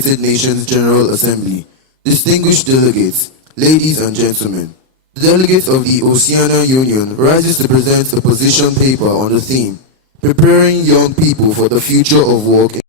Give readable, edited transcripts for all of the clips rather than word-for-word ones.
United Nations General Assembly, distinguished delegates, ladies and gentlemen, the delegates of the Oceania Union rises to present a position paper on the theme, Preparing Young People for the Future of Work.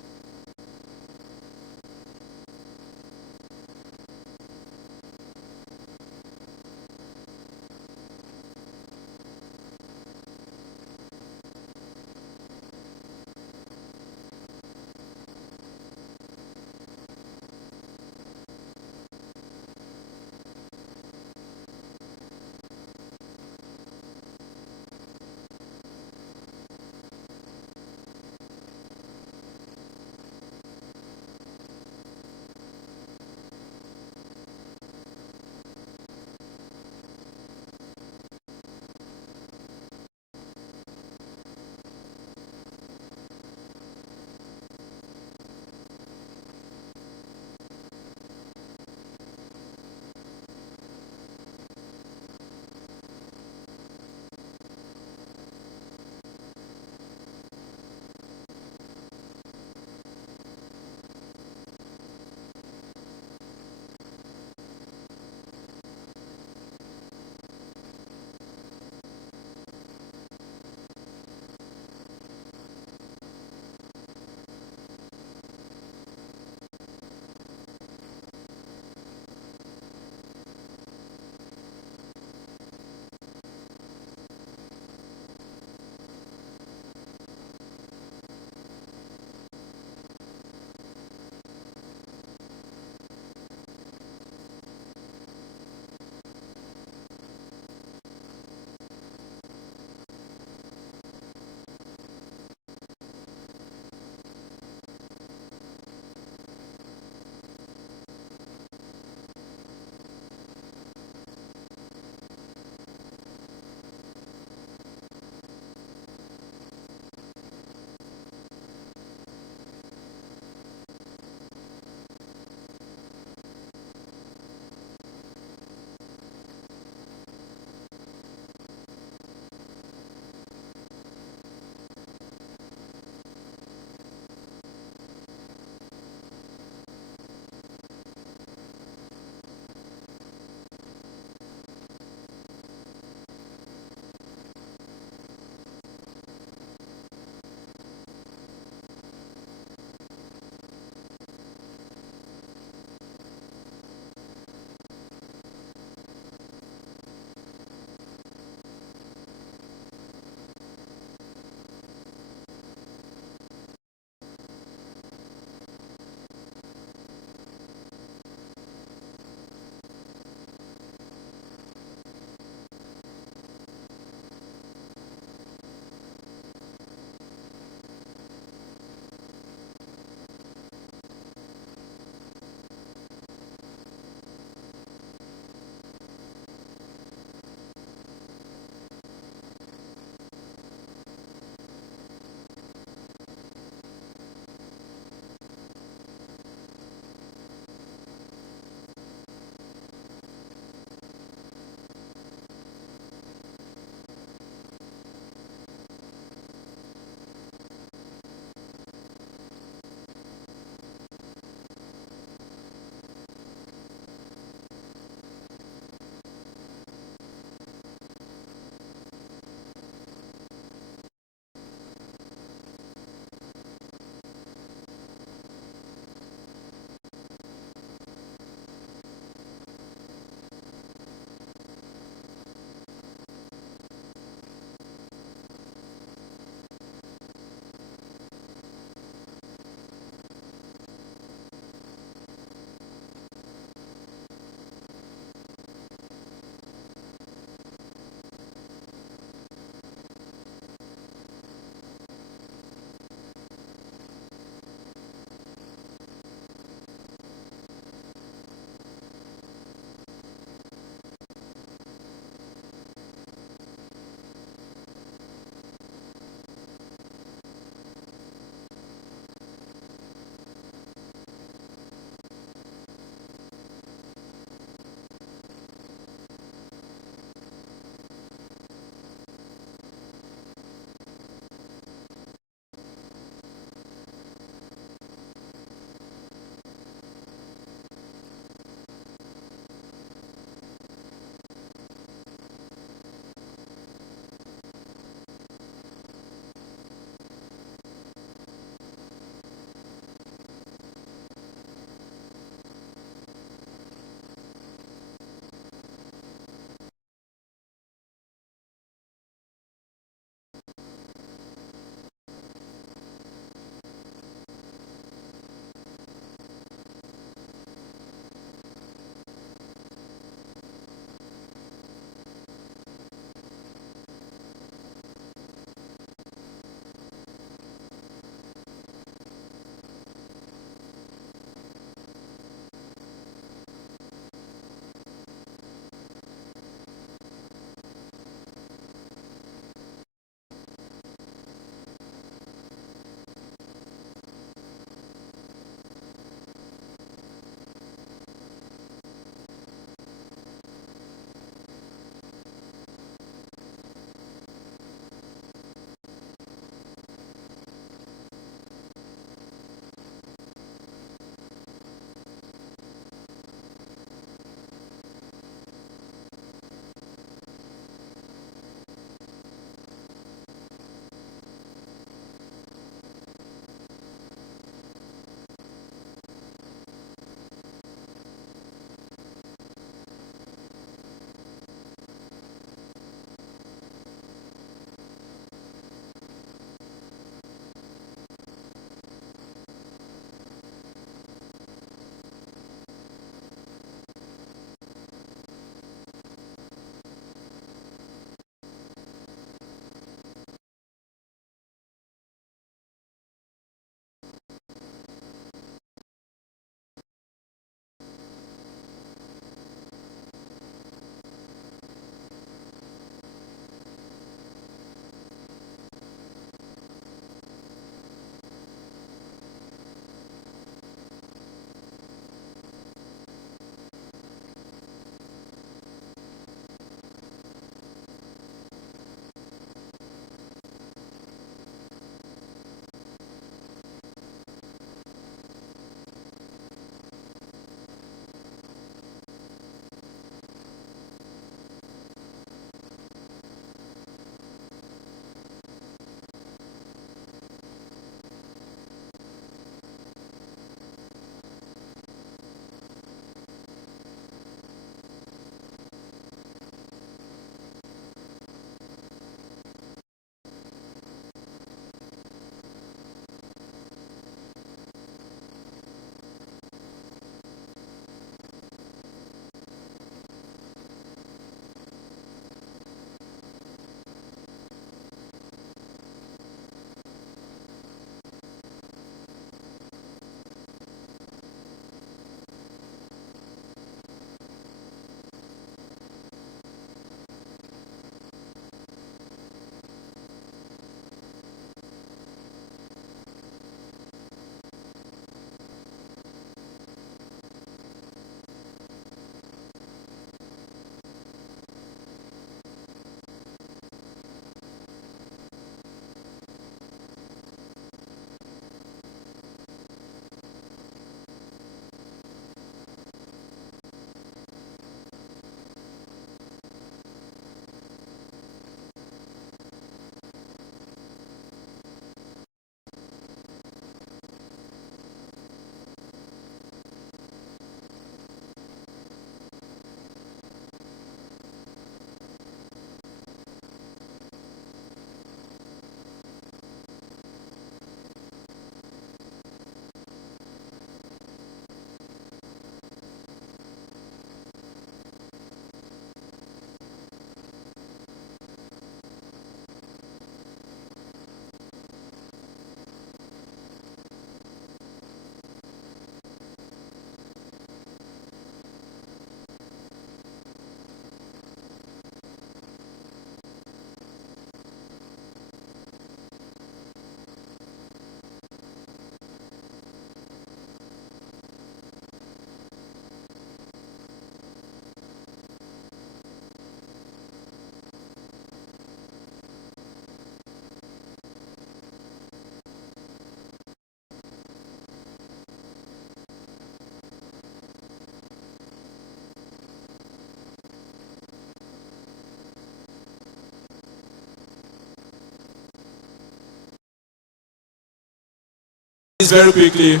Please, very quickly.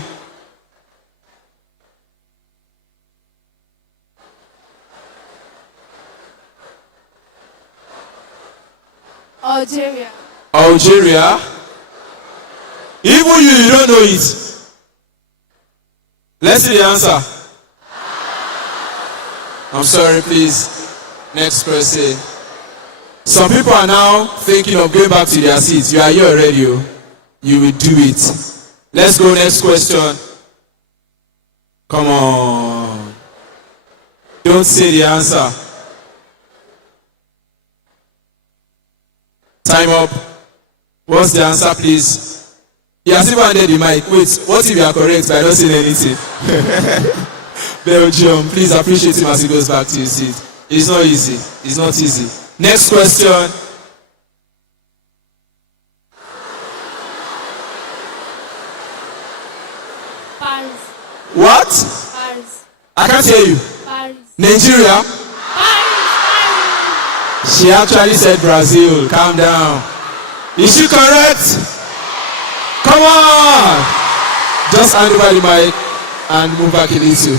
Algeria. Algeria? Even you don't know it. Let's see the answer. I'm sorry, please. Next person. Some people are now thinking of going back to their seats. You are here already. You will do it. Let's go next question. Come on. Don't say the answer. Time up. What's the answer, please? You are still under the mic. Wait, what if you are correct by not saying anything? Belgium, please appreciate him as he goes back to his seat. It's not easy. It's not easy. Next question. Paris. What? Paris. I can't hear you. Paris. Nigeria? Paris. She actually said Brazil. Calm down. Is she correct? Come on! Just hand over the mic and move back a little.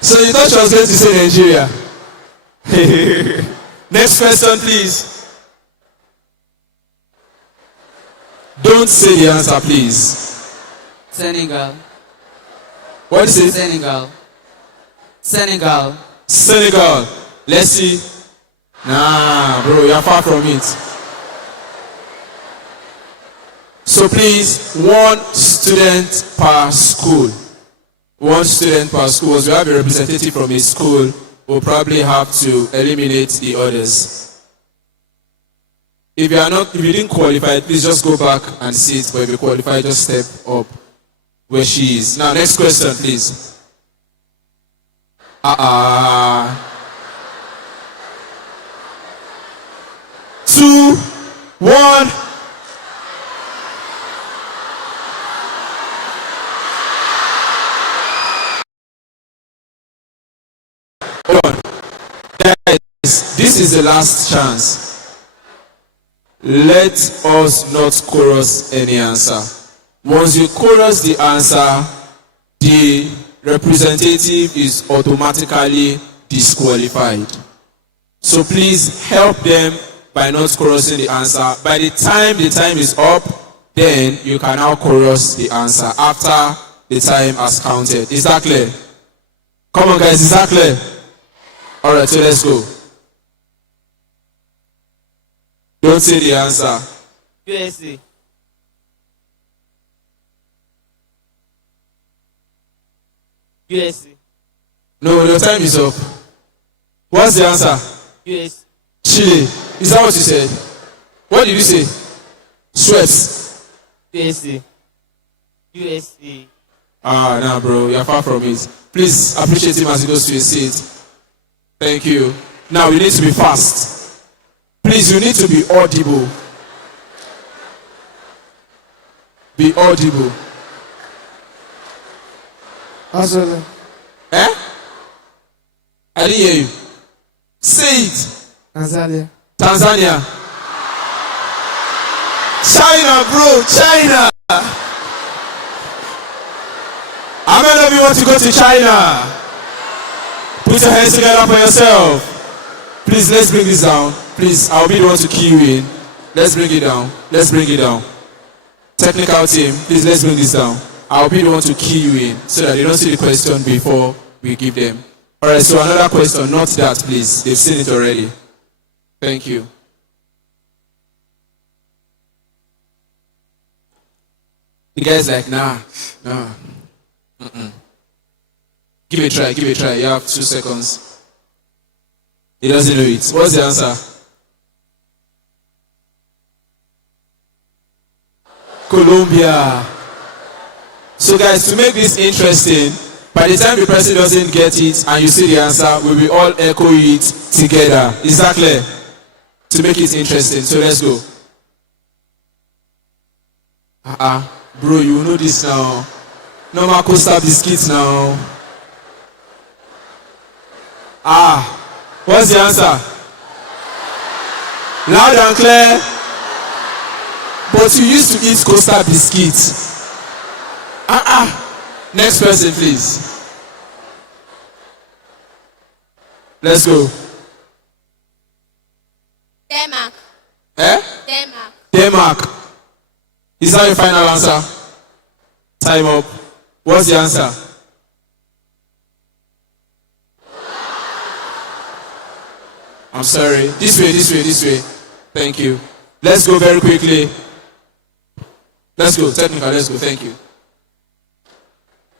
So you thought she was going to say Nigeria? Next question, please. Don't say the answer, please. Senegal. What is it? Senegal. Senegal. Senegal. Let's see. Nah, bro, you're far from it. So please, one student per school. One student per school. As we have a representative from a school, we'll probably have to eliminate the others. If you didn't qualify, please just go back and sit. But if you qualify, just step up where she is. Now, next question, please. 2, 1. Hold on. Guys, this is the last chance. Let us not chorus any answer. Once you chorus the answer, the representative is automatically disqualified. So please help them by not chorusing the answer. By the time is up, then you can now chorus the answer after the time has counted. Is that clear? Come on, guys, is that clear? Alright, so let's go. Don't say the answer. USA. USA. No, your time is up. What's the answer? US. Chile. Is that what you said? What did you say? Sweats. USA. USA. Nah, bro, you're far from it. Please appreciate him as he goes to his seat. Thank you. Now, we need to be fast. Please, you need to be audible. Be audible. Australia. Eh? I didn't hear you. Say it. Tanzania. Tanzania. China, bro. China. How many of you want to go to China? Put your hands together for yourself. Please, let's bring this down. Please, I'll be the one to key you in. Let's bring it down. Let's bring it down. Technical team, please, let's bring this down. I'll be the one to key you in so that they don't see the question before we give them. Alright, so another question, not that, please. They've seen it already. Thank you. The guy's like, nah. Give it a try. You have 2 seconds. He doesn't know it. What's the answer? Colombia. So guys, to make this interesting, by the time the person doesn't get it and you see the answer, we will all echo it together. Is that clear? To make it interesting. So let's go. Bro, you know this now. Normal Costa biscuits now. What's the answer? Loud and clear. But you used to eat Costa biscuits. Next person, please. Let's go. Denmark. Eh? Denmark. Denmark. Is that your final answer? Time up. What's the answer? I'm sorry. This way, this way, this way. Thank you. Let's go very quickly. Let's go. Technical, let's go. Thank you.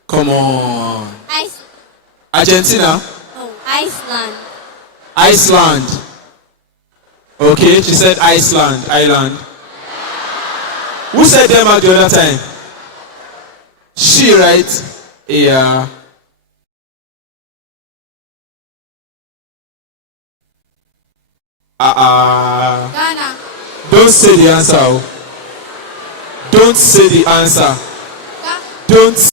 Come on. Argentina? Oh, Iceland. Iceland. Okay, she said Iceland. Island. Who said Denmark the other time? She, right? Yeah. Ghana. Don't say the answer. Don't say the answer. Don't.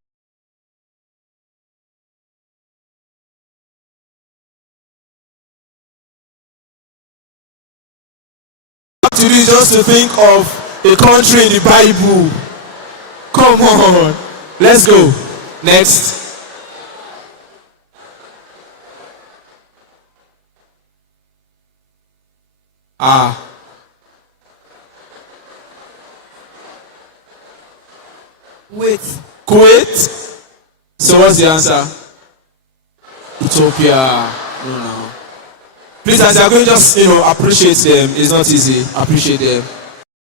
To do just to think of a country in the Bible. Come on. Let's go. Next. Wait. Kuwait. So what's the answer? Ethiopia. No. Please, as you are going, just appreciate them. It's not easy. Appreciate them.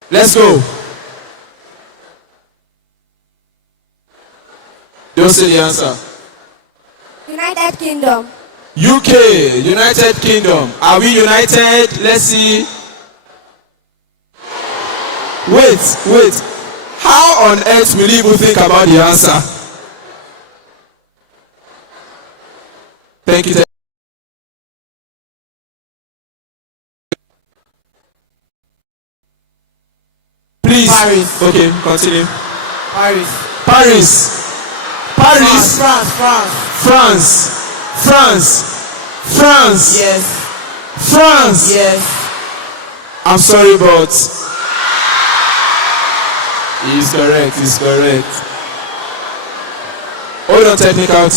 Let's go. Don't say the answer. United Kingdom. UK, United Kingdom. Are we united? Let's see. Wait. How on earth will you even think about the answer? Thank you. Please. Paris. Okay, continue. Paris. Paris. France. Yes. France. Yes. I'm sorry, but he's correct. Hold on, technical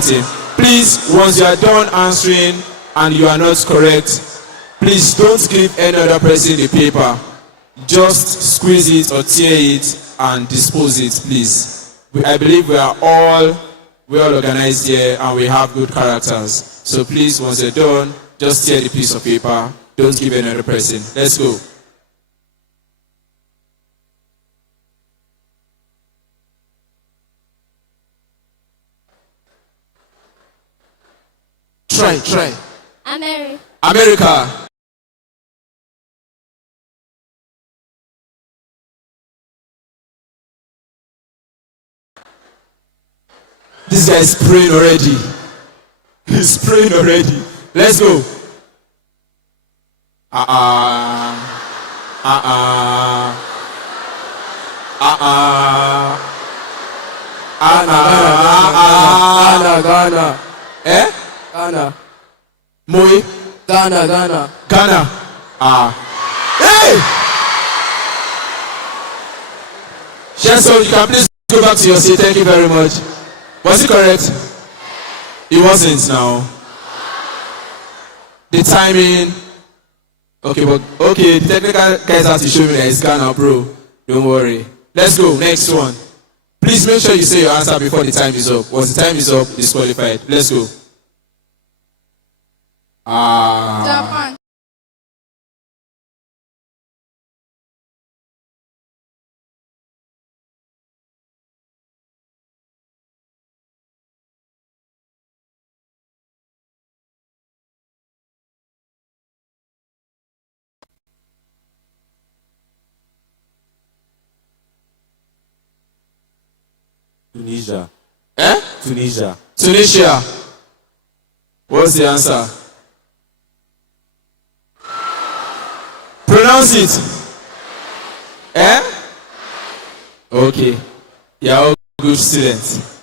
team. Please, once you are done answering and you are not correct, please don't give any other person the paper. Just squeeze it or tear it and dispose it, please. I believe we are all organized here and we have good characters. So please, once you're done, just tear the piece of paper. Don't give any other person. Let's go. Try. America. This guy is praying already. He's praying already. Let's go. Ghana. Eh? Ghana. Moi? Ghana. Hey! So you can please go back to your seat. Thank you very much. Was it correct? It wasn't now. The timing. Okay, the technical guys have to show me that it's Ghana, bro. Don't worry. Let's go. Next one. Please make sure you say your answer before the time is up. Once the time is up, disqualified. Let's go. Japan. Tunisia. Eh? Tunisia. What's the answer? Pronounce it. Eh? Okay. You're all good students.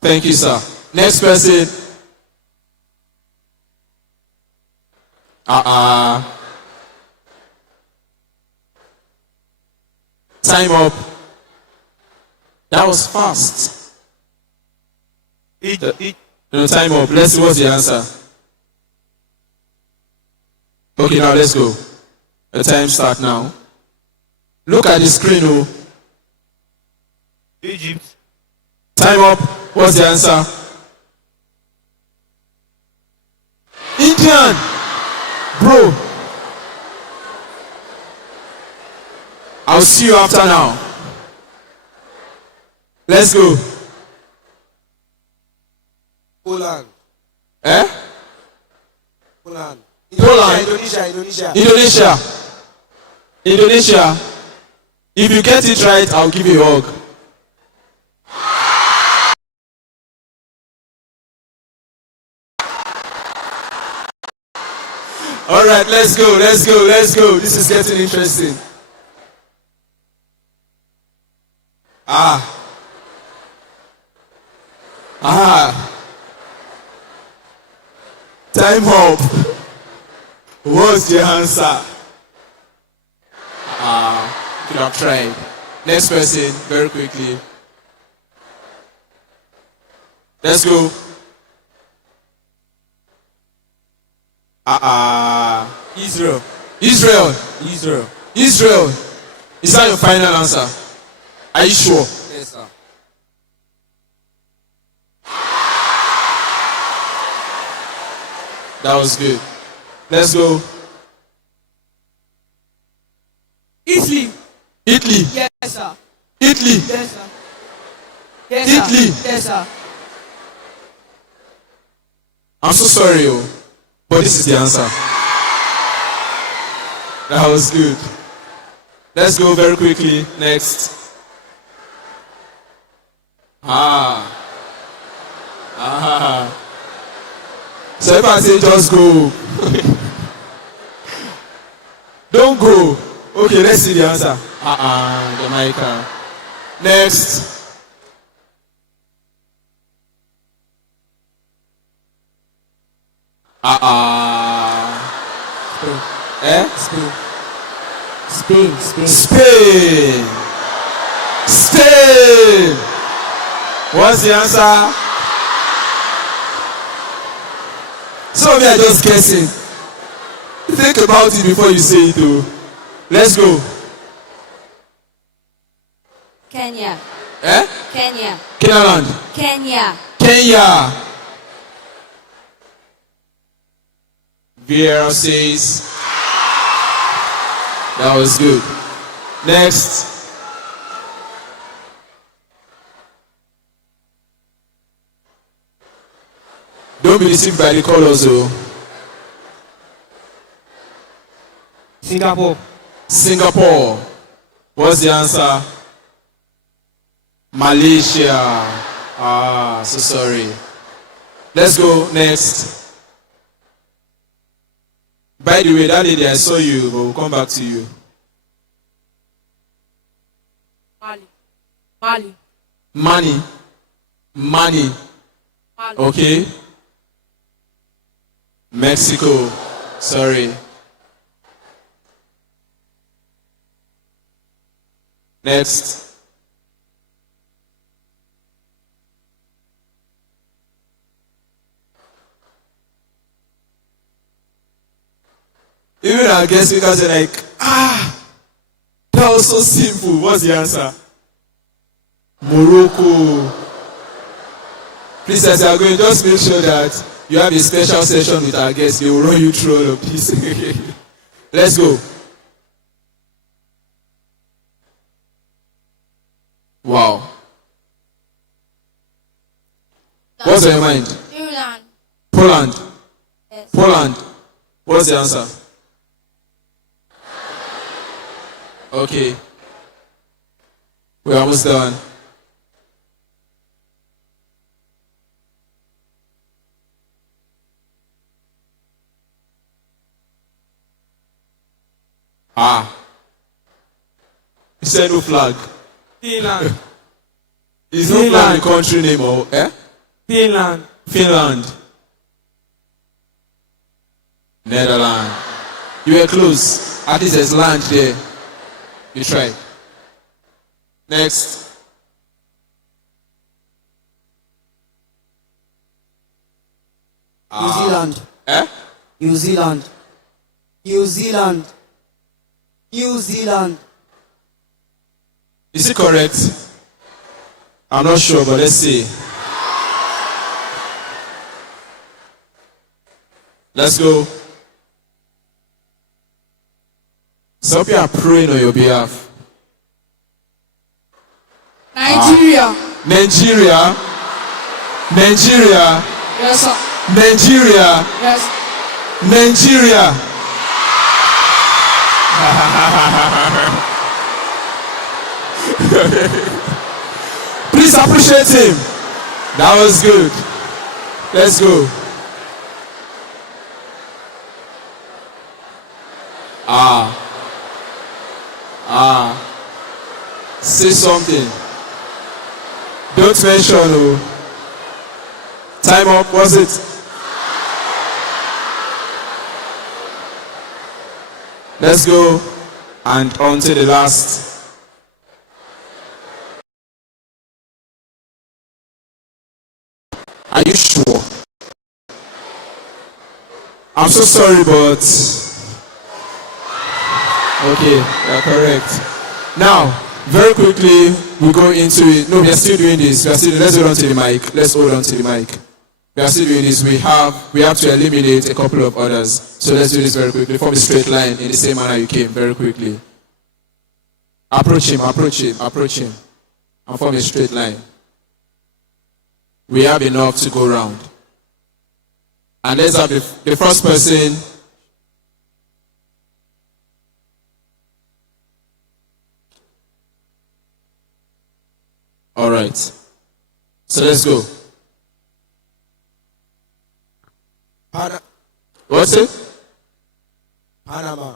Thank you, sir. Next person. Time up. That was fast. No, time up. Let's see what's the answer. Okay, now let's go. The time start now. Look at the screen, oh. Egypt. Time up. What's the answer? Indian. Bro. I'll see you after now. Let's go. Poland. Eh? Poland. Poland. Indonesia. Indonesia. If you get it right, I'll give you a hug. All right, let's go. This is getting interesting. Time up. What's the answer? Could have tried. Next person, very quickly. Let's go. Israel. Israel. Israel. Israel. Is that your final answer? Are you sure? Yes, sir. That was good. Let's go. Italy. Italy. Yes, sir. Italy. Yes, sir. Yes, Italy. sir. Yes, sir. I'm so sorry, but this is the answer. That was good. Let's go very quickly. Next. So if I say just go, don't go. Okay, let's see the answer. Jamaica. Next. Spain. What's the answer? Some of you are just guessing. Think about it before you say it, though. Let's go. Kenya. Kenya. Kenaland. Kenya. Vieira says that was good. Next. Don't be deceived by the colors, though. Singapore. What's the answer? Malaysia. So sorry. Let's go next. By the way, that lady, I saw you, but we'll come back to you. Money. Okay. Mexico. Sorry. Next. Even our guest speakers are like, that was so simple. What's the answer? Morocco. Please, as you are going, just make sure that you have a special session with our guests. They will run you through all of this. Let's go. Wow. What's on your mind? Poland. Yes. Poland. What's the answer? Okay. We're almost done. You said no flag. Finland. Is no flag a country name or Finland. Netherlands. You were close. At least there's land there. You tried. Next. New Zealand. Eh? New Zealand. New Zealand. New Zealand. Is it correct? I'm not sure, but let's see. Let's go. Some people are praying on your behalf. Nigeria. Nigeria. Nigeria. Yes, sir. Nigeria. Yes. Nigeria. Please appreciate him. That was good. Let's go. Say something. Don't mention. Oh. Time up, was it? Let's go. And on to the last. Are you sure? I'm so sorry, but okay, you're correct. Now, very quickly, we go into it. No, we are still doing this. We are still. Let's hold on to the mic. Let's hold on to the mic. We are still doing this. We have to eliminate a couple of others. So let's do this very quickly. Form a straight line in the same manner you came. Very quickly. Approach him. Approach him. Approach him. And form a straight line. We have enough to go round. And let's have the first person. All right. So let's go. What's it? Panama.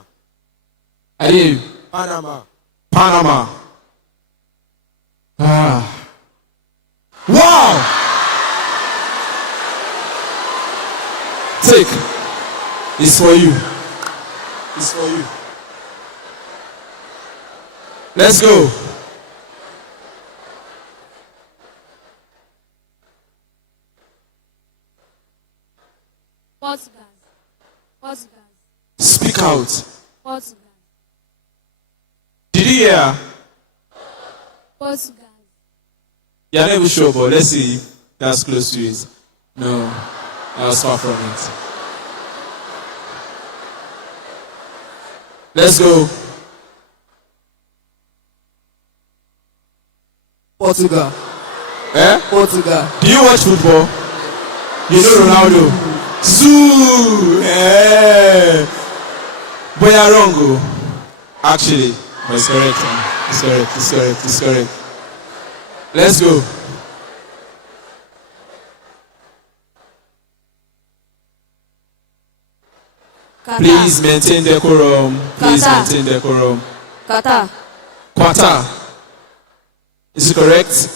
I did. Panama. Panama. Ah. Wow! Take. It's for you. It's for you. Let's go. Portugal. Portugal. Speak out. Portugal. Did you hear? Portugal. You're not even sure, but let's see if that's close to it. No, that was far from it. Let's go. Portugal. Eh? Portugal. Do you watch football? You know Ronaldo? Zoo! Eh. But you're wrong, oh. Actually, but it's correct. It's correct. It's correct. It's correct. Let's go. Qatar. Please maintain decorum. Please Qatar. maintain decorum. Qatar. Qatar. Is it correct?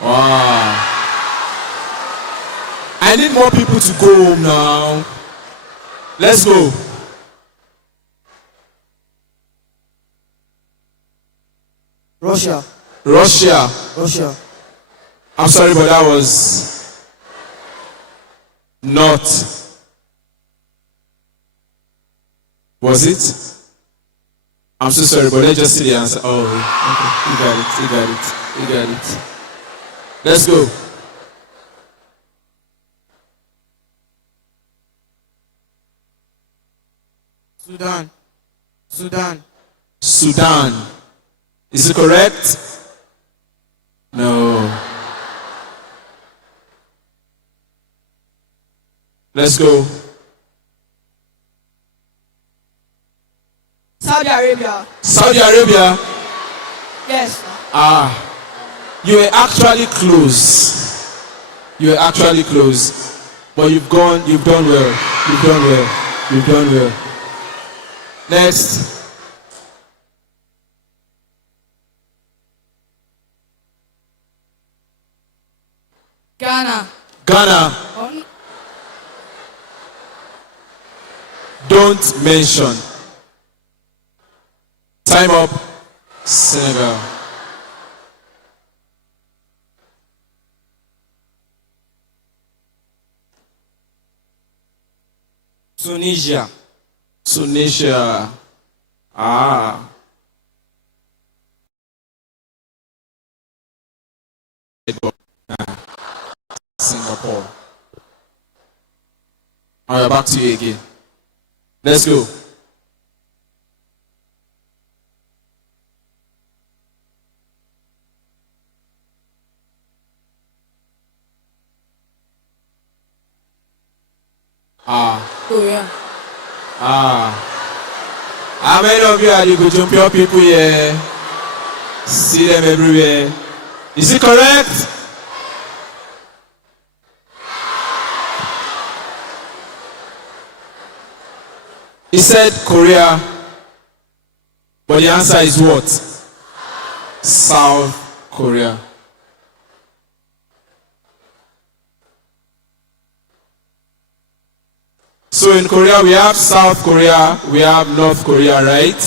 Wow. I need more people to go home now. Let's go. Russia. Russia. Russia. I'm sorry, but that was not. Was it? I'm so sorry, but let's just see the answer. Oh, okay. You got it. You got it. You got it. Let's go. Sudan. Sudan. Sudan. Is it correct? No. Let's go. Saudi Arabia. Saudi Arabia. Yes. You were actually close. You were actually close. But you've done well. You've done well. You've done well. Next. Ghana. Ghana. Don't mention. Time up. Senegal. Tunisia. Tunisia. Ah. Singapore. All right, back to you again. Let's go. Korea. How many of you are the Gujumpior people here? See them everywhere. Is it correct? He said Korea, but the answer is what? South Korea. So in Korea, we have South Korea, we have North Korea, right?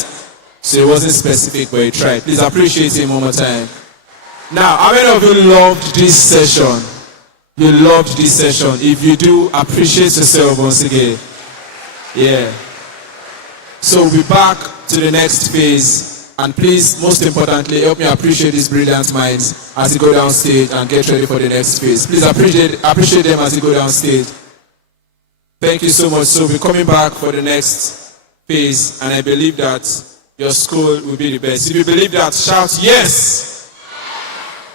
So it wasn't specific, but he tried. Please appreciate him one more time. Now, how many of you loved this session? You loved this session. If you do, appreciate yourself once again. Yeah. So we'll be back to the next phase. And please, most importantly, help me appreciate these brilliant minds as they go down stage and get ready for the next phase. Please appreciate them as they go down stage. Thank you so much. So we're coming back for the next phase, and I believe that your school will be the best. If you believe that, shout yes.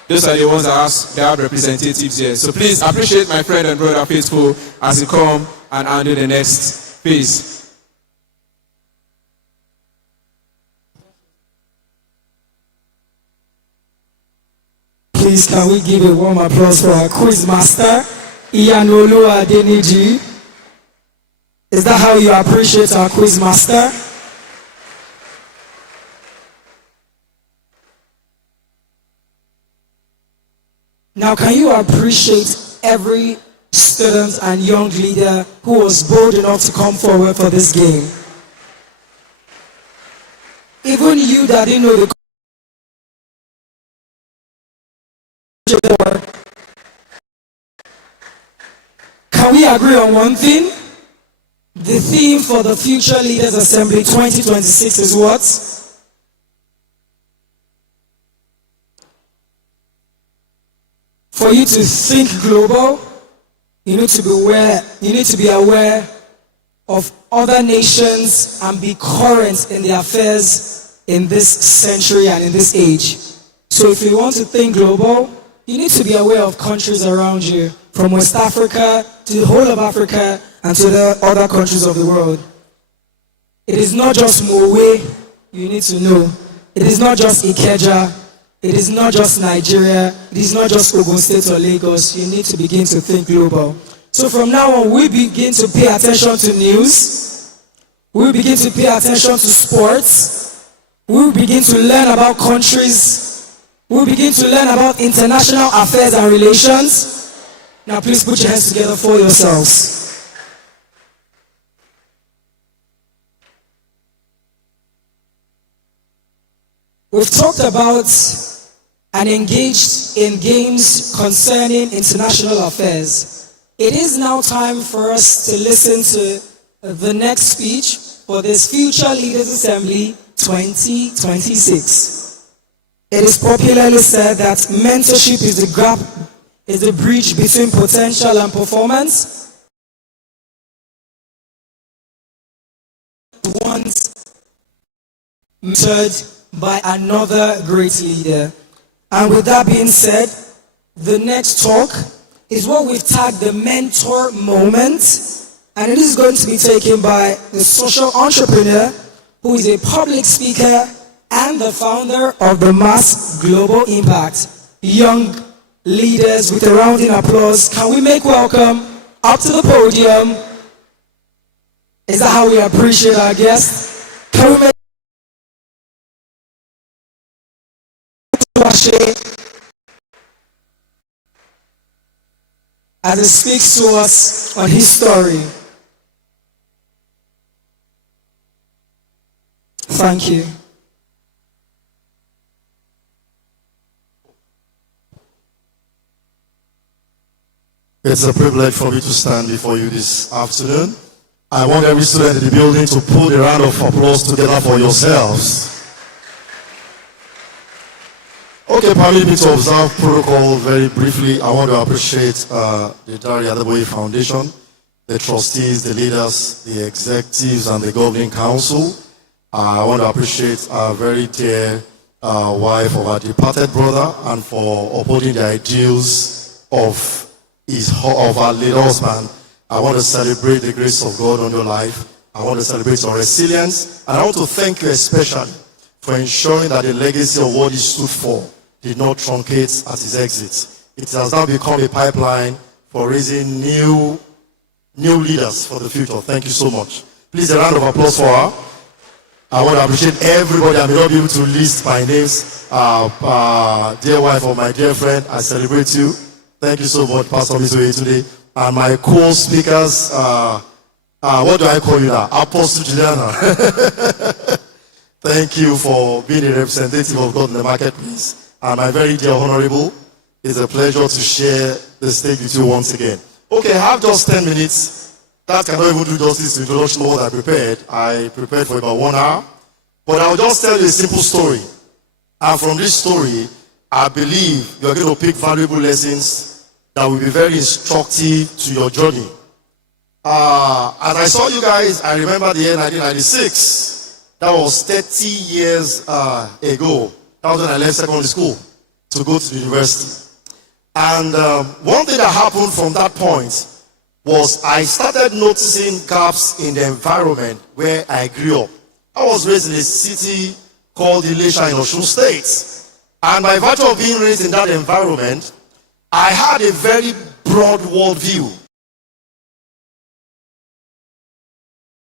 Those are the ones that have representatives here. So please appreciate my friend and brother Faithful as he come and handle the next phase. Please, can we give a warm applause for our quiz master, Iyanolu Adeniji? Is that how you appreciate our quiz master? Now, can you appreciate every student and young leader who was bold enough to come forward for this game? Even you that didn't know the can we agree on one thing? The theme for the Future Leaders Assembly 2026 is what? For you to think global, you need to be aware of other nations and be current in the affairs in this century and in this age. So if you want to think global, you need to be aware of countries around you, from West Africa to the whole of Africa and to the other countries of the world. It is not just Mowe you need to know. It is not just Ikeja. It is not just Nigeria. It is not just Ogun State or Lagos. You need to begin to think global. So from now on, we begin to pay attention to news. We begin to pay attention to sports. We begin to learn about countries. We begin to learn about international affairs and relations. Now please put your hands together for yourselves. We've talked about and engaged in games concerning international affairs. It is now time for us to listen to the next speech for this Future Leaders Assembly 2026. It is popularly said that mentorship is the bridge between potential and performance. Once mentored by another great leader. And with that being said, the next talk is what we've tagged the mentor moment, and it is going to be taken by the social entrepreneur who is a public speaker and the founder of the Mass Global Impact. Young leaders, with a rounding applause, can we make welcome up to the podium? Is that how we appreciate our guests? Can we make as he speaks to us on his story. Thank you. It's a privilege for me to stand before you this afternoon I want every student in the building to put a round of applause together for yourselves. Okay, permit me to observe protocol very briefly. I want to appreciate the Dare Adeboye Foundation, the trustees, the leaders, the executives, and the governing council. I want to appreciate our very dear wife of our departed brother and for upholding the ideals of our late husband. I want to celebrate the grace of God on your life. I want to celebrate your resilience. And I want to thank you especially for ensuring that the legacy of what he stood for did not truncate at his exit. It has now become a pipeline for raising new leaders for the future. Thank you so much. Please, a round of applause for her. I want to appreciate everybody. I may not be able to list my names. Dear wife of my dear friend, I celebrate you. Thank you so much, Pastor Misoye today. And my co-speakers, what do I call you now? Apostle Juliana. Thank you for being a representative of God in the marketplace. And my very dear honorable, it's a pleasure to share the stage with you once again. Okay, I have just 10 minutes. That cannot even do justice to the introduction of what I prepared. I prepared for about 1 hour. But I'll just tell you a simple story. And from this story, I believe you're going to pick valuable lessons that will be very instructive to your journey. As I saw you guys, I remember the year 1996. That was 30 years ago. That was when I left secondary school to go to the university. And one thing that happened from that point was I started noticing gaps in the environment where I grew up. I was raised in a city called Ilesha in Osun State. And by virtue of being raised in that environment, I had a very broad worldview.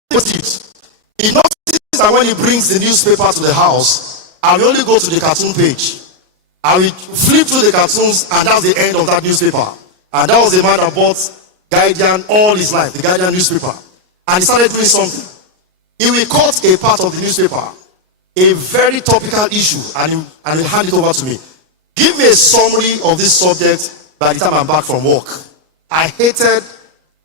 He noticed that when he brings the newspaper to the house, I will only go to the cartoon page. I will flip through the cartoons, and that's the end of that newspaper. And that was the man that bought Guardian all his life, the Guardian newspaper. And he started doing something. He will cut a part of the newspaper, a very topical issue, and he'll hand it over to me. Give me a summary of this subject by the time I'm back from work. I hated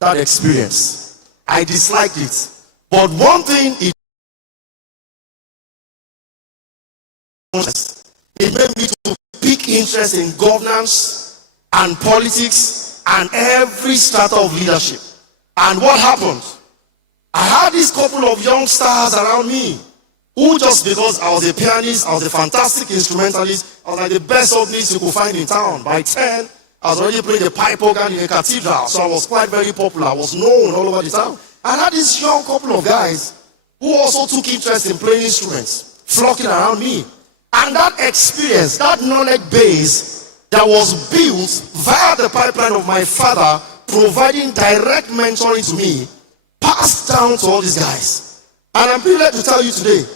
that experience. I disliked it. But one thing it made me to pick interest in governance and politics and every strata of leadership. And what happened? I had this couple of young stars around me who, just because I was a pianist, I was a fantastic instrumentalist, I was like the best organist you could find in town. By 10, I was already playing the pipe organ in a cathedral, so I was quite very popular. I was known all over the town. And I had this young couple of guys who also took interest in playing instruments, flocking around me. And that experience, that knowledge base that was built via the pipeline of my father, providing direct mentoring to me, passed down to all these guys. And I'm privileged to tell you today,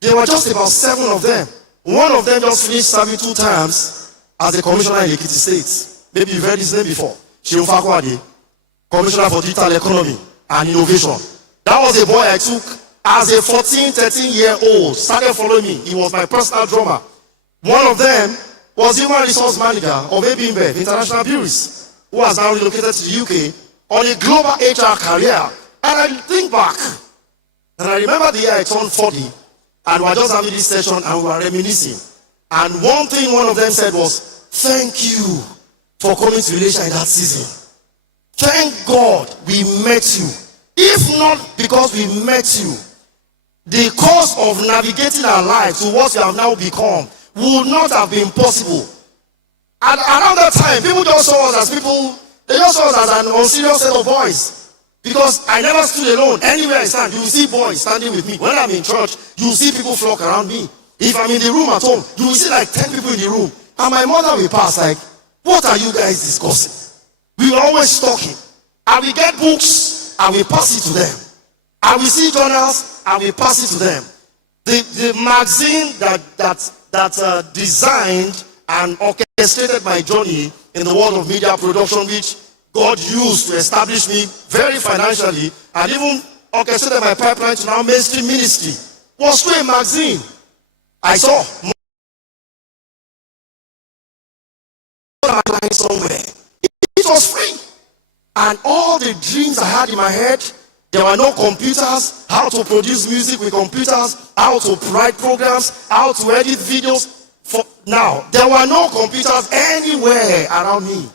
there were just about 7 of them. One of them just finished serving 2 terms as a commissioner in Ekiti State. Maybe you've heard his name before. Sheun Fakwade, Commissioner for Digital Economy and Innovation. That was a boy I took as a 14, 13-year-old, started following me. He was my personal drummer. One of them was the human resource manager of ABIMBE, International Breweries, who has now relocated to the UK on a global HR career. And I think back, and I remember the year I turned 40, and we were just having this session and we were reminiscing. And one thing one of them said was, thank you for coming to Ilesha in that season. Thank God we met you. If not because we met you, the course of navigating our lives to what we have now become would not have been possible. And around that time, people just saw us as people, they just saw us as an unserious set of boys. Because I never stood alone. Anywhere I stand, you will see boys standing with me. When I'm in church, you will see people flock around me. If I'm in the room at home, you will see like 10 people in the room. And my mother will pass like, what are you guys discussing? We were always talking. And we get books, and we pass it to them. And we see journals, and we pass it to them. The magazine that designed and orchestrated my journey in the world of media production, which God used to establish me very financially, and even orchestrated my pipeline to now mainstream ministry, was through a magazine. I saw somewhere. It was free. And all the dreams I had in my head, There were no computers, how to produce music with computers, how to write programs, how to edit videos. Now, there were no computers anywhere around me.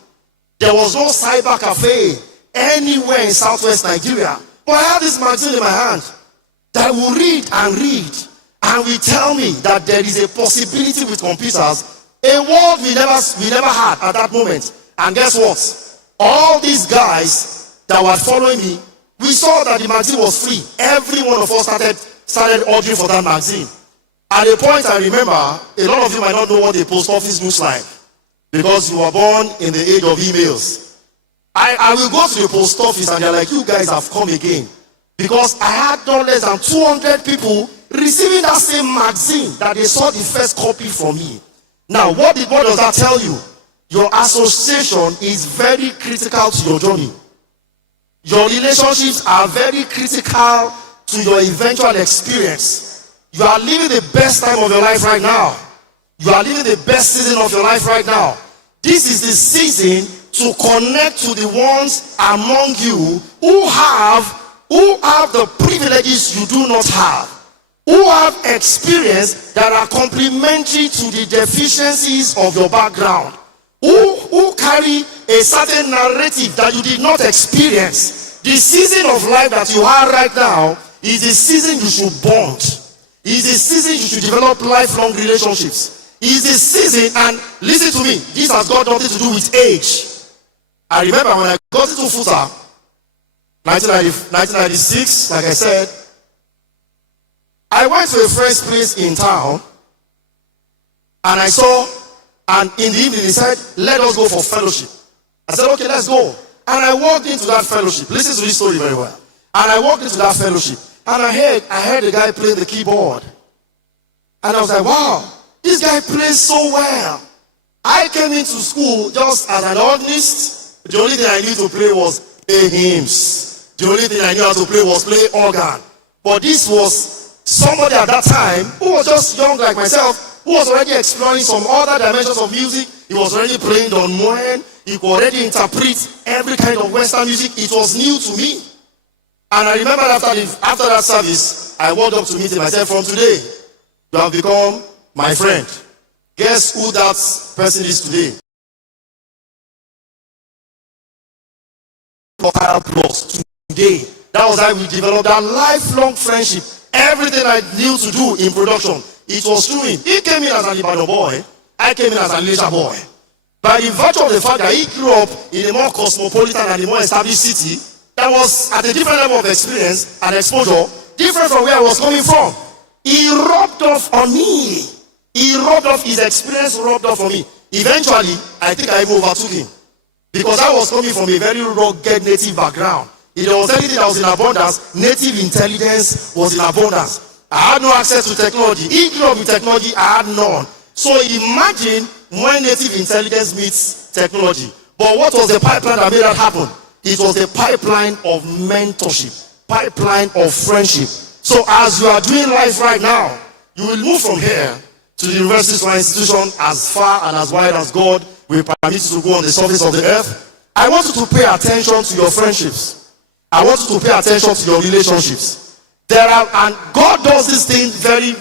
There was no cyber cafe anywhere in southwest Nigeria. But I had this magazine in my hand that will read and will tell me that there is a possibility with computers, a world we never had at that moment. And guess what? All these guys that were following me, we saw that the magazine was free. Every one of us started ordering for that magazine. At a point, I remember, a lot of you might not know what a post office looks like because you were born in the age of emails. I will go to the post office and they're like, you guys have come again. Because I had no less than 200 people receiving that same magazine that they saw the first copy from me. Now, what does that tell you? Your association is very critical to your journey. Your relationships are very critical to your eventual experience. You are living the best time of your life right now. You are living the best season of your life right now. This is the season to connect to the ones among you who have the privileges you do not have, who have experience that are complementary to the deficiencies of your background, who carry a certain narrative that you did not experience. The season of life that you are right now is the season you should bond. It's the season you should develop lifelong relationships. It's the season, and listen to me, this has got nothing to do with age. I remember when I got into FUTA, 1996, like I said, I went to a friend's place in town, and I saw, and in the evening he said, let us go for fellowship. I said, okay, let's go. And I walked into that fellowship. Listen to this story very well. And I walked into that fellowship. And I heard the guy play the keyboard. And I was like, wow, this guy plays so well. I came into school just as an organist. The only thing I knew to play was play hymns. The only thing I knew how to play was play organ. But this was somebody at that time who was just young like myself, who was already exploring some other dimensions of music. He was already playing Don Moen. He could already interpret every kind of Western music. It was new to me. And I remember after that service, I walked up to meet him. I said, from today, you have become my friend. Guess who that person is today? Plus today. That was how we developed that lifelong friendship. Everything I knew to do in production, it was through him. He came in as an Ibadan boy. I came in as a leisure boy. By the virtue of the fact that he grew up in a more cosmopolitan and a more established city, that was at a different level of experience and exposure, different from where I was coming from. He rubbed off on me. His experience rubbed off on me. Eventually, I think I even overtook him. Because I was coming from a very rugged native background. If there was anything that was in abundance, native intelligence was in abundance. I had no access to technology. He grew up with technology, I had none. So imagine when native intelligence meets technology. But what was the pipeline that made that happen? It was a pipeline of mentorship, pipeline of friendship. So as you are doing life right now, you will move from here to the university or institution as far and as wide as God will permit you to go on the surface of the earth. I want you to pay attention to your friendships. I want you to pay attention to your relationships. And God does this thing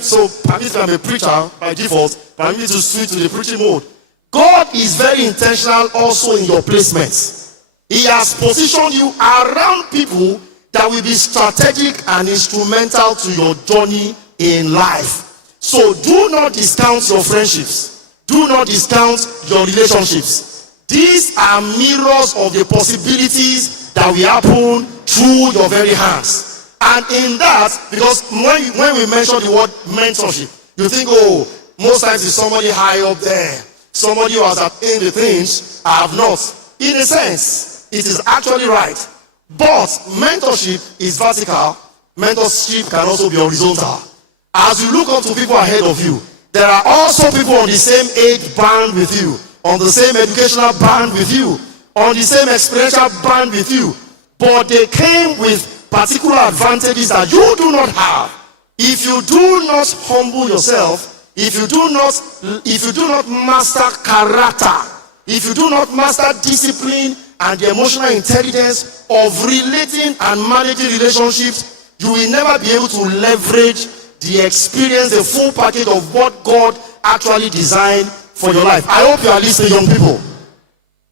so permit me, I'm a preacher by default, permit me to switch to the preaching mode. God is very intentional also in your placements. He has positioned you around people that will be strategic and instrumental to your journey in life. So do not discount your friendships. Do not discount your relationships. These are mirrors of the possibilities that will happen through your very hands. And in that, because when we mention the word mentorship, you think, oh, most times it's somebody high up there. Somebody who has attained the things I have not. In a sense, it is actually right. But mentorship is vertical. Mentorship can also be horizontal. As you look up to people ahead of you, there are also people on the same age band with you, on the same educational band with you, on the same experiential band with you. But they came with particular advantages that you do not have. If you do not humble yourself, if you do not master character, if you do not master discipline and the emotional intelligence of relating and managing relationships, you will never be able to leverage the experience, the full package of what God actually designed for your life. I hope you are listening, young people.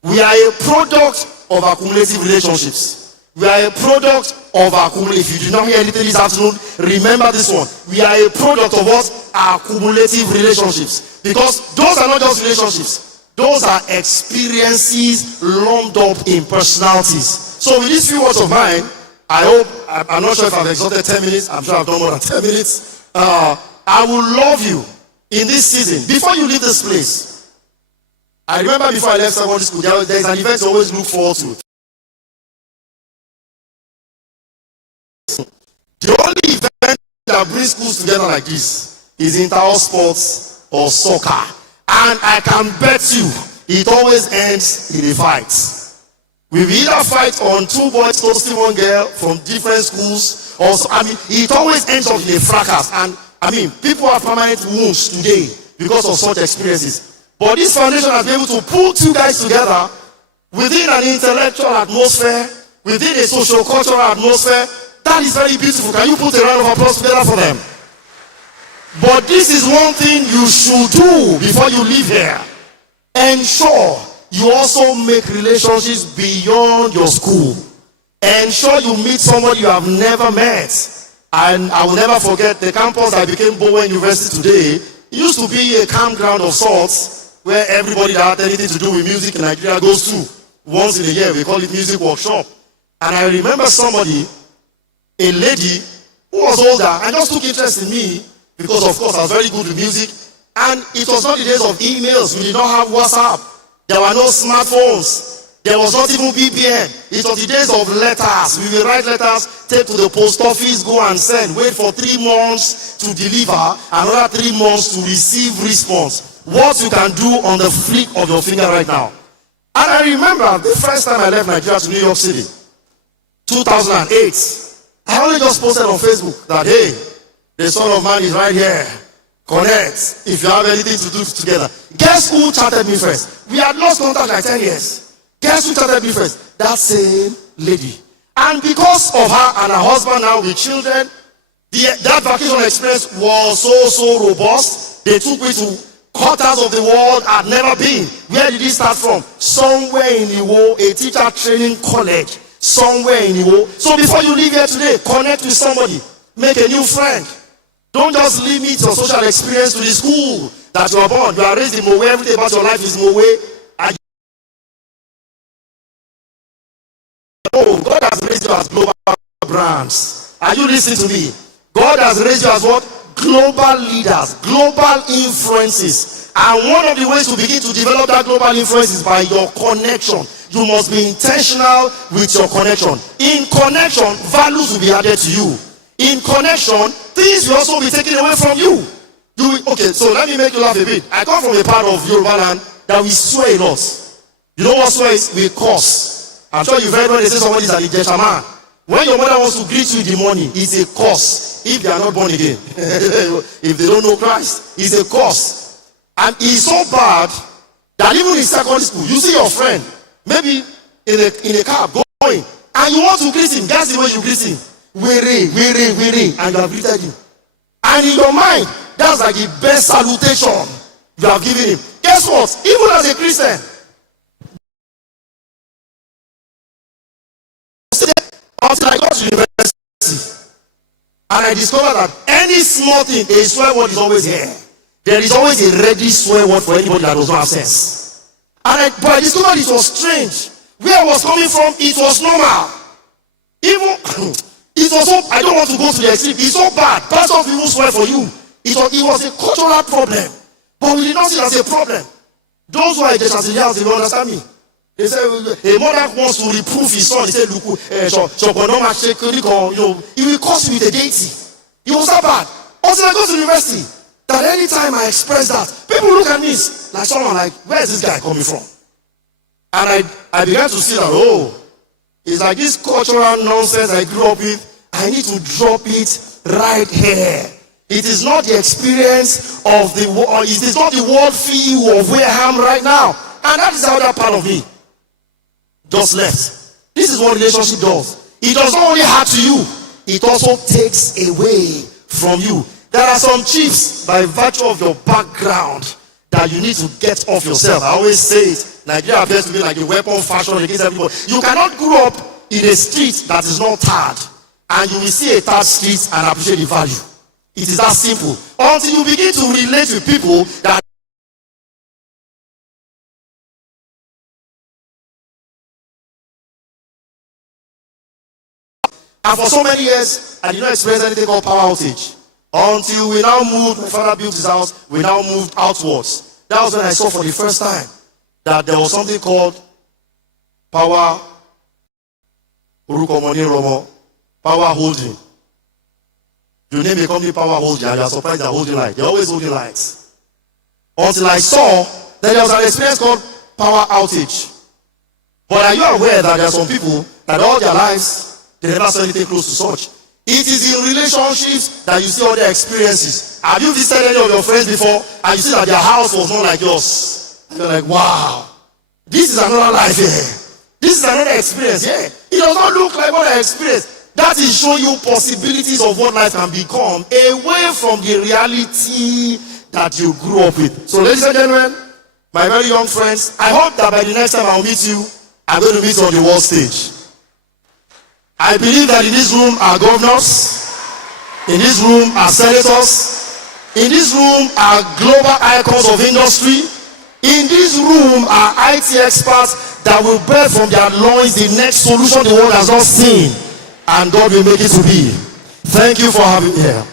We are a product of accumulative relationships. We are a product of accumulative. If you did not hear anything this afternoon, remember this one. We are a product of what? Accumulative relationships. Because those are not just relationships. Those are experiences lumped up in personalities. So with these few words of mine, I hope, I'm not sure if I've exhausted 10 minutes. I'm sure I've done more than 10 minutes. I will love you in this season. Before you leave this place, I remember before I left secondary school, there is an event to always look forward to. The only event that brings schools together like this is inter-house sports or soccer. And I can bet you, it always ends in a fight. We will either fight on two boys toasting one girl from different schools, or it always ends up in a fracas. And people have permanent wounds today because of such experiences. But this foundation has been able to pull two guys together within an intellectual atmosphere, within a socio-cultural atmosphere. That is very beautiful. Can you put a round of applause together for them? But this is one thing you should do before you leave here. Ensure you also make relationships beyond your school. Ensure you meet somebody you have never met. And I will never forget the campus that became Bowen University today. It used to be a campground of sorts where everybody that had anything to do with music in Nigeria goes to. Once in a year, we call it music workshop. And I remember somebody, a lady who was older and just took interest in me because, of course, I was very good with music. And it was not the days of emails. We did not have WhatsApp. There were no smartphones. There was not even BBM. It was the days of letters. We will write letters, take to the post office, go and send. Wait for 3 months to deliver, another 3 months to receive response. What you can do on the flick of your finger right now. And I remember the first time I left Nigeria to New York City, 2008. I only just posted on Facebook that, hey, the Son of Man is right here. Connect if you have anything to do together. Guess who chatted me first? We had lost contact like 10 years. Guess who chatted me first? That same lady. And because of her and her husband now with children, that vacation experience was so robust. They took me to quarters of the world I'd never been. Where did it start from? Somewhere in Iwo, a teacher training college. Somewhere in Iwo. So before you leave here today, connect with somebody. Make a new friend. Don't just limit your social experience to the school that you are born. You are raised in Mowe. Everything about your life is Mowe. Oh, God has raised you as global brands. Are you listening to me? God has raised you as what? Global leaders, global influences. And one of the ways to begin to develop that global influence is by your connection. You must be intentional with your connection. In connection, values will be added to you. In connection, things will also be taken away from you. Okay, so let me make you laugh a bit. I come from a part of Yoruba land that we swear a lot. You know what swear is? We curse. I'm sure you've heard when they say somebody is an Ijesha man. When your mother wants to greet you in the morning, it's a curse. If they are not born again, if they don't know Christ, it's a curse. And it's so bad that even in secondary school, you see your friend, maybe in a car going, and you want to greet him. That's the way you greet him. Were, and you have greeted him. And in your mind, that's like the best salutation you have given him. Guess what? Even as a Christian, until I got to university, and I discovered that any small thing, a swear word is always here. There is always a ready swear word for anybody that does not have sense. But I discovered it was strange. Where I was coming from, it was normal. Even it was so, I don't want to go to the extreme. It's so bad. Pastors people swear for you. It was a cultural problem. But we did not see it as a problem. Those who are just as the house, they don't understand me. They say a mother wants to reprove his son. He said, look, he will curse you with a deity. It was that bad. Until I go to the university, that any time I express that, people look at me like someone like, where is this guy coming from? And I began to see that, oh, it's like this cultural nonsense I grew up with. I need to drop it right here. It is not the experience of the world. It is not the world feel of where I am right now. And that is the other part of me. just left. This is what relationship does. It does not only add to you, it also takes away from you. There are some chiefs, by virtue of your background, that you need to get off yourself. I always say it. Nigeria appears to be like a weapon fashion against everybody. You cannot grow up in a street that is not tarred, and you will see a tarred street and appreciate the value. It is that simple. Until you begin to relate with people that and for so many years, I did not experience anything called power outage. Until we now moved, my father built his house, we now moved outwards. That was when I saw for the first time that there was something called power holding. You name a company power holding, and you are surprised they're holding lights. They're always holding lights. Until I saw that there was an experience called power outage. But are you aware that there are some people that all their lives, they never saw anything close to such? It is in relationships that you see all their experiences. Have you visited any of your friends before and you see that their house was not like yours? And you're like, wow, this is another life here. This is another experience here. It does not look like what I experienced. That is showing you possibilities of what life can become away from the reality that you grew up with. So ladies and gentlemen, my very young friends, I hope that by the next time I'll meet you, I'm going to meet you on the world stage. I believe that in this room are governors, in this room are senators, in this room are global icons of industry, in this room are IT experts that will bear from their loins the next solution the world has not seen, and God will make it to be. Thank you for having me here.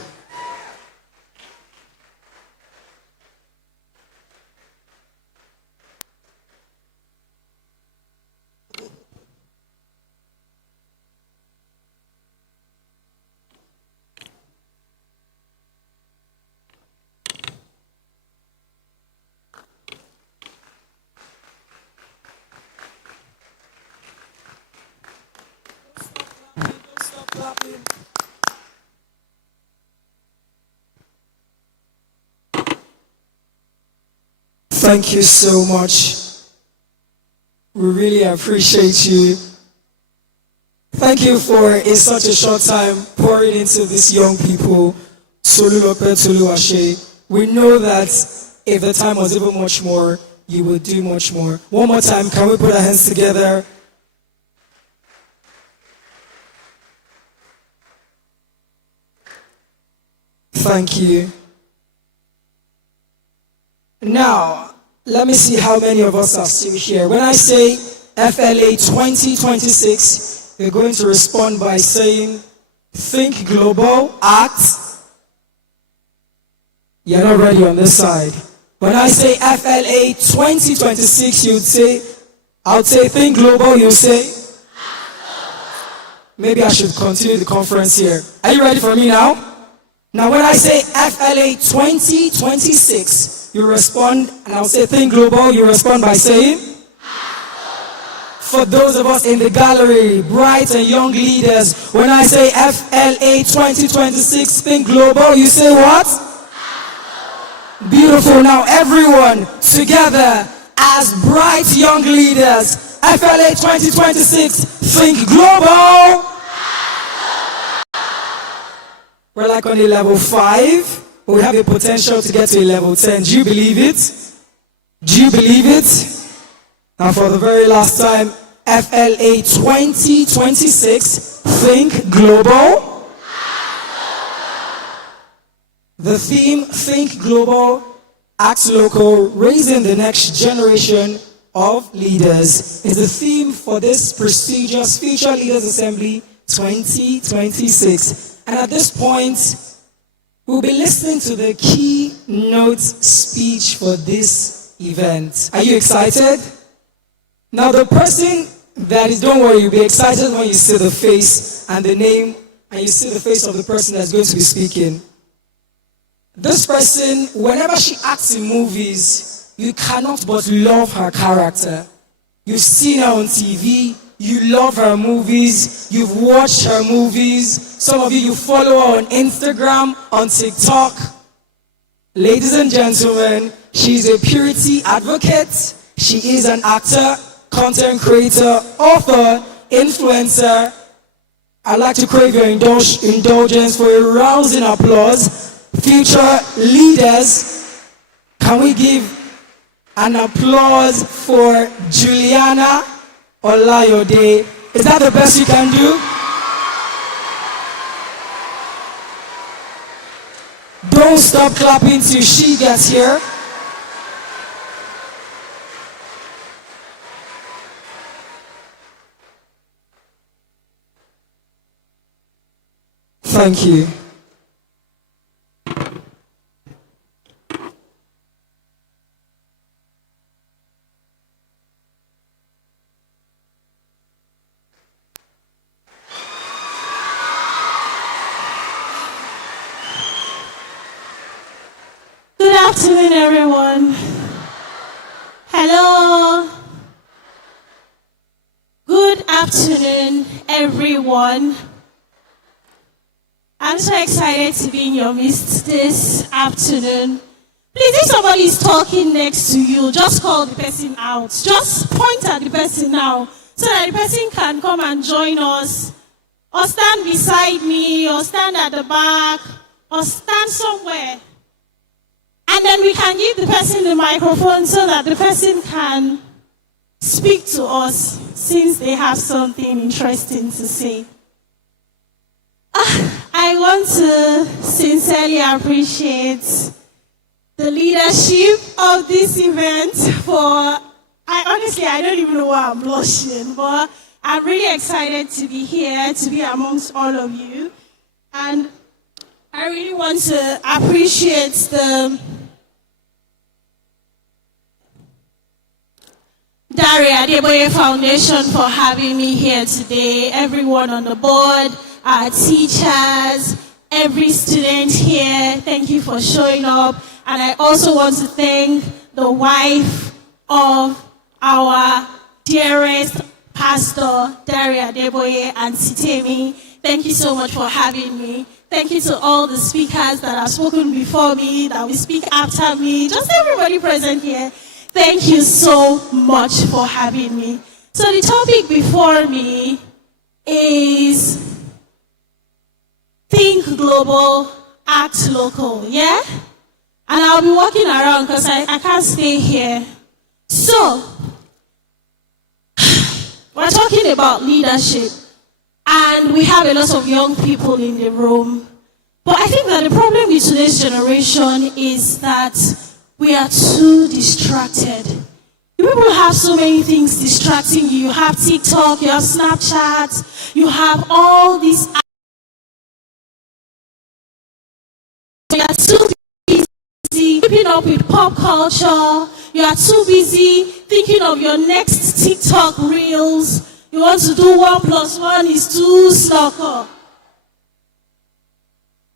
Thank you so much. We really appreciate you. Thank you for, in such a short time, pouring into these young people. Solulope Toluwase. We know that if the time was even much more, you will do much more. One more time, can we put our hands together? Thank you. Now, let me see how many of us are still here. When I say FLA 2026, you're going to respond by saying, think global, act. You're not ready on this side. When I say FLA 2026, you'd say, I would say think global, you'll say, maybe I should continue the conference here. Are you ready for me now? Now when I say FLA 2026, you respond, and I'll say think global, you respond by saying, for those of us in the gallery, bright and young leaders, when I say FLA 2026, think global, you say what? Beautiful. Now everyone together as bright young leaders, FLA 2026, think global. We're like on a level 5, but we have the potential to get to a level 10. Do you believe it? Do you believe it? Now for the very last time, FLA 2026, think global. The theme, think global, act local, raising the next generation of leaders, is the theme for this prestigious Future Leaders Assembly 2026. And at this point, we'll be listening to the keynote speech for this event. Are you excited? Now the person that is, don't worry, you'll be excited when you see the face and the name, and you see the face of the person that's going to be speaking. This person, whenever she acts in movies, you cannot but love her character. You've seen her on TV, you love her movies, you've watched her movies. Some of you follow her on Instagram, on TikTok. Ladies and gentlemen, she's a purity advocate, she is an actor, content creator, author, influencer. I'd like to crave your indulgence for a rousing applause. Future leaders, can we give an applause for Juliana Olayode? Is that the best you can do? Don't stop clapping till she gets here. Thank you. Good afternoon, everyone. Hello. Good afternoon, everyone. I'm so excited to be in your midst this afternoon. Please, if somebody is talking next to you, just call the person out. Just point at the person now so that the person can come and join us, or stand beside me, or stand at the back, or stand somewhere. And then we can give the person the microphone so that the person can speak to us since they have something interesting to say. I want to sincerely appreciate the leadership of this event I don't even know why I'm blushing, but I'm really excited to be here, to be amongst all of you. And I really want to appreciate the Dare Adeboye Foundation for having me here today, everyone on the board, our teachers, every student here, thank you for showing up. And I also want to thank the wife of our dearest pastor, Dare Adeboye and Sitemi. Thank you so much for having me. Thank you to all the speakers that have spoken before me, that will speak after me, just everybody present here. Thank you so much for having me. So the topic before me is think global, act local, yeah? And I'll be walking around because I can't stay here. So, we're talking about leadership, and we have a lot of young people in the room. But I think that the problem with today's generation is that we are too distracted. People have so many things distracting you. You have TikTok, you have Snapchat, you have all these. You are too busy keeping up with pop culture. You are too busy thinking of your next TikTok reels. You want to do 1 + 1 is 2 soccer.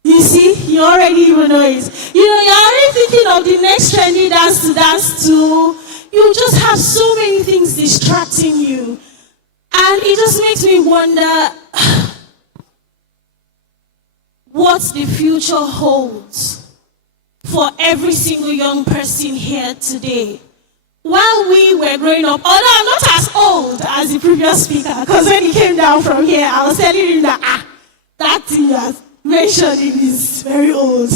You see, you already even know it. You're already thinking of the next trendy dance to dance to. You just have so many things distracting you. And it just makes me wonder what the future holds for every single young person here today. While we were growing up, although I'm not as old as the previous speaker, because when he came down from here, I was telling him that, that thing has mentioning is very old.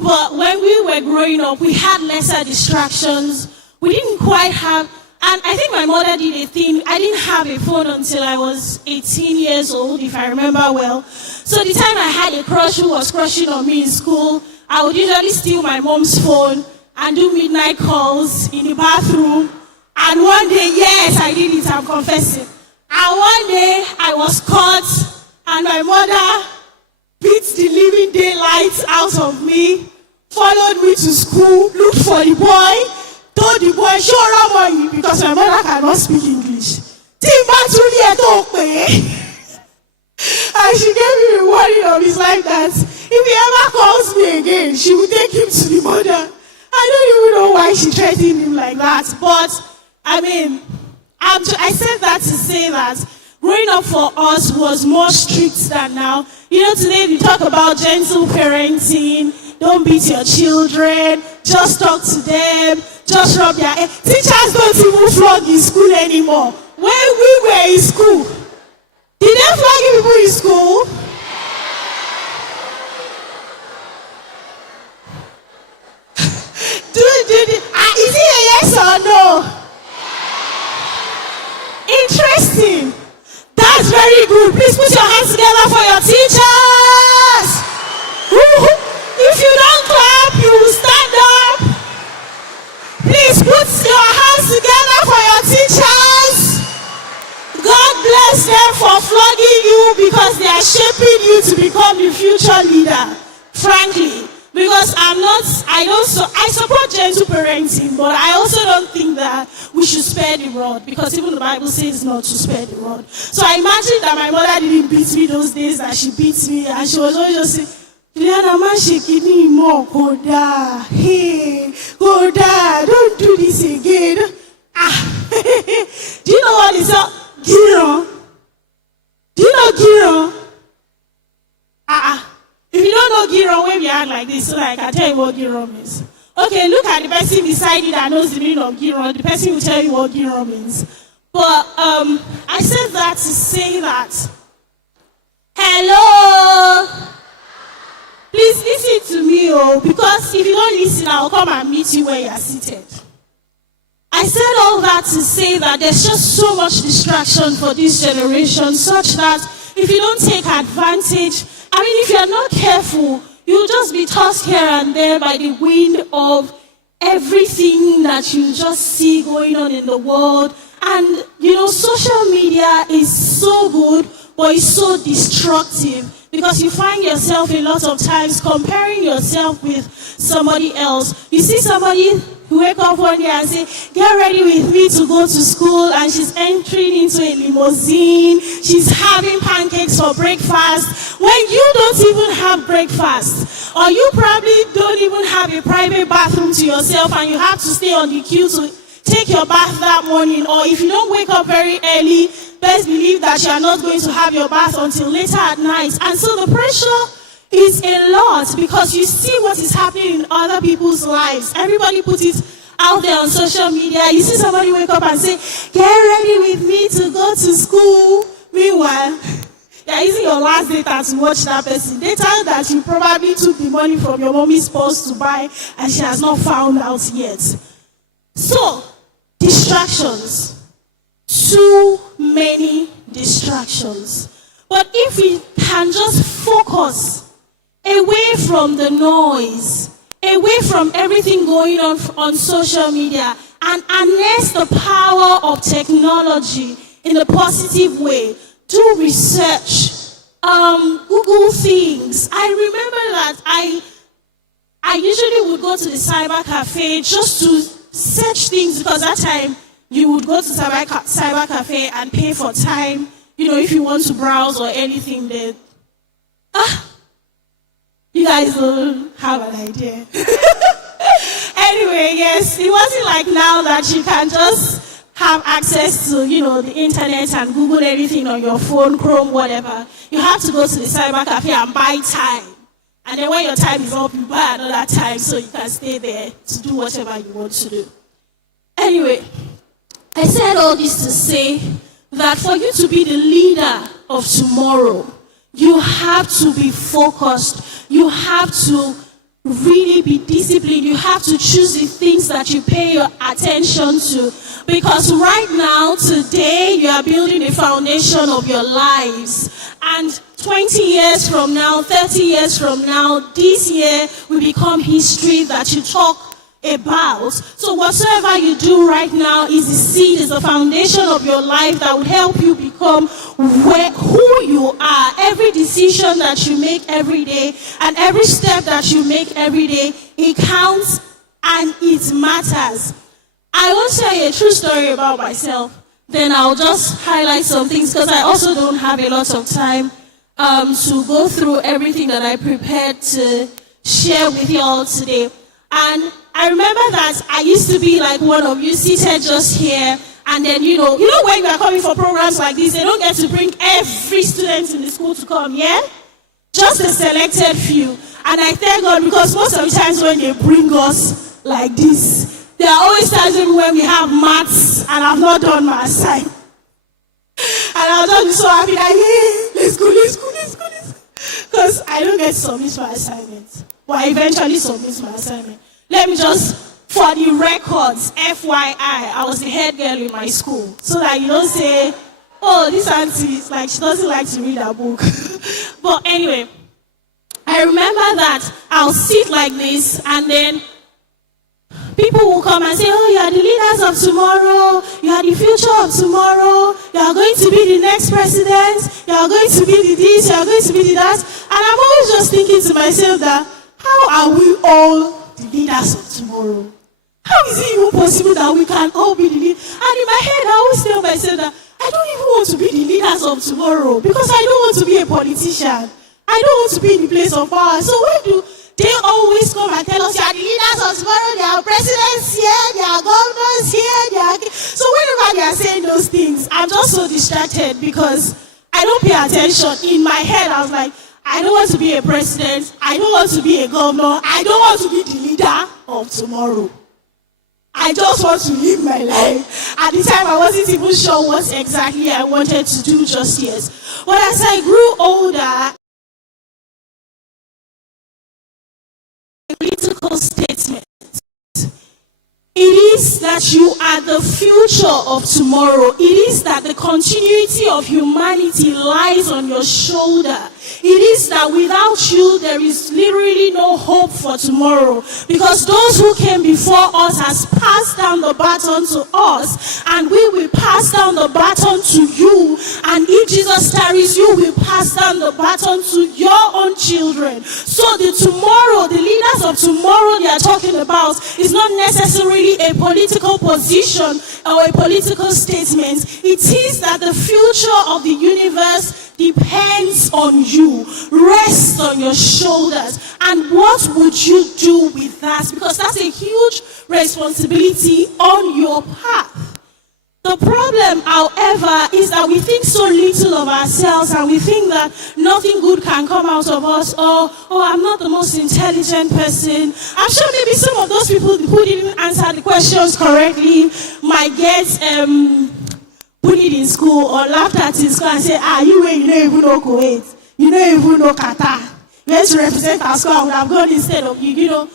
But when we were growing up, we had lesser distractions. We didn't quite have, and I think my mother did a thing. I didn't have a phone until I was 18 years old, if I remember well. So the time I had a crush who was crushing on me in school, I would usually steal my mom's phone and do midnight calls in the bathroom. And one day, yes, I did it, I'm confessing. And one day, I was caught, and my mother beat the living daylights out of me, followed me to school, looked for the boy, told the boy, show Ramon, because my mother cannot speak English. And she gave me a warning of his life that if he ever calls me again, she will take him to the mother. I don't even know why she threatened him like that. But, I mean, I said that to say that growing up for us was more strict than now. You know, today we talk about gentle parenting, don't beat your children, just talk to them, just rub their head. Teachers don't even flog in school anymore. When we were in school, did they flog people in school? Is it a yes or no? Interesting. That's very good. Please put your hands together for your teachers. If you don't clap, you will stand up. Please put your hands together for your teachers. God bless them for flogging you because they are shaping you to become the future leader. Frankly. Because I support gentle parenting, but I also don't think that we should spare the rod, because even the Bible says not to spare the rod. So I imagine that my mother didn't beat me those days that she beat me, and she was always just saying, Juliana, man, she me more, Koda, hey, Koda, don't do this again. Do you know what it's called? Giron. Do you know Giron? If you don't know Giron, when we act like this, so I can tell you what Giron means. Okay, look at the person beside you that knows the meaning of Giron. The person will tell you what Giron means. But I said that to say that. Hello? Please listen to me, because if you don't listen, I'll come and meet you where you are seated. I said all that to say that there's just so much distraction for this generation, such that if you don't take advantage, if you're not careful, you'll just be tossed here and there by the wind of everything that you just see going on in the world. And, social media is so good, but it's so destructive, because you find yourself a lot of times comparing yourself with somebody else. You see somebody who wake up one day and say, get ready with me to go to school, and she's entering into a limousine, she's having pancakes for breakfast, when you don't even have breakfast, or you probably don't even have a private bathroom to yourself, and you have to stay on the queue to take your bath that morning. Or if you don't wake up very early, best believe that you are not going to have your bath until later at night. And so the pressure is a lot, because you see what is happening in other people's lives. Everybody puts it out there on social media. You see somebody wake up and say, get ready with me to go to school. Meanwhile, you're using your last data to watch that person. Data that you probably took the money from your mommy's purse to buy, and she has not found out yet. So, distractions. Too many distractions. But if we can just focus away from the noise, away from everything going on social media, and harness the power of technology in a positive way. Do research, Google things. I remember that I usually would go to the cyber cafe just to search things, because that time you would go to cyber cafe and pay for time, if you want to browse or anything there. You guys don't have an idea. Anyway, yes, it wasn't like now that you can just have access to, the internet and Google everything on your phone, Chrome, whatever. You have to go to the cyber cafe and buy time. And then when your time is up, you buy another time so you can stay there to do whatever you want to do. Anyway, I said all this to say that for you to be the leader of tomorrow, you have to be focused. You have to really be disciplined. You have to choose the things that you pay your attention to. Because right now, today, you are building the foundation of your lives. And 20 years from now, 30 years from now, this year will become history that you talk about. So whatsoever you do right now is the seed, is the foundation of your life that will help you become who you are. Every decision that you make every day and every step that you make every day, it counts and it matters. I won't tell you a true story about myself. Then I'll just highlight some things, because I also don't have a lot of time to go through everything that I prepared to share with you all today. And I remember that I used to be like one of you, seated just here, and then, when you are coming for programs like this, they don't get to bring every student in the school to come, yeah? Just a selected few. And I thank God because most of the times when they bring us like this, there are always times when we have maths and I've not done my assignment. And I'll just be so happy that, yeah, let's go. Because I don't get to submit my assignment. But I eventually submit my assignment. Let me just, for the records, FYI, I was the head girl in my school. So that you don't say, oh, this auntie is like, she doesn't like to read a book. But anyway, I remember that I'll sit like this and then people will come and say, oh, you are the leaders of tomorrow. You are the future of tomorrow. You are going to be the next president. You are going to be the this. You are going to be the that. And I'm always just thinking to myself that, how are we all the leaders of tomorrow? How is it even possible that we can all be the leaders? And in my head, I always tell myself that I don't even want to be the leaders of tomorrow because I don't want to be a politician. I don't want to be in the place of power. So when do they always come and tell us, you are the leaders of tomorrow, there are presidents here, there are governors here, So whenever they are saying those things, I'm just so distracted because I don't pay attention. In my head, I was like, I don't want to be a president, I don't want to be a governor, I don't want to be the leader of tomorrow. I just want to live my life. At the time, I wasn't even sure what exactly I wanted to do just yet. But as I grew older, political statement. It is that you are the future of tomorrow. It is that the continuity of humanity lies on your shoulder. It is that without you, there is literally no hope for tomorrow. Because those who came before us has passed down the baton to us, and we will pass down the baton to you. And if Jesus tarries, you will pass down the baton to your own children. So the tomorrow, the leaders of tomorrow they are talking about is not necessarily a political position or a political statement. It is that the future of the universe depends on you, rests on your shoulders. And what would you do with that? Because that's a huge responsibility on your path. The problem, however, is that we think so little of ourselves and we think that nothing good can come out of us, or, oh, I'm not the most intelligent person. I'm sure maybe some of those people who didn't answer the questions correctly might get bullied in school or laughed at in school and say, you don't even know Kuwait, you don't even know Qatar. You have to represent our school, I would have gone instead of you, you know.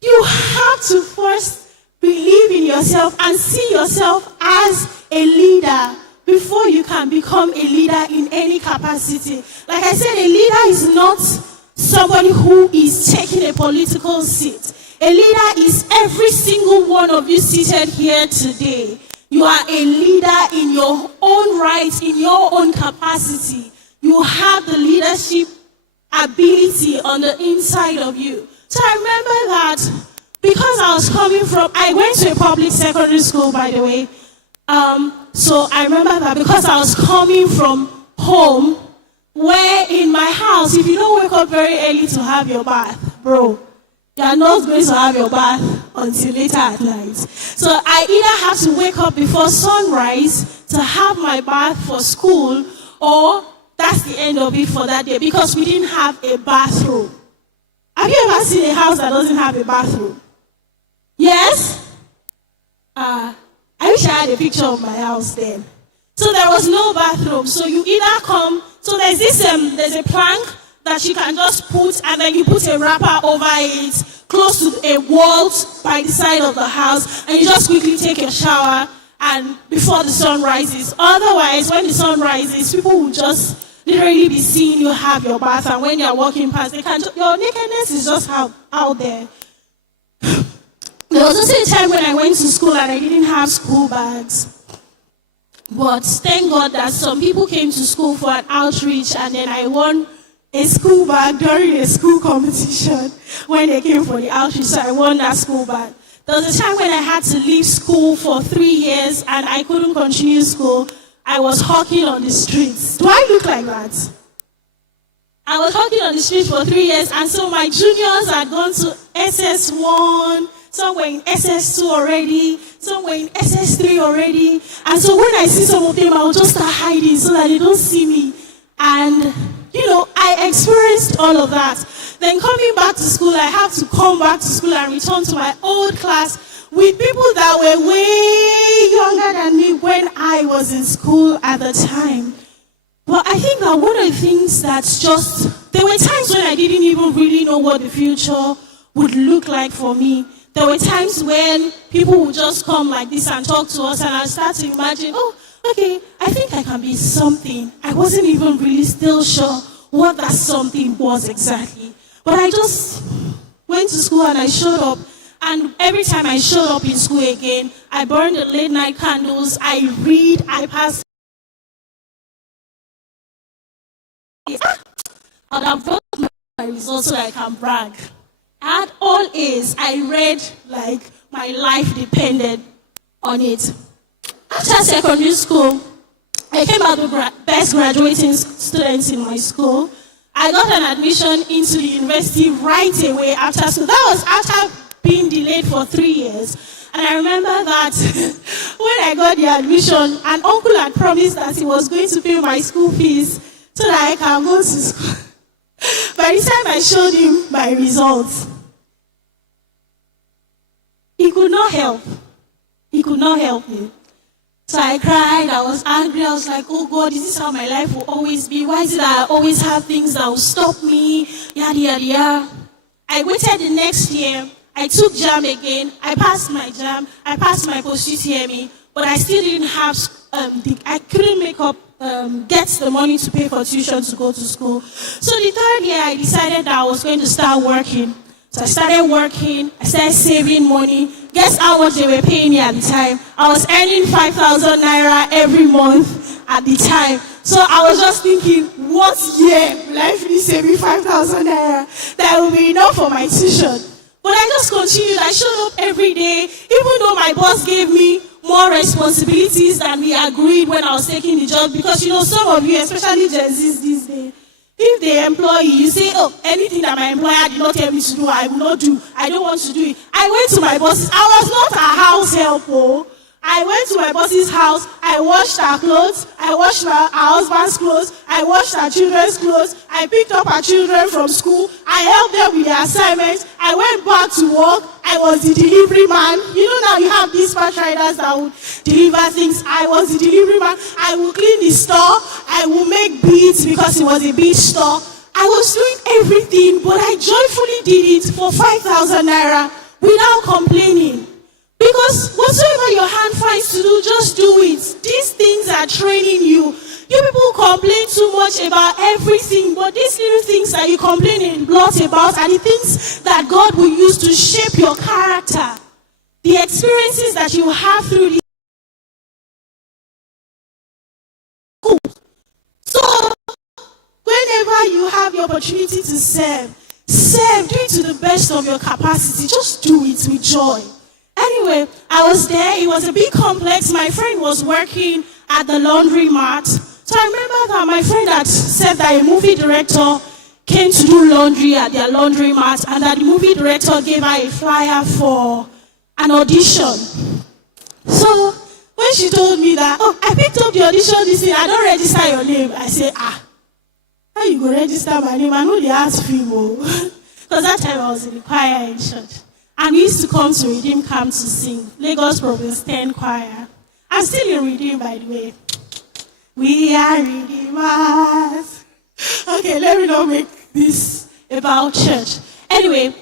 You have to first believe in yourself and see yourself as a leader before you can become a leader in any capacity. Like I said, a leader is not somebody who is taking a political seat. A leader is every single one of you seated here today. You are a leader in your own right, in your own capacity. You have the leadership ability on the inside of you. So I remember that because I was coming from, I went to a public secondary school, by the way. So I remember that because I was coming from home, where in my house, if you don't wake up very early to have your bath, bro, you are not going to have your bath until later at night. So I either have to wake up before sunrise to have my bath for school, or that's the end of it for that day because we didn't have a bathroom. Have you ever seen a house that doesn't have a bathroom? Yes? I wish I had a picture of my house then. So there was no bathroom. So you either come, so there's a plank that you can just put, and then you put a wrapper over it, close to a wall by the side of the house, and you just quickly take your shower and before the sun rises. Otherwise, when the sun rises, people will just literally be seeing you have your bath, and when you're walking past, your nakedness is just out there. There was also a time when I went to school and I didn't have school bags. But thank God that some people came to school for an outreach, and then I won a school bag during a school competition when they came for the outreach, so I won that school bag. There was a time when I had to leave school for 3 years and I couldn't continue school. I was hawking on the streets. Do I look like that? I was hawking on the streets for 3 years, and so my juniors had gone to SS1, some were in SS2 already, some were in SS3 already. And so when I see some of them, I'll just start hiding so that they don't see me. And I experienced all of that. Then coming back to school, I have to come back to school and return to my old class with people that were way younger than me when I was in school at the time. But I think that one of the things that's there were times when I didn't even really know what the future would look like for me. There were times when people would just come like this and talk to us, and I start to imagine, okay, I think I can be something. I wasn't even really still sure what that something was exactly. But I just went to school and I showed up. And every time I showed up in school again, I burned the late night candles, I read, I passed. And I've brought my results so I can brag. I had all A's. I read like my life depended on it. After secondary school, I came out the best graduating students in my school. I got an admission into the university right away after school. That was after being delayed for 3 years. And I remember that when I got the admission, an uncle had promised that he was going to pay my school fees so that I can go to school. By the time I showed him my results, he could not help. He could not help me. So I cried, I was angry, I was like, oh God, is this how my life will always be? Why is it that I always have things that will stop me? Yada, yada, yada. I waited the next year, I took JAM again, I passed my JAM, I passed my post-UTME, but I still didn't have, I couldn't get the money to pay for tuition to go to school. So the third year, I decided that I was going to start working. So I started working, I started saving money. Guess how much they were paying me at the time? I was earning 5,000 naira every month at the time. So I was just thinking, what year will I finish saving 5,000 naira? That will be enough for my tuition. But I just continued. I showed up every day, even though my boss gave me more responsibilities than we agreed when I was taking the job. Because some of you, especially Gen Zs these days, if they employ you, say, anything that my employer did not tell me to do, I will not do. I don't want to do it. I went to my boss's. I was not a house help. I went to my boss's house. I washed her clothes. I washed her husband's clothes. I washed her children's clothes. I picked up her children from school. I helped them with their assignments. I went back to work. I was the delivery man. Now you have dispatch riders that would deliver things. I was the delivery man. I would clean the store. I would make beads because it was a beach store. I was doing everything, but I joyfully did it for 5,000 naira without complaining. Because whatsoever your hand finds to do, just do it. These things are training you. You people complain too much about everything, but these little things that you complain a lot about are the things that God will use to shape your character. The experiences that you have through these. So, whenever you have the opportunity to serve, do it to the best of your capacity. Just do it with joy. Anyway, I was there. It was a big complex. My friend was working at the laundry mat. So I remember that my friend had said that a movie director came to do laundry at their laundry mat, and that the movie director gave her a flyer for an audition. So when she told me that, I picked up the audition, this thing, I don't register your name. I said, how you go register my name? I know they ask people. Because that time I was in the choir in church. And we used to come to Redeem Camp to sing. Lagos Province 10 choir. I'm still in Redeem, by the way. We are Redeemers. Okay, let me not make this about church. Anyway,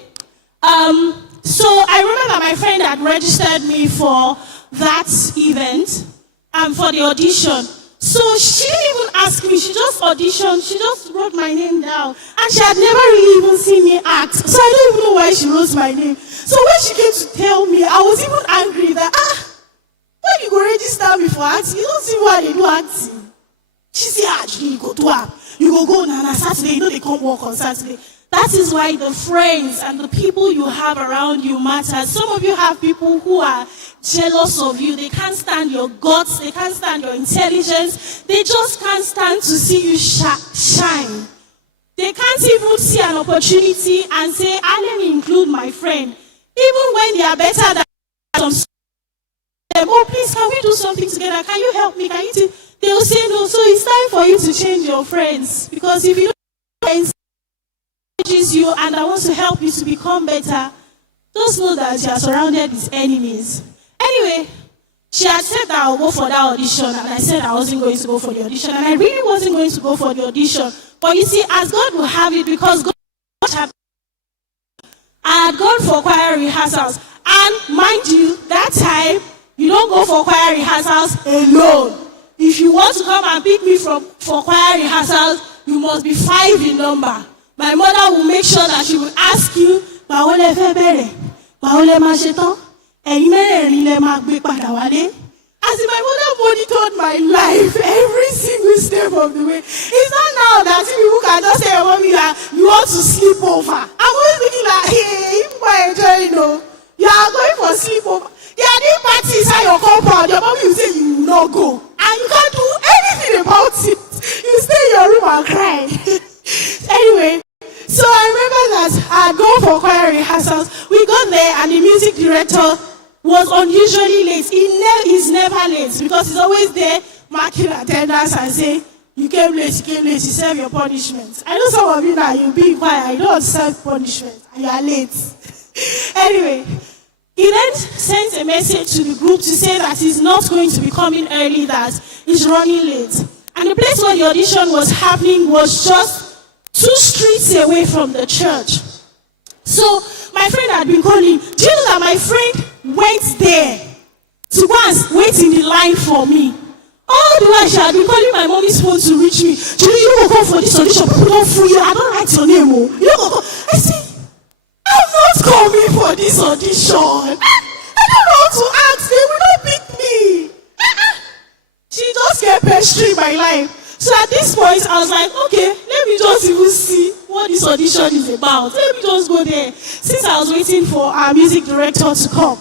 so I remember my friend had registered me for that event and for the audition. So she didn't even ask me, she just auditioned, she just wrote my name down. And she had never really even seen me act. So I don't even know why she wrote my name. So when she came to tell me, I was even angry that, when you go register me for acting, you don't see why they do acting. She said, you go to her. You go on Saturday, they come work on Saturday. That is why the friends and the people you have around you matter. Some of you have people who are jealous of you. They can't stand your guts. They can't stand your intelligence. They just can't stand to see you shine. They can't even see an opportunity and say, let me include my friend. Even when they are better than some, please, can we do something together? Can you help me? Can you? They will say no. So it's time for you to change your friends. Because if you sees you and that wants to help you to become better, just know that you are surrounded with enemies. Anyway, she had said that I'll go for that audition, and I said I wasn't going to go for the audition, and I really wasn't going to go for the audition. But you see, as God will have it, because God had, I had gone for choir rehearsals, and mind you, that time, you don't go for choir rehearsals alone. If you want to come and pick me for choir rehearsals, you must be 5 in number. My mother will make sure that she will ask you, báwo lẹ fẹ́ bẹ̀rẹ̀, báwo lẹ máa ṣe tán, ẹ̀yin mẹ́rẹ̀ẹ̀rin lẹ máa gbé padà wálé. As in, my mother monitored my life every single step of the way. It's not now that people can just say, mommy, you want to sleep over. I'm always thinking like, hey, you are enjoying, you are going for sleepover. They are doing parties inside your compound. Your mommy will say you will not go. And you can't do anything about it. You stay in your room and cry. Anyway, so I remember that I had gone for choir rehearsals. We got there and the music director was unusually late. He's never late because he's always there marking attendance and saying, you came late, you serve your punishment. I know some of you now, you'll be in choir, you don't serve punishment, and you are late. Anyway, he then sent a message to the group to say that he's not going to be coming early, that he's running late. And the place where the audition was happening was just 2 streets away from the church. So my friend had been calling. Do you know that my friend went there to go and wait in the line for me? All the while she had been calling my mommy's phone to reach me. You don't come for this audition. People don't fool you. I don't write your name. You don't go. I said, I'm not coming for this audition. I don't know how to ask. They will not pick me. She just kept pestering my life. So at this point, I was like, okay, let me just even see what this audition is about. Let me just go there. Since I was waiting for our music director to come.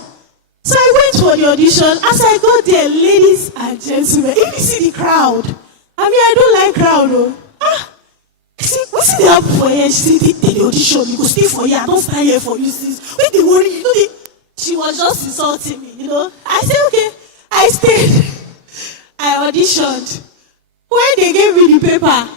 So I went for the audition. As I got there, ladies and gentlemen, if you see the crowd, I mean, I don't like crowd, though. See, what's the help for here? She said, the audition, you go stay for here. I don't stand here for you, sis. When they worry, she was just insulting me, I said, okay. I stayed. I auditioned. When they gave me the paper,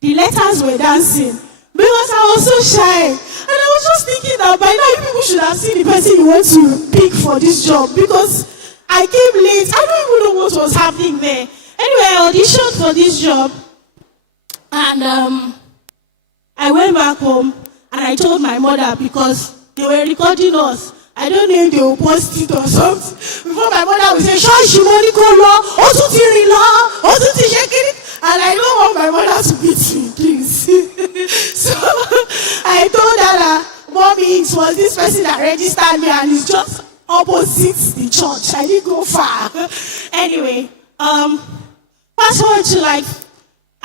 the letters were dancing because I was so shy. And I was just thinking that by now you people should have seen the person you want to pick for this job because I came late. I don't even know what was happening there. Anyway, I auditioned for this job and I went back home and I told my mother because they were recording us. I don't know if they will post it or something. Before my mother would say, Shashi money law, and I don't want my mother to beat me, please. So I told her, Mommy, it was this person that registered me and it's just opposite the church. I didn't go far. Anyway, fast forward to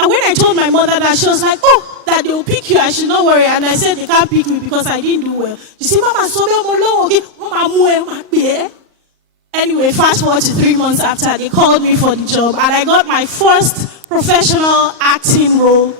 and when I told my mother that, she was like, oh, that they will pick you, I should not worry. And I said, they can't pick me because I didn't do well. She said, Mama, anyway, fast forward to 3 months after, they called me for the job. And I got my first professional acting role.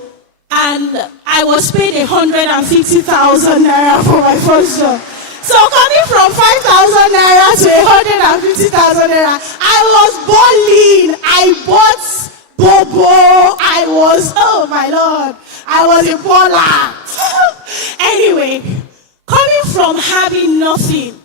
And I was paid 150,000 naira for my first job. So coming from 5,000 naira to 150,000 naira, I was balling. I bought Bobo, I was, oh my Lord, I was a baller. Anyway, coming from having nothing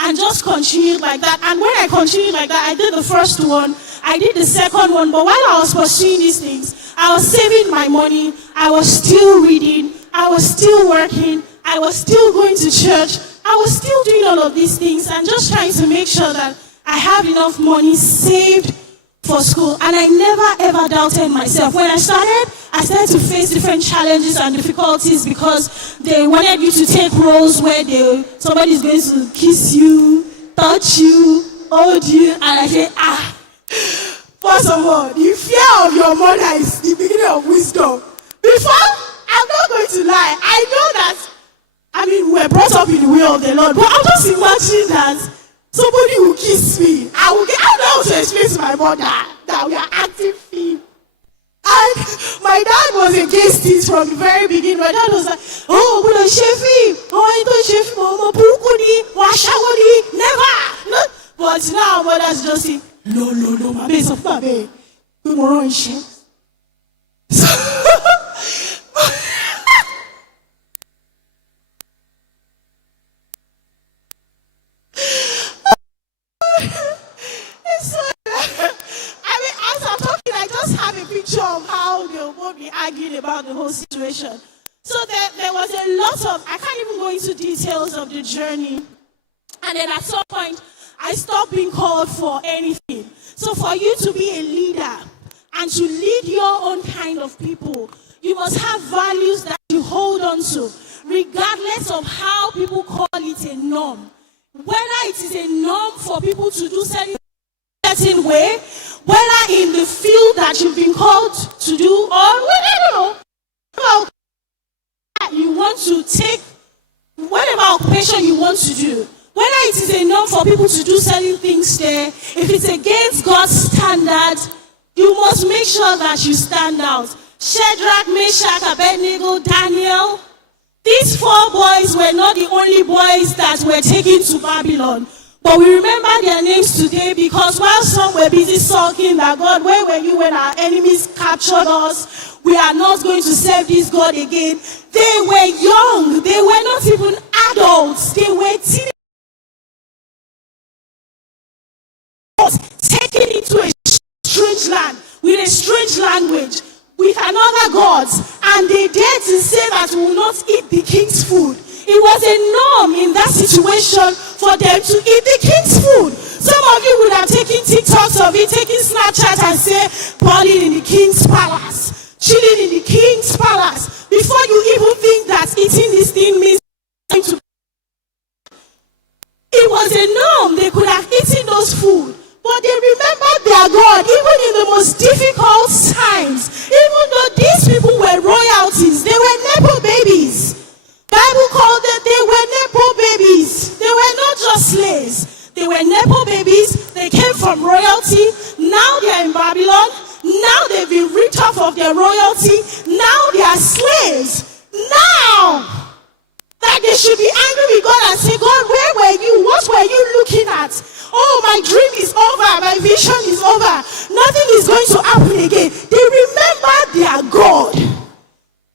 and just continued like that. And when I continued like that, I did the first one, I did the second one. But while I was pursuing these things, I was saving my money. I was still reading. I was still working. I was still going to church. I was still doing all of these things and just trying to make sure that I have enough money saved for school. And I never ever doubted myself. When I started to face different challenges and difficulties because they wanted you to take roles where somebody's going to kiss you, touch you, hold you, and I said, first of all, the fear of your mother is the beginning of wisdom. Before, I'm not going to lie, I know that, we're brought up in the way of the Lord, but I'm just imagining that somebody will kiss me. I don't know how to explain to my mother that we are acting film. And my dad was against it from the very beginning. My dad was like, oh, but I never. But now mother's just saying, no, my base of my baby. We were on shit. 3 arguing about the whole situation. So there was a lot of, I can't even go into details of the journey. And then at some point, I stopped being called for anything. So for you to be a leader and to lead your own kind of people, you must have values that you hold on to, regardless of how people call it a norm. Whether it is a norm for people to do certain way, whether in the field that you've been called to do, or whatever you want to take, whatever occupation you want to do, whether it is a norm for people to do certain things there, if it's against God's standard, you must make sure that you stand out. Shadrach, Meshach, Abednego, Daniel, these 4 boys were not the only boys that were taken to Babylon. But we remember their names today because while some were busy sulking that, God, where were you when our enemies captured us? We are not going to serve this God again. They were young. They were not even adults. They were teenagers taken into a strange land with a strange language, with another God, and they dared to say that we will not eat the king's food. It was a norm in that situation for them to eat the king's food. Some of you would have taken TikToks of it, taken Snapchat and say, balling in the king's palace, chilling in the king's palace, before you even think that eating this thing means to. It was a norm. They could have eaten those food. But they remembered their God, even in the most difficult times. Even though these people were royalties, they were Nepo babies. Bible called them, they were Nepo babies. They were not just slaves. They were Nepo babies. They came from royalty. Now they are in Babylon. Now they've been ripped off of their royalty. Now they are slaves. Now that they should be angry with God and say, God, where were you? What were you looking at? Oh, my dream is over. My vision is over. Nothing is going to happen again. They remember their God.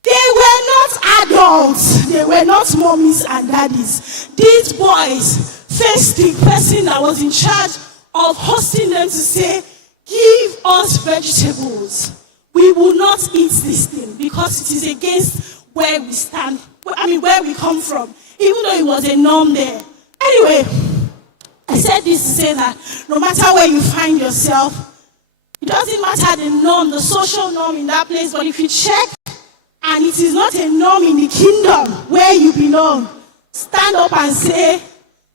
They were not adults. They were not mommies and daddies. These boys faced the person that was in charge of hosting them to say, give us vegetables. We will not eat this thing because it is against where we stand. Where we come from. Even though it was a norm there. Anyway, I said this to say that no matter where you find yourself, it doesn't matter the norm, the social norm in that place, but if you check and it is not a norm in the kingdom where you belong, stand up and say,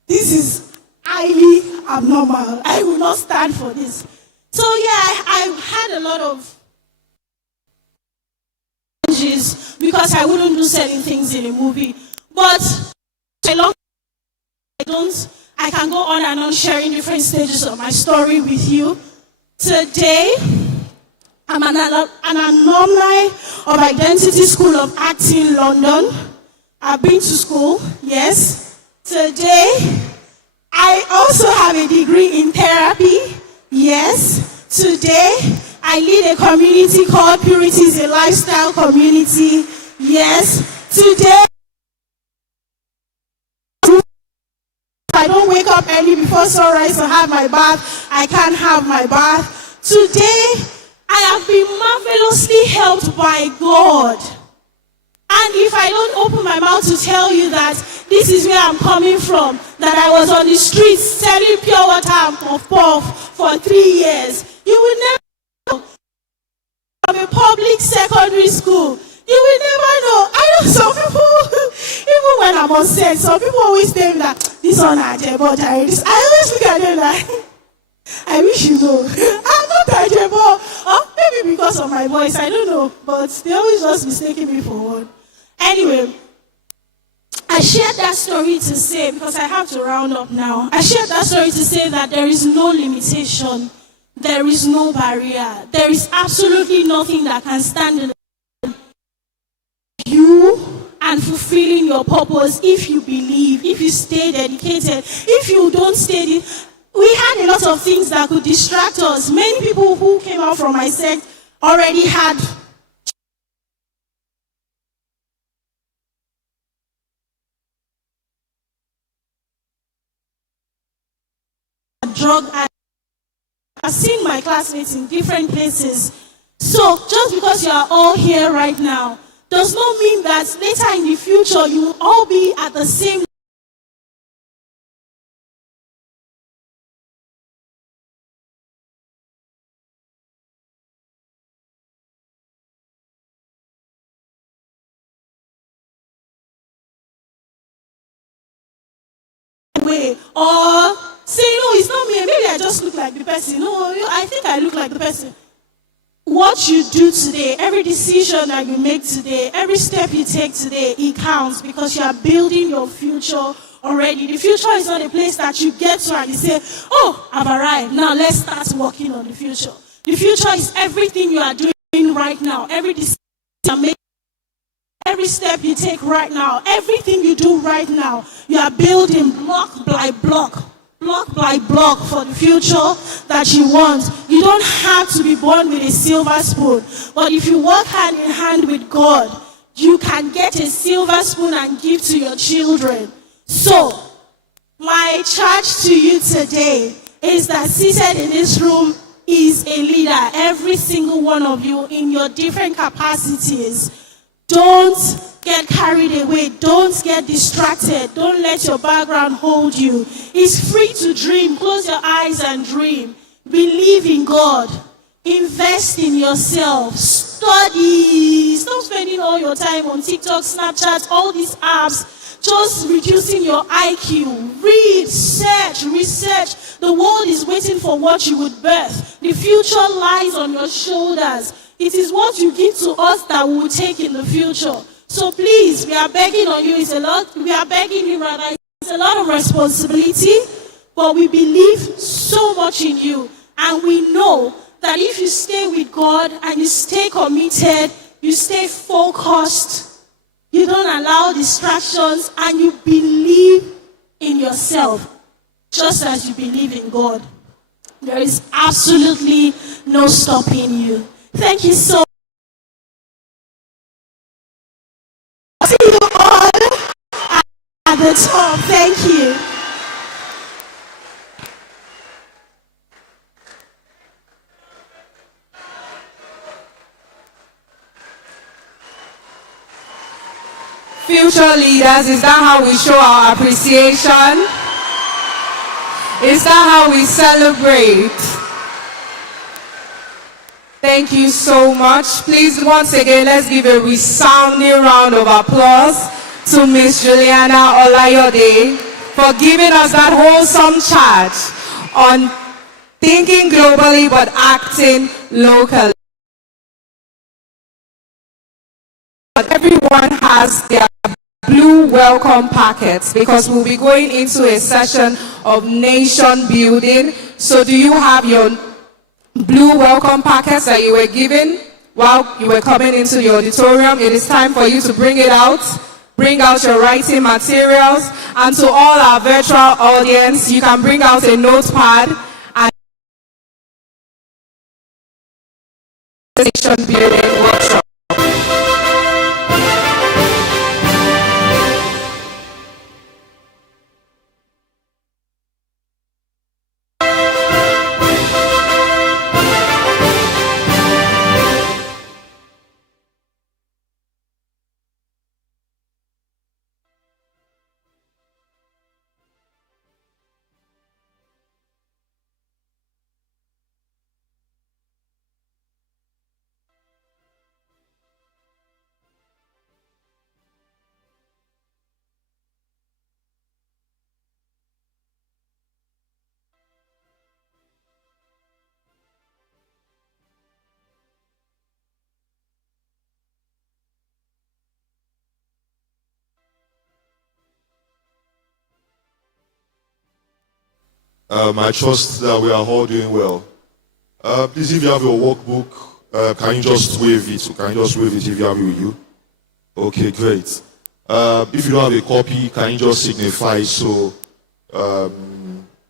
this is highly abnormal. I will not stand for this. So yeah, I had a lot of challenges because I wouldn't do certain things in a movie. But I can go on and on sharing different stages of my story with you. Today, I'm an alumni of Identity School of Acting, London. I've been to school, yes. Today, I also have a degree in therapy, yes. Today, I lead a community called Purity is a Lifestyle Community, yes. Today, I don't wake up early before sunrise to have my bath. I can't have my bath. Today, I have been marvelously helped by God. And if I don't open my mouth to tell you that this is where I'm coming from, that I was on the streets selling pure water and puff for 3 years, you will never know. From a public secondary school, you will never know. I know some people, even when I'm on set, some people always think that this one Adeboye. I always look at them like, I wish you know. I'm not Adeboye. Or maybe because of my voice, I don't know. But they always just mistaking me for one. Anyway, I shared that story to say, because I have to round up now. I shared that story to say that there is no limitation. There is no barrier. There is absolutely nothing that can stand in you and fulfilling your purpose if you believe, if you stay dedicated. If you don't stay, we had a lot of things that could distract us. Many people who came out from my sect already had drug. I've seen my classmates in different places. So, just because you are all here right now, does not mean that later in the future you will all be at the same way, or say, no, it's not me, maybe I just look like the person. No, I think I look like the person. What you do today, every decision that you make today, every step you take today, it counts because you are building your future already. The future is not a place that you get to and you say, oh, I've arrived. Now let's start working on the future. The future is everything you are doing right now, every decision you make, every step you take right now, everything you do right now, you are building block by block for the future that you want. You don't have to be born with a silver spoon, but if you work hand in hand with God, you can get a silver spoon and give to your children. So, my charge to you today is that seated in this room is a leader, every single one of you in your different capacities. Don't get carried away. Don't get distracted. Don't let your background hold you. It's free to dream. Close your eyes and dream. Believe in God. Invest in yourself. Study. Stop spending all your time on TikTok, Snapchat, all these apps. Just reducing your IQ. Read, search, research. The world is waiting for what you would birth. The future lies on your shoulders. It is what you give to us that we will take in the future. So please, we are begging on you. We are begging you rather. It's a lot of responsibility, but we believe so much in you. And we know that if you stay with God and you stay committed, you stay focused, you don't allow distractions, and you believe in yourself, just as you believe in God, there is absolutely no stopping you. Thank you so much. See you all at the top. Thank you. Future leaders, is that how we show our appreciation? Is that how we celebrate? Thank you so much. Please, once again, let's give a resounding round of applause to Miss Juliana Olayode for giving us that wholesome charge on thinking globally but acting locally. Everyone has their blue welcome packets because we'll be going into a session of nation building. So do you have your blue welcome packets that you were given while you were coming into the auditorium? It is time for you to bring it out. Bring out your writing materials. And to all our virtual audience, you can bring out a notepad and nation building workshop. I trust that we are all doing well. Please, if you have your workbook, can you just wave it? Can you just wave it if you have it with you? Okay, great. If you don't have a copy, can you just signify so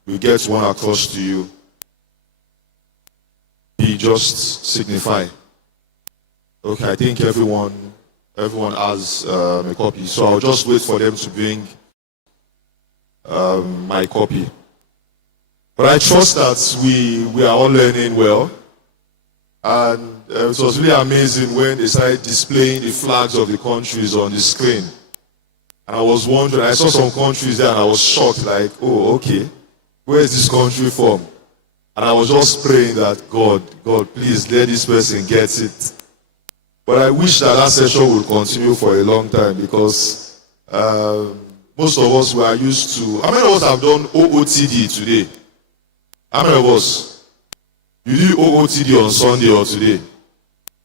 we get one across to you? You just signify. Okay, I think everyone has a copy, so I'll just wait for them to bring my copy. But I trust that we are all learning well, And it was really amazing when they started displaying the flags of the countries on the screen. And I was wondering, I saw some countries there and I was shocked, like, oh, okay, where is this country from? And I was just praying that, God, please let this person get it. But I wish that session would continue for a long time because most of us were used to. How many of us have done OOTD today? How many of us? You did OOTD on Sunday or today?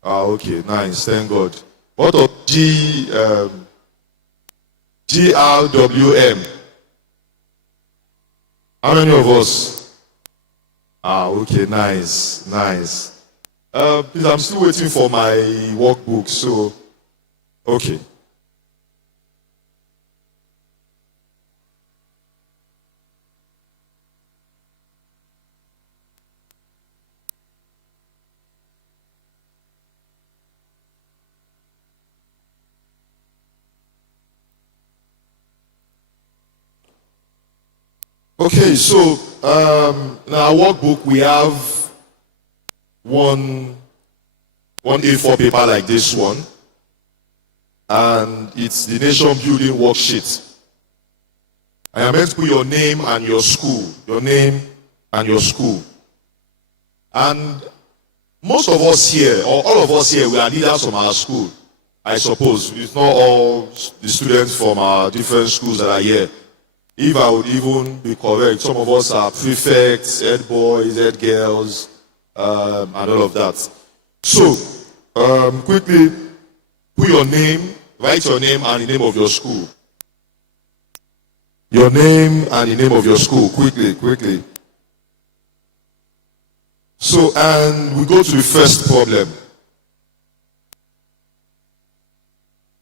Ah, okay, nice, thank God. What of GRWM? How many of us? Ah, okay, nice. Please, I'm still waiting for my workbook, so, okay. Okay, so in our workbook we have one A4 paper like this one, and it's the nation building worksheet. I am meant to put your name and your school, and most of us here, or all of us here, we are leaders from our school. I suppose it's not all the students from our different schools that are here. If I would even be correct, some of us are prefects, head boys, head girls, and all of that. So, quickly, put your name, write your name and the name of your school. Your name and the name of your school, quickly. So, and we go to the first problem.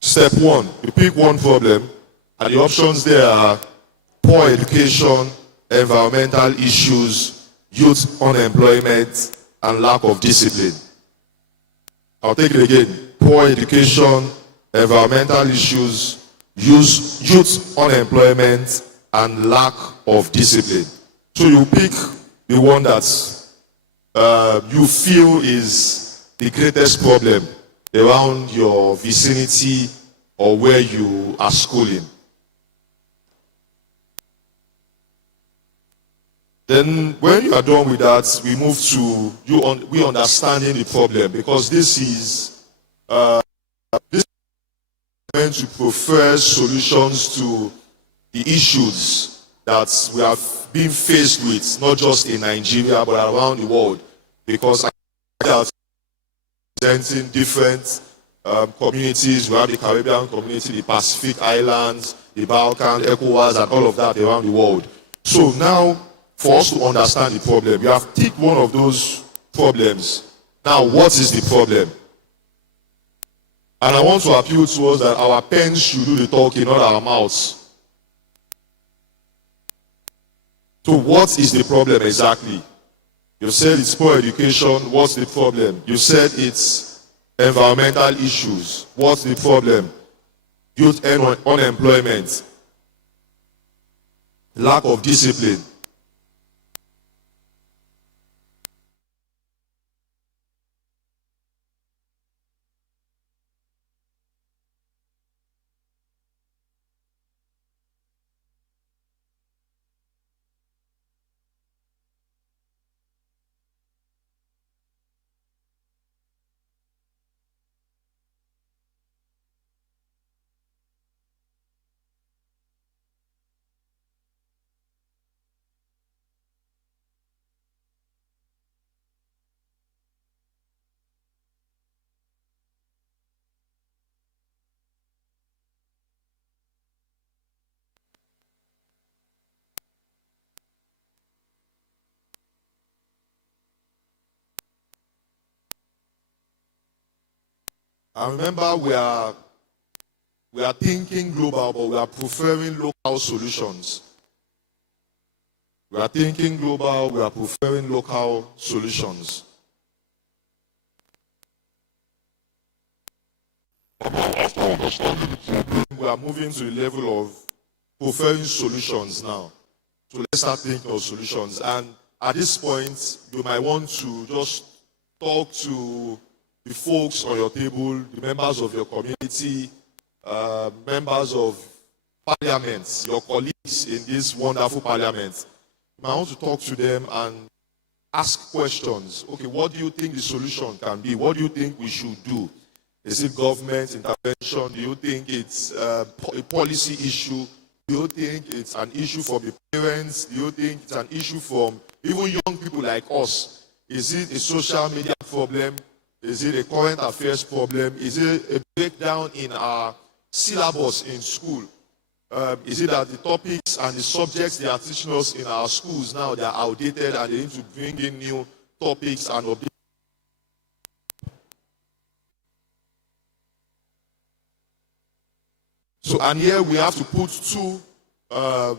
Step 1, you pick one problem, and the options there are poor education, environmental issues, youth unemployment, and lack of discipline. I'll take it again. Poor education, environmental issues, youth unemployment, and lack of discipline. So you pick the one that you feel is the greatest problem around your vicinity or where you are schooling. Then when you are done with that, we move to we understanding the problem, because this is meant to prefer solutions to the issues that we have been faced with, not just in Nigeria but around the world, because I are presenting different communities. We have the Caribbean community, the Pacific Islands, the Balkan, ECOWAS, and all of that around the world. So now, for us to understand the problem, you have ticked one of those problems. Now, what is the problem? And I want to appeal to us that our pens should do the talking, not our mouths. So what is the problem exactly? You said it's poor education. What's the problem? You said it's environmental issues. What's the problem? Youth unemployment. Lack of discipline. And remember, we are thinking global, but we are preferring local solutions. We are thinking global, we are preferring local solutions. After understanding the problem, we are moving to the level of preferring solutions now. So let's start thinking of solutions. And at this point, you might want to just talk to the folks on your table, the members of your community, members of parliament, your colleagues in this wonderful parliament. I want to talk to them and ask questions. Okay, what do you think the solution can be? What do you think we should do? Is it government intervention? Do you think it's a policy issue? Do you think it's an issue from the parents? Do you think it's an issue from even young people like us? Is it a social media problem? Is it a current affairs problem? Is it a breakdown in our syllabus in school? Is it that the topics and the subjects they are teaching us in our schools now, they are outdated and they need to bring in new topics and objectives? So, and here we have to put two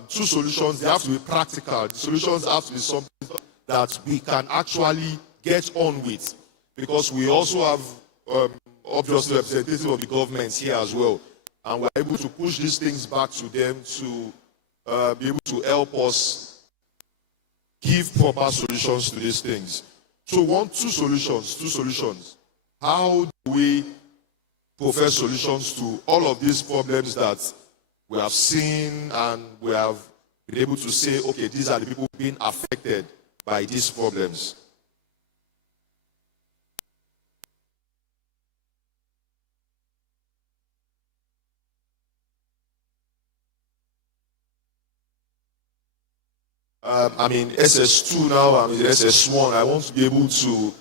solutions. They have to be practical. The solutions have to be something that we can actually get on with, because we also have obviously representatives of the government here as well, and we're able to push these things back to them to be able to help us give proper solutions to these things. So we want two solutions. How do we profess solutions to all of these problems that we have seen, and we have been able to say, okay, these are the people being affected by these problems? I'm in SS2 now, I'm in SS1. I want to be able to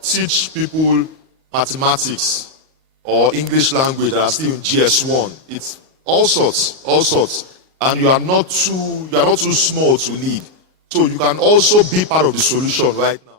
teach people mathematics or English language that are still in GS1. It's all sorts. And you are not too small to lead. So you can also be part of the solution right now.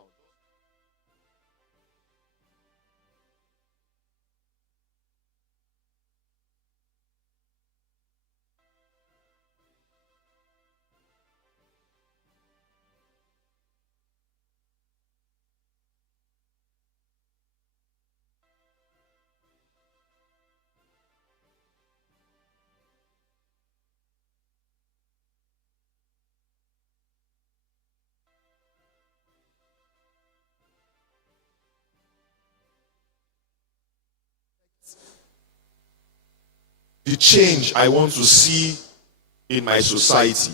The change I want to see in my society.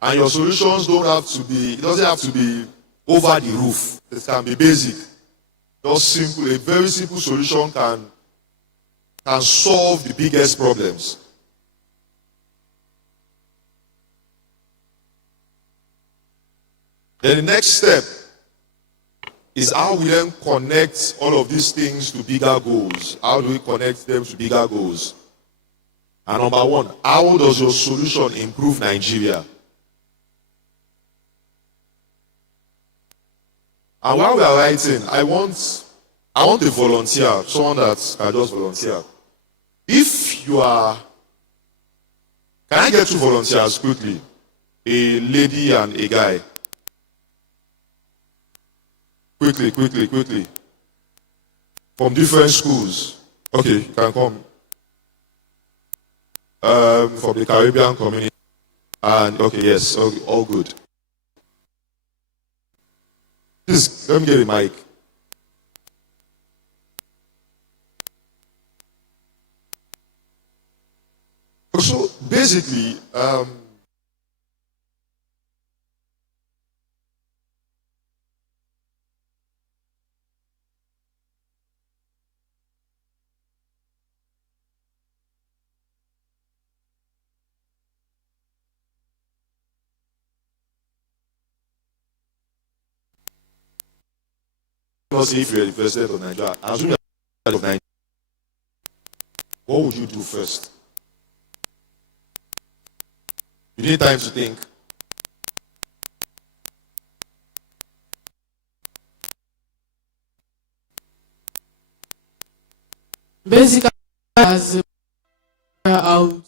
And your solutions it doesn't have to be over the roof. It can be basic. Just simple, a very simple solution can solve the biggest problems. Then the next step is how we then connect all of these things to bigger goals. How do we connect them to bigger goals? And number one, how does your solution improve Nigeria? And while we are writing, I want a volunteer, someone that can just volunteer. If you are, can I get two volunteers quickly? A lady and a guy. Quickly. From different schools. Okay, you can come. From the Caribbean community. And okay, yes, all good. Please, let me get a mic. So basically, not say if you're the president of Nigeria, assume you're the president of Nigeria, what would you do first? You need time to think. Basically, as out.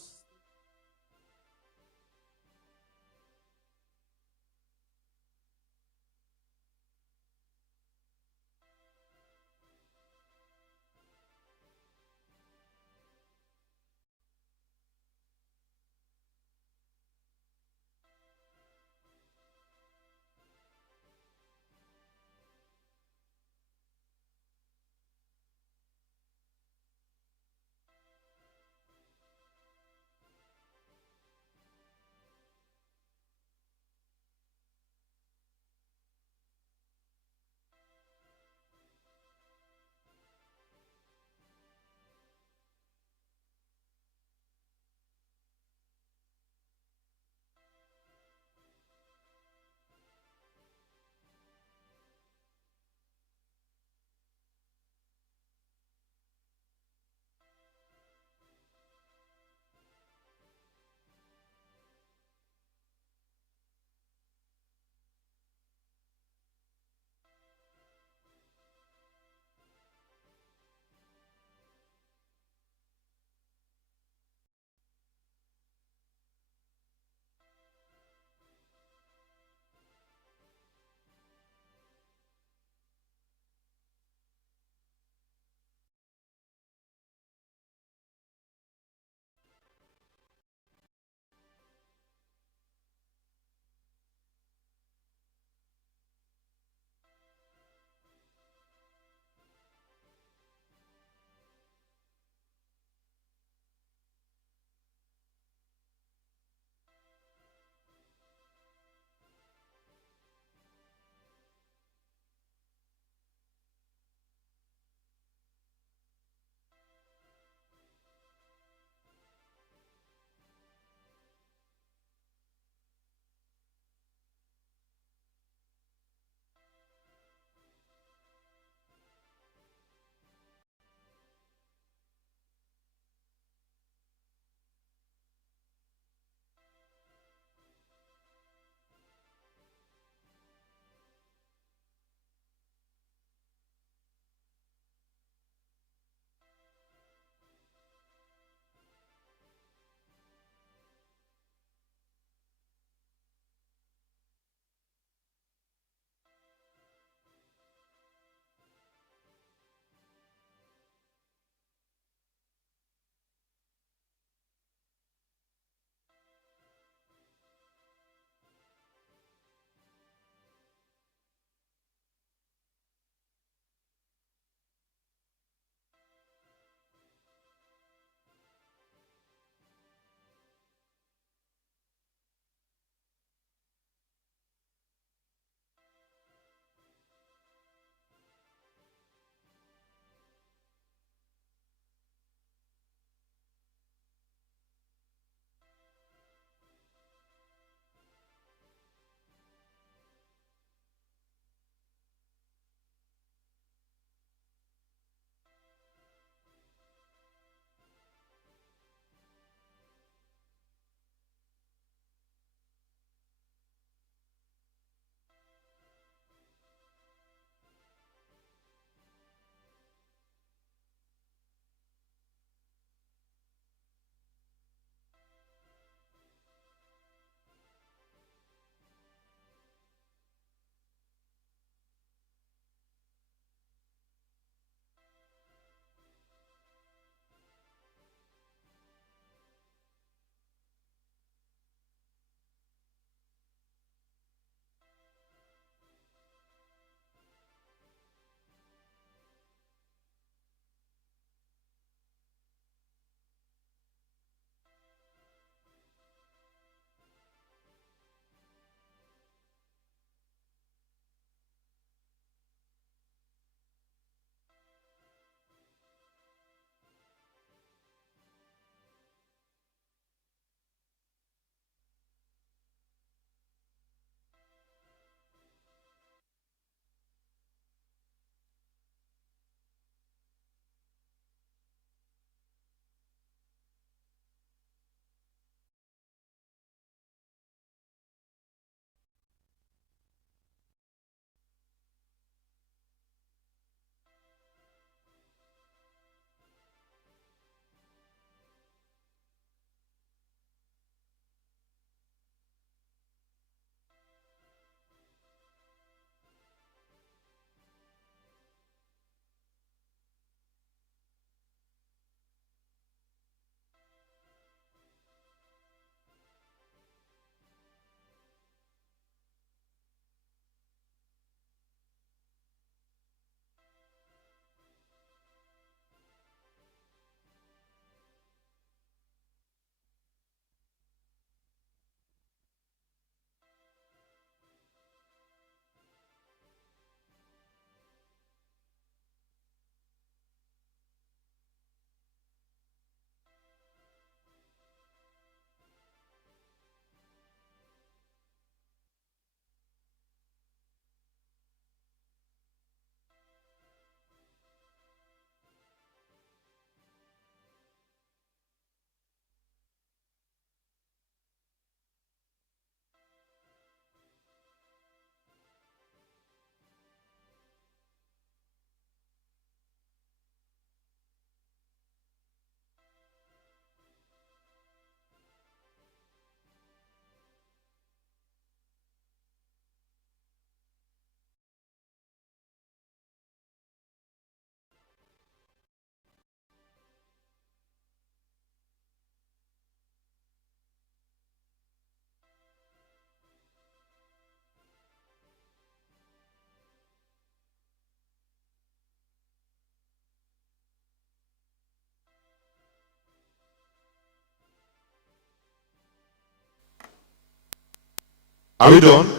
Are we done?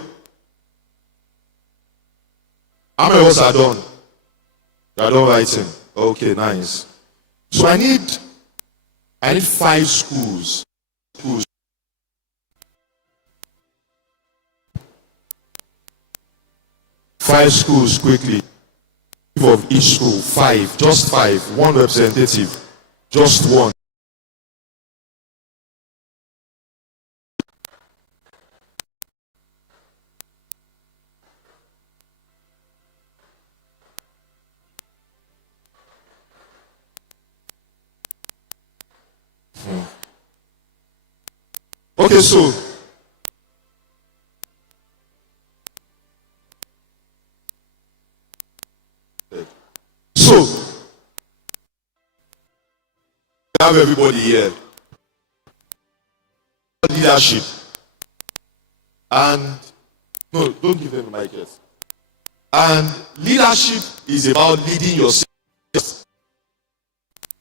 How many of us are done? You are done writing. Okay, nice. So I need 5 schools. 5 schools quickly. Of each school, 5, just 5, 1 representative, just 1. Okay, so we have everybody here. Leadership. And no, don't give them the mic yet. And leadership is about leading yourself.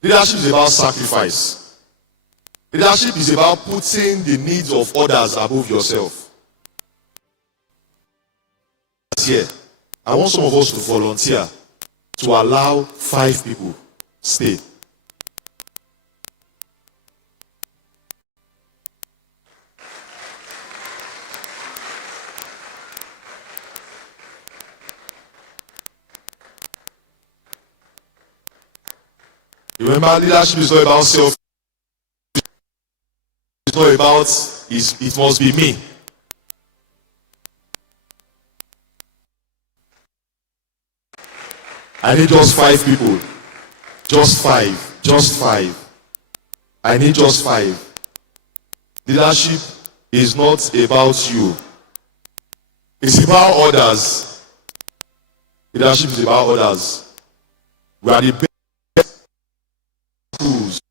Leadership is about sacrifice. Leadership is about putting the needs of others above yourself. Here, I want some of us to volunteer to allow 5 people stay. Remember, leadership is not about self. It's not about it must be me. I need just 5 people. Just 5. Just 5. I need just 5. Leadership is not about you. It's about others. Leadership is about others. We are the best schools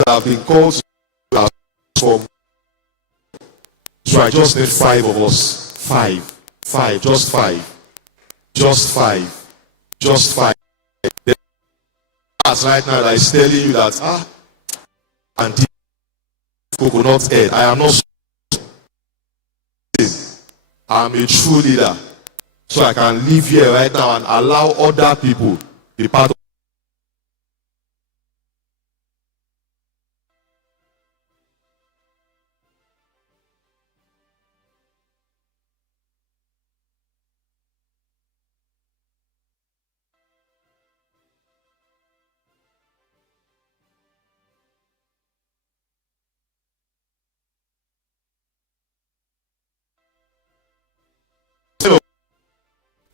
that have been called to transform. So I just need 5 of us. 5. 5. Just 5. Just 5. Just 5. As right now that is telling you that and this coconut head, I am not. I am a true leader. So I can live here right now and allow other people to be part of.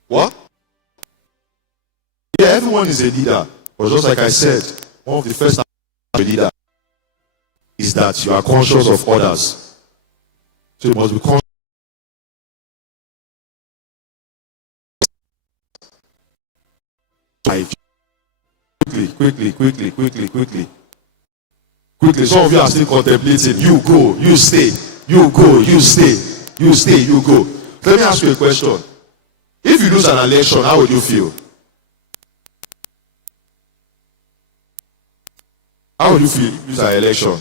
What? Yeah, everyone is a leader. But just like I said, one of the first things of a leader is that you are conscious of others. So you must be conscious. Quickly. Some of you are still contemplating. You go, you stay. You go, you stay. You stay, you go. Let me ask you a question. If you lose an election, how would you feel? How would you feel if you lose an election?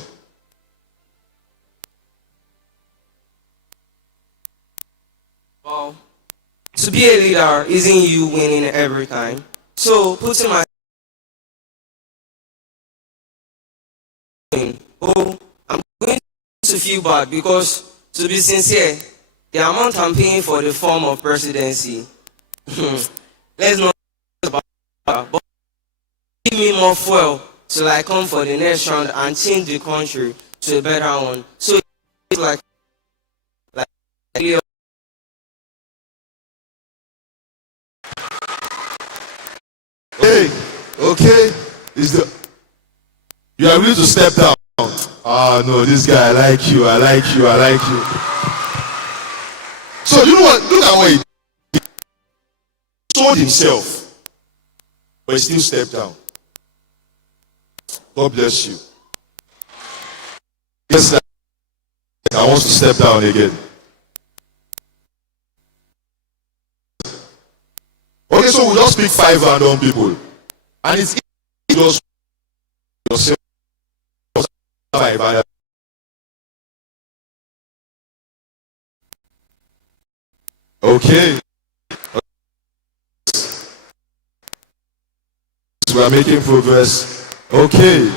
Well, to be a leader isn't you winning every time. So putting my I'm going to feel bad because, to be sincere, the amount I'm paying for the form of presidency, let's not about that, but give me more fuel till I come for the next round and change the country to a better one. So it's like Hey, okay, you are ready to step down. No, this guy, I like you. So you know what? Look at what he did. He sold himself, but he still stepped down. God bless you. Yes, I want to step down again. Okay, so we'll just pick 5 random people. And it's easy to just yourself. Okay. We are making progress. Okay.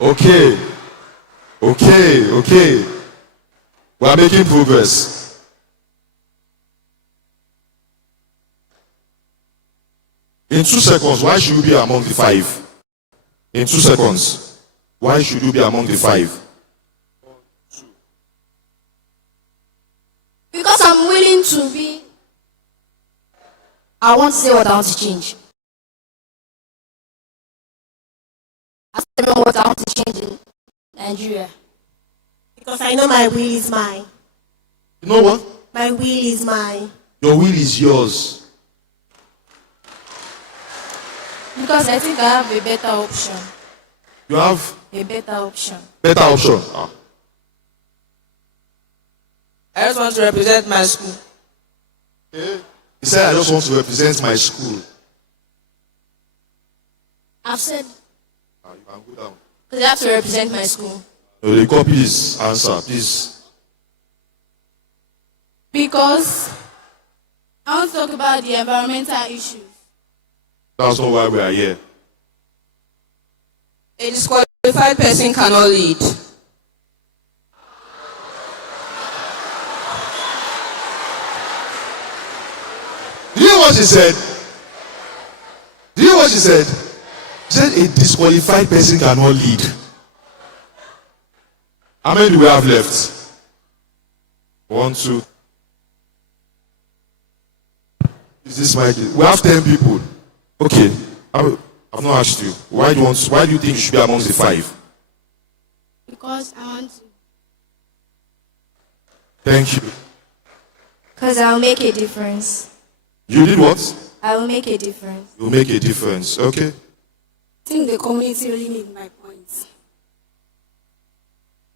Okay. Okay. Okay. We are making progress. In 2 seconds, why should you be among the 5? In 2 seconds, why should you be among the 5? Because I'm willing to be. I want to say what I want to change. I don't know what I want to change in Nigeria. Because I know my will is mine. You know what? My will is mine. Your will is yours. Because I think I have a better option. You have A better option. better option. I just want to represent my school. Okay. He said, I just want to represent my school. I've said, You can go down. because I have to represent my school. No, the copy his answer, please. Because I want to talk about the environmental issues. That's not why we are here. A disqualified person cannot lead. Do you hear what she said? Do you hear what she said? She said a disqualified person cannot lead. How many do we have left? 1, 2. Is this my? We have 10 people. Okay. I've not asked you. Why do you think you should be amongst the 5? Because I want to. Thank you. Because I'll make a difference. You did what? I will make a difference. You'll make a difference. Okay. I think the community really need my points.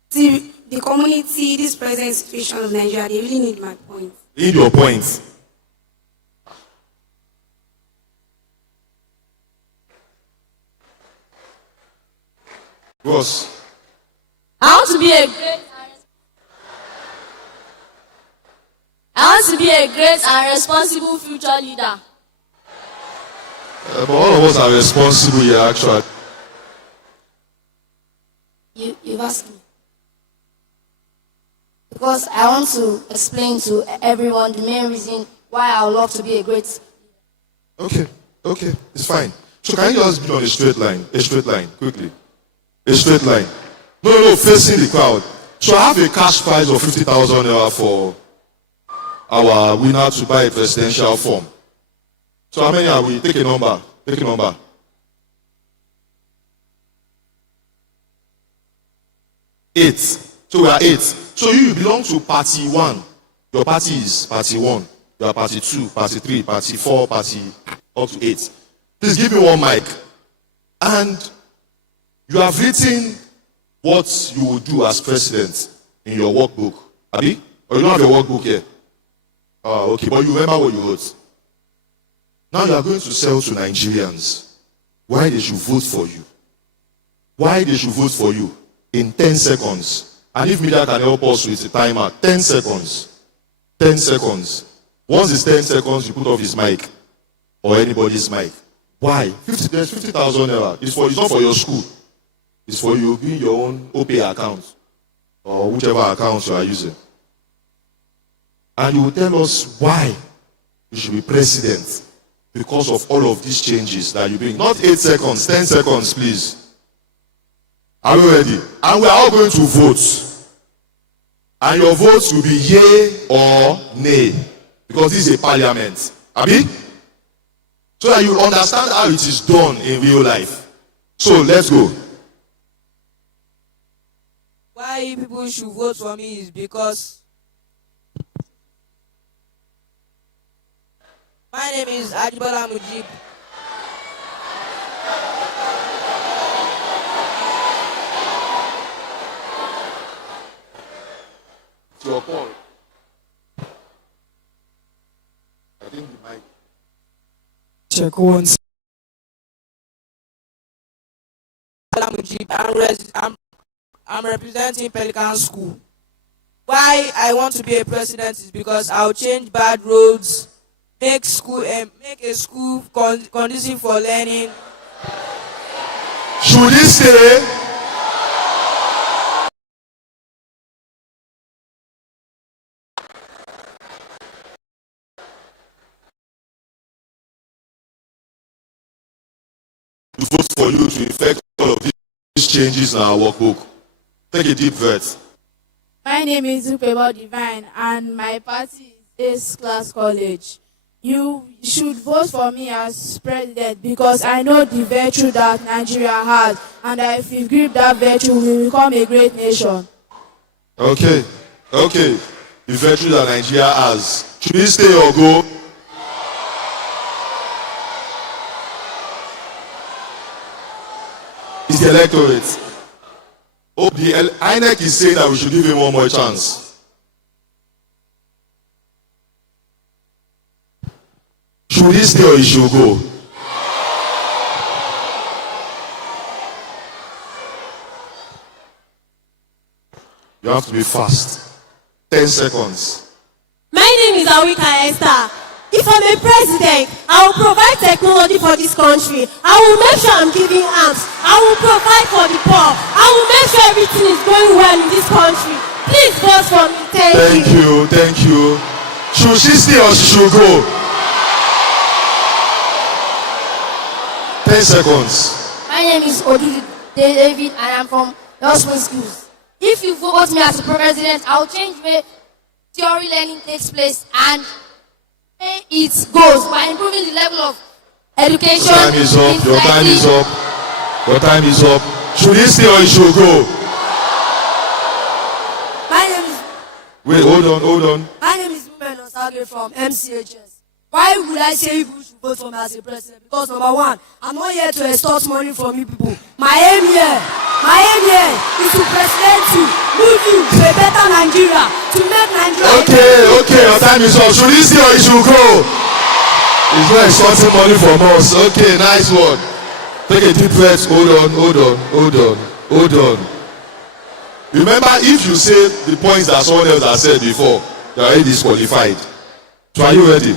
See, the community, this present situation of Nigeria, they really need my points. Need your points. Boss. I want to be a great and responsible future leader. But all of us are responsible here, actually. You've asked me. Because I want to explain to everyone the main reason why I would love to be a great. Okay, it's fine. So can you just be on a straight line, quickly. A straight line. No, facing the crowd. So I have a cash prize of 50,000 naira for our winner to buy a presidential form. So how many are we? Take a number. 8. So we are 8. So you belong to party 1. Your party is party 1. You are party 2, party 3, party 4, party up to 8. Please give me one mic. And you have written what you will do as president in your workbook. Abi? Or you don't have your workbook here? Okay, but you remember what you wrote. Now you are going to sell to Nigerians why they should vote for you. Why they should vote for you in 10 seconds. And if media can help us with the timer, 10 seconds. 10 seconds. Once it's 10 seconds, you put off his mic or anybody's mic. Why? There's 50,000 naira. It's not for your school. It's for you in your own OPay account or whichever account you are using. And you will tell us why you should be president because of all of these changes that you bring. Not 8 seconds, 10 seconds, please. Are we ready? And we are all going to vote. And your votes will be yay or nay. Because this is a parliament. Abi? So that you understand how it is done in real life. So let's go. Why people should vote for me is because my name is Adeboye Mujib. It's your call. I think the mic. Check once. I'm representing Pelican School. why I want to be a president is because I'll change bad roads, make a school conducive for learning. Should he stay? To vote for you to effect all of these changes in our workbook. Take a deep breath. My name is Upebo Divine and my party is Class College. You should vote for me as president because I know the virtue that Nigeria has, and that if we grip that virtue, we will become a great nation. Okay. The virtue that Nigeria has. Should he stay or go? It's the electorate. Oh, the INEC is saying that we should give him one more chance. Should he stay or he should go? You have to be fast. 10 seconds. My name is Awika Esther. If I'm a president, I will provide technology for this country. I will make sure I'm giving arms. I will provide for the poor. I will make sure everything is going well in this country. Please vote for me. Thank you. Thank you. Should she stay or she should go? 10 seconds. My name is Odu David and I'm from Osman Schools. If you vote me as a president, I'll change where theory learning takes place and it goes by improving the level of education. Your time is up. Your time is up. Your time is up. Should he stay or he should go? My name is... Wait, hold on. My name is Mumen Osage from MCHS. Why would I say you should vote for me as a president? Because number one, I'm not here to extort money from you people. My aim here is to present you, move you to a better Nigeria, to make Nigeria... Okay, your time is up. Should he stay or he should go? He's not extorting money from us. Okay, nice one. Take a deep breath. Hold on. Remember, if you say the points that someone else has said before, you are already disqualified. So are you ready?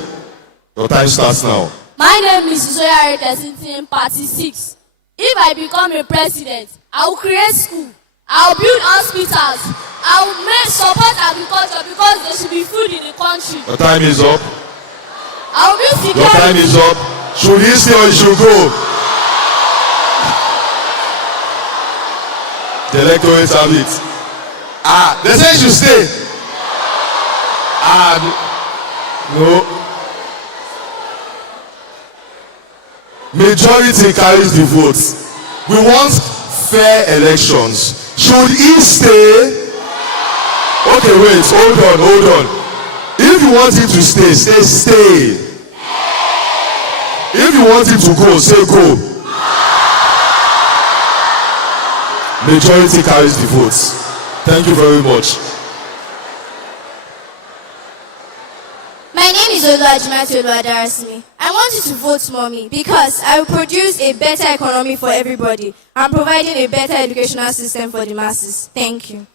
Your time starts now. My name is Zoya Representing Party 6. If I become a president, I will create school. I will build hospitals. I will make support agriculture because there should be food in the country. Your time is up. I will build security. Your time is up. Should he stay or he should go? The electorate have it. They say he should stay. No. Majority carries the vote. We want fair elections. Should he stay? Okay, wait, hold on. If you want him to stay. If you want him to go, say go. Majority carries the votes. Thank you very much. My name is Oluwajimati Oluwadarasimi. I want you to vote for me because I will produce a better economy for everybody. I'm providing a better educational system for the masses. Thank you.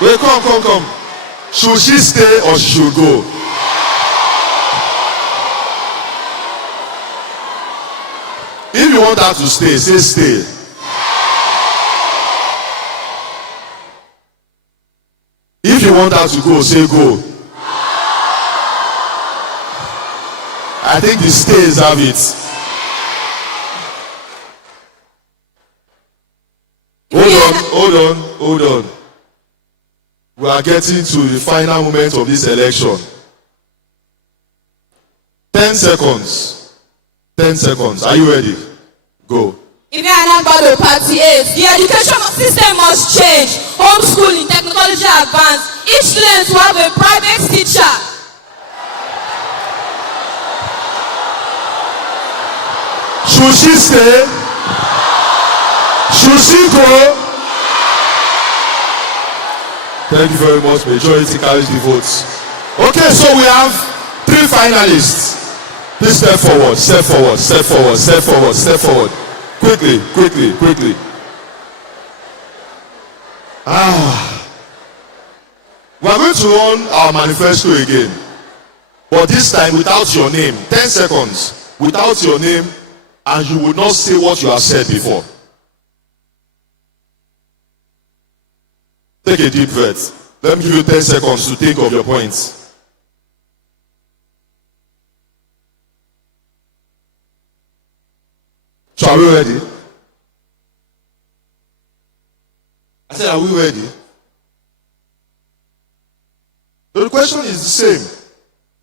Wait, come. Should she stay or she should go? If you want her to stay, say stay. If you want her to go, say go. I think the stays have it. Hold on. We are getting to the final moment of this election. 10 seconds. 10 seconds. Are you ready? Go. If you are not going to party 8, the education system must change. Homeschooling, technology advance. Each student will have a private teacher. Should she stay? Should she go? Thank you very much. Majority carries the votes. Okay, so we have 3 finalists. Please step forward. Quickly. We are going to run our manifesto again, but this time without your name. 10 seconds without your name, and you will not say what you have said before. Take a deep breath. Let me give you 10 seconds to think of your points. So are we ready? I said, are we ready? So the question is the same.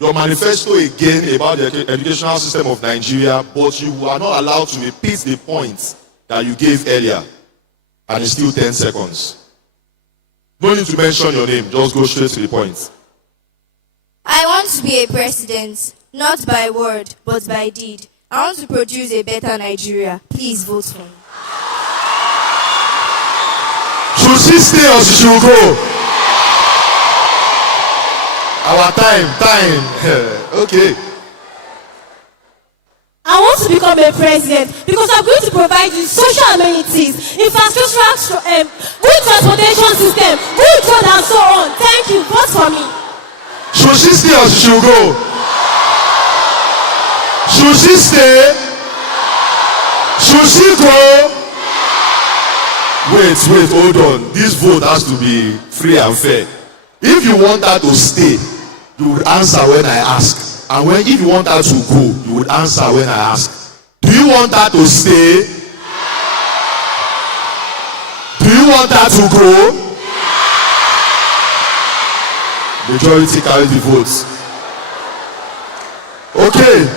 Your manifesto again about the educational system of Nigeria, but you are not allowed to repeat the points that you gave earlier. And it's still 10 seconds. No need to mention your name, just go straight to the point. I want to be a president, not by word, but by deed. I want to produce a better Nigeria. Please vote for me. Should she stay or should she go? Our time. Okay. I want to become a president because I'm going to provide you social amenities, infrastructure, good transportation system, good road and so on. Thank you. Vote for me. Should she stay or should she go? Should she stay? Should she go? Wait, hold on. This vote has to be free and fair. If you want her to stay, you would answer when I ask. And if you want her to go, you would answer when I ask. Do you want her to stay? Do you want her to go? Majority carry the votes. Okay.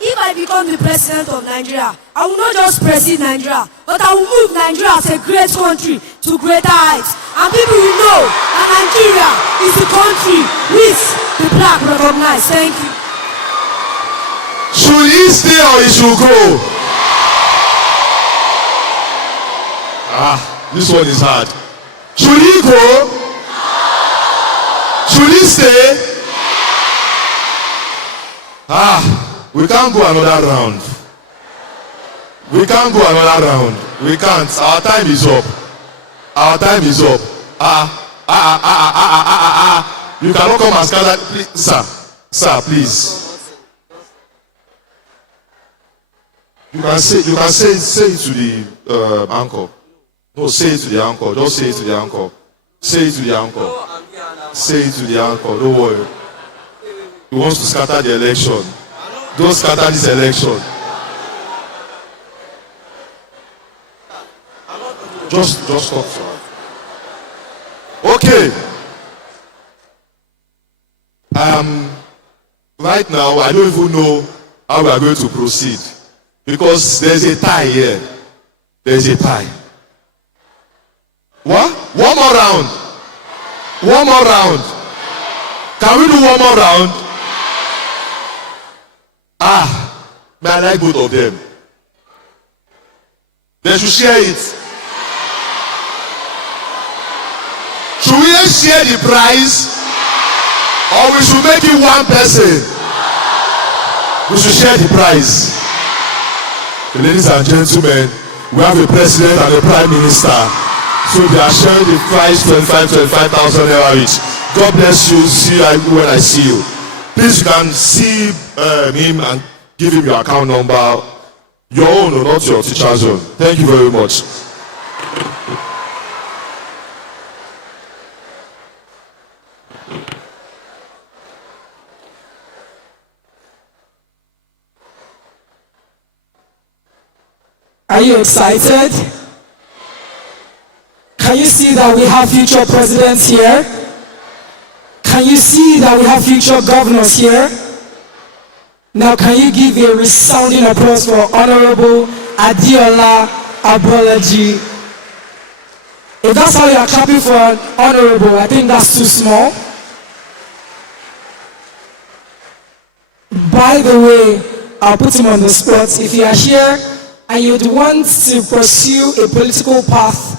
If I become the president of Nigeria, I will not just preside Nigeria, but I will move Nigeria as a great country to greater heights. And people will know that Nigeria is the country which the black recognize. Thank you. Should he stay or he should go? This one is hard. Should he go? Should he stay? We can't go another round. We can't go another round. We can't. Our time is up. Our time is up. You cannot come and scatter. Please, sir, please. You can say it to the anchor. No, say it to the anchor. Just say it to the anchor. Say it to the anchor. Say it to the anchor. Don't worry. He wants to scatter the election. Don't scatter this election. Just talk to her. Okay. Right now, I don't even know how we are going to proceed. Because there's a tie here. There's a tie. What? One more round. One more round. Can we do one more round? May I like both of them? They should share it. Should we share the prize? Or we should make it one person? We should share the prize. Ladies and gentlemen, we have a president and a prime minister. So they are sharing the prize 25,000 naira each. God bless you. See you when I see you. Please, you can see him and give him your account number. Your own or not your teacher's own. Thank you very much. Are you excited? Can you see that we have future presidents here? Can you see that we have future governors here? Now can you give a resounding applause for Honorable Adeola Abolaji? If that's how you are clapping for Honorable, I think that's too small. By the way, I'll put him on the spot. If you are here and you'd want to pursue a political path,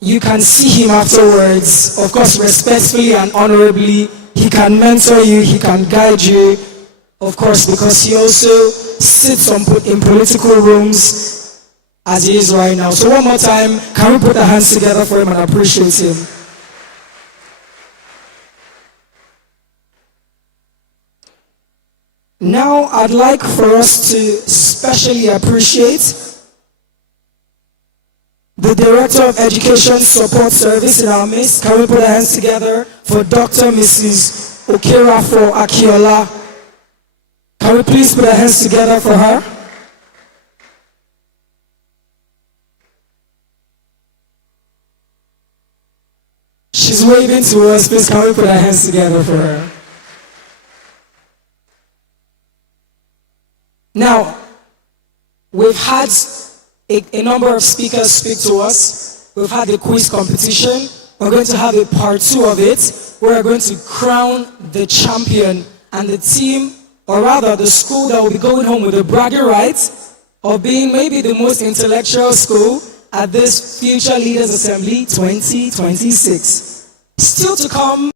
you can see him afterwards. Of course, respectfully and honorably, he can mentor you, he can guide you. Of course, because he also sits in political rooms as he is right now. So one more time, can we put our hands together for him and appreciate him? Now I'd like for us to specially appreciate the Director of Education Support Service in our midst. Can we put our hands together for Dr. Mrs. Okerafo Akiola? Can we please put our hands together for her? She's waving to us. Please, can we put our hands together for her? Now, we've had a number of speakers speak to us. We've had a quiz competition. We're going to have a part 2 of it. We're going to crown the champion and the team, or rather the school that will be going home with the bragging rights of being maybe the most intellectual school at this Future Leaders Assembly 2026. Still to come,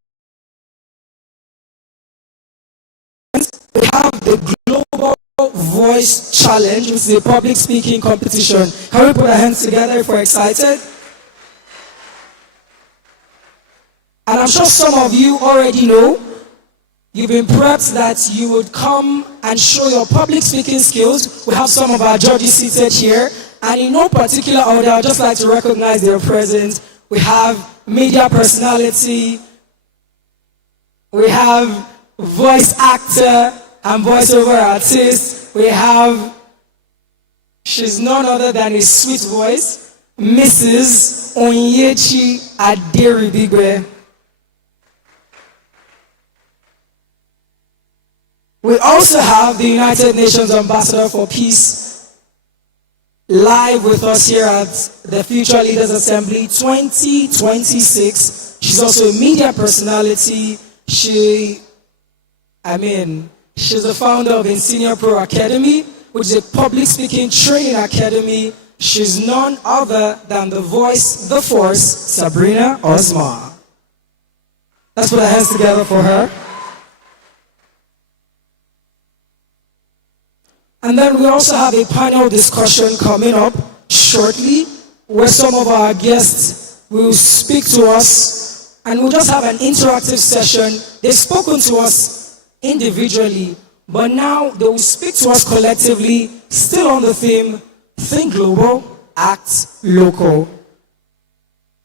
we have the Global Voice Challenge, which is a public speaking competition. Can we put our hands together if we're excited? And I'm sure some of you already know, you've been prepped that you would come and show your public speaking skills. We have some of our judges seated here, and in no particular order, I'd just like to recognize their presence. We have media personality, we have voice actor and voiceover artist, we have, she's none other than a sweet voice, Mrs. Onyechi Aderidigwe. We also have the United Nations Ambassador for Peace live with us here at the Future Leaders Assembly 2026. She's also a media personality. She's the founder of Insignia Pro Academy, which is a public speaking training academy. She's none other than the voice, the force, Sabrina Osma. Let's put our hands together for her. And then we also have a panel discussion coming up shortly, where some of our guests will speak to us, and we'll just have an interactive session. They've spoken to us individually, but now they will speak to us collectively, still on the theme, Think Global, Act Local.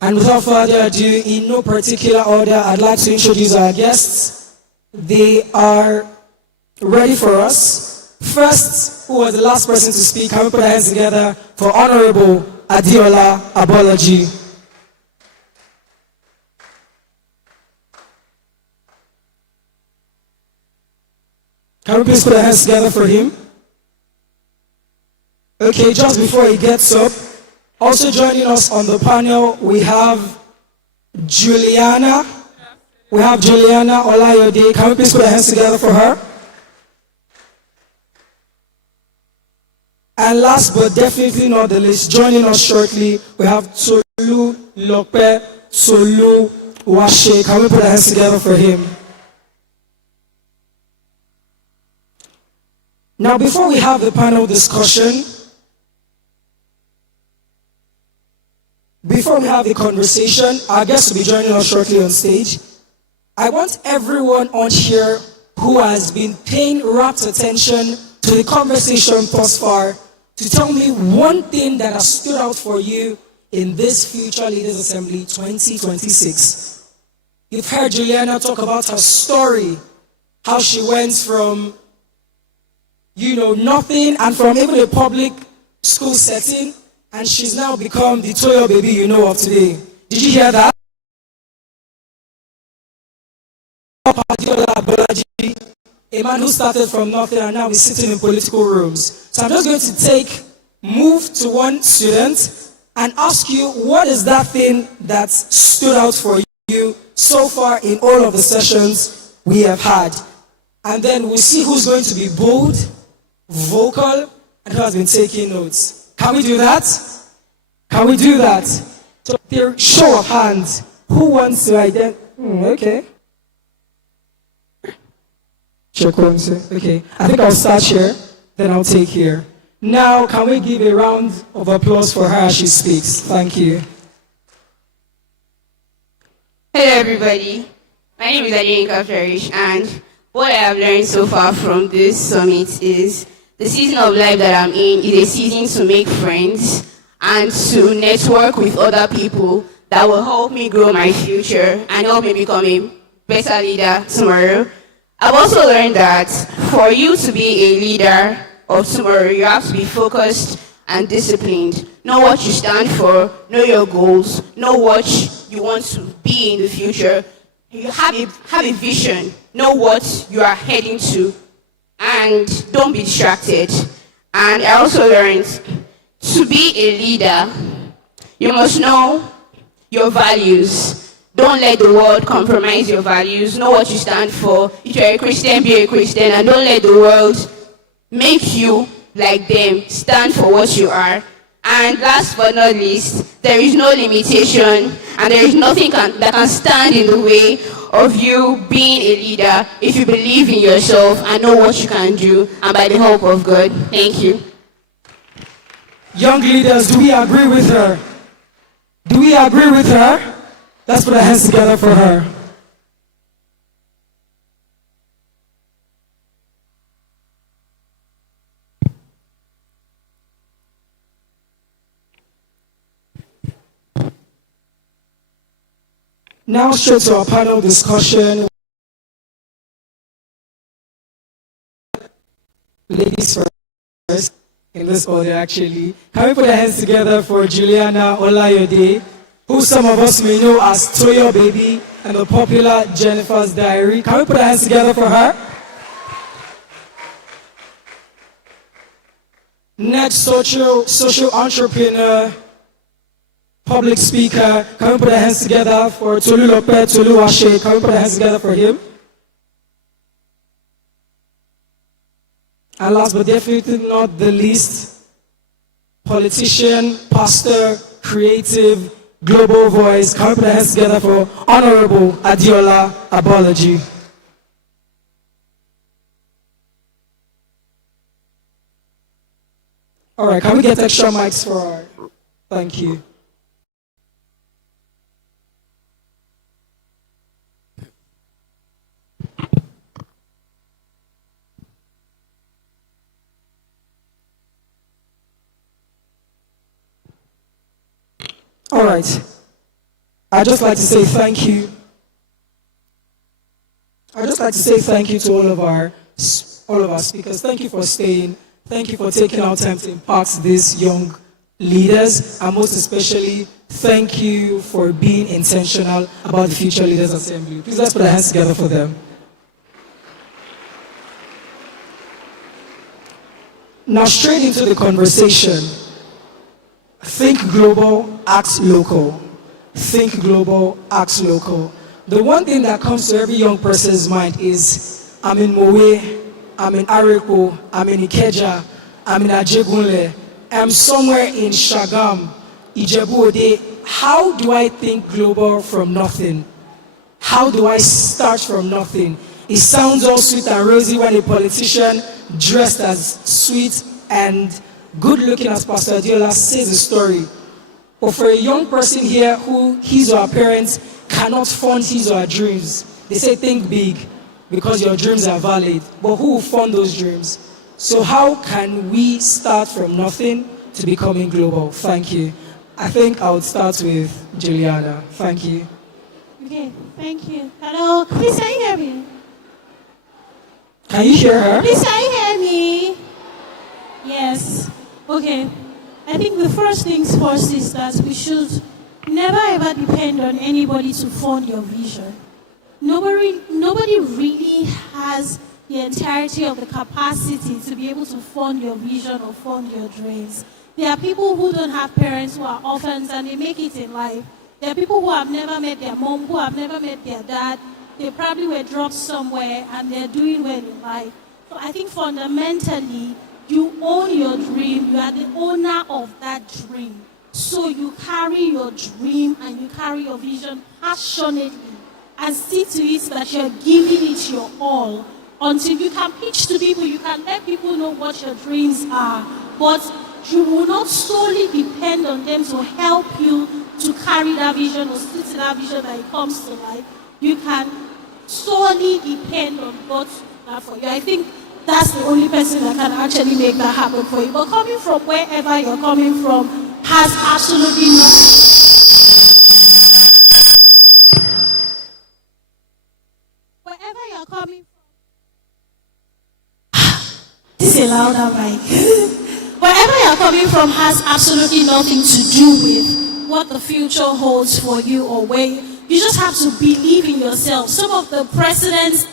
And without further ado, in no particular order, I'd like to introduce our guests. They are ready for us. First, who was the last person to speak? Can we put our hands together for Honorable Adiola Abolaji? Can we please put our hands together for him? Okay, just before he gets up, also joining us on the panel, we have Juliana. We have Juliana Olayode. Can we please put our hands together for her? And last but definitely not the least, joining us shortly, we have Tolu Lope Tolu Washe. Can we put our hands together for him? Now, before we have the panel discussion, before we have the conversation, our guest will be joining us shortly on stage. I want everyone on here who has been paying rapt attention to the conversation thus far to tell me one thing that has stood out for you in this Future Leaders Assembly 2026. You've heard Juliana talk about her story, how she went from, nothing, and from even a public school setting, and she's now become the Toyo baby you know of today. Did you hear that? A man who started from nothing and now is sitting in political rooms. So I'm just going to move to one student and ask you, what is that thing that stood out for you so far in all of the sessions we have had? And then we'll see who's going to be bold, vocal, and who has been taking notes. Can we do that? Can we do that? So, show of hands. Who wants to identify? Okay. Okay, I think I'll start here, then I'll take here. Now, can we give a round of applause for her as she speaks? Thank you. Hello everybody, my name is Adeyinka Flourish, and what I have learned so far from this summit is the season of life that I'm in is a season to make friends and to network with other people that will help me grow my future and help me become a better leader tomorrow. I've also learned that for you to be a leader of tomorrow, you have to be focused and disciplined. Know what you stand for, know your goals, know what you want to be in the future. You have a vision, know what you are heading to, and don't be distracted. And I also learned to be a leader, you must know your values. Don't let the world compromise your values. Know what you stand for. If you're a Christian, be a Christian, and don't let the world make you like them. Stand for what you are. And last but not least, there is no limitation and there is nothing that can stand in the way of you being a leader if you believe in yourself and know what you can do, and by the help of God. Thank you. Young leaders, do we agree with her? Do we agree with her? Let's put our hands together for her. Now straight to our panel discussion. Ladies first, in this order actually. Can we put our hands together for Juliana Olayode, who some of us may know as Toyo Baby and the popular Jennifer's Diary. Can we put our hands together for her? Next, social entrepreneur, public speaker. Can we put our hands together for Tolulope Toluwase? Can we put our hands together for him? And last but definitely not the least, politician, pastor, creative, global voice. Can we put our hands together for Honorable Adiola Abology? All right, can we get extra mics for her? Thank you. All right. I'd just like to say thank you. I'd just like to say thank you to all of our speakers. Thank you for staying. Thank you for taking our time to impact these young leaders. And most especially, thank you for being intentional about the Future Leaders Assembly. Please let's put our hands together for them. Now straight into the conversation. Think global, act local. Think global, act local. The one thing that comes to every young person's mind is, I'm in Mowe, I'm in Areko, I'm in Ikeja, I'm in Ajegunle, I'm somewhere in Shagam, Ijebu Ode. How do I think global from nothing? How do I start from nothing? It sounds all sweet and rosy when a politician dressed as sweet and good looking as Pastor Adiola says a story. But for a young person here who his or her parents cannot fund his or her dreams, they say think big because your dreams are valid. But who will fund those dreams? So how can we start from nothing to becoming global? Thank you. I think I would start with Juliana. Thank you. Okay, thank you. Hello, please can you hear me? Can you hear her? Please can you hear me? Yes. Okay, I think the first things first is that we should never ever depend on anybody to fund your vision. Nobody really has the entirety of the capacity to be able to fund your vision or fund your dreams. There are people who don't have parents who are orphans and they make it in life. There are people who have never met their mom, who have never met their dad. They probably were dropped somewhere and they're doing well in life. So I think fundamentally, you own your dream, you are the owner of that dream. So you carry your dream and you carry your vision passionately and see to it that you're giving it your all until you can pitch to people, you can let people know what your dreams are. but you will not solely depend on them to help you to carry that vision or stick to that vision that it comes to life. You can solely depend on God to do that for you. I think that's the only person that can actually make that happen for you. But coming from wherever you're coming from has absolutely nothing. Wherever you're coming from, this is a louder mic. Wherever you're coming from has absolutely nothing to do with what the future holds for you or where you just have to believe in yourself. Some of the presidents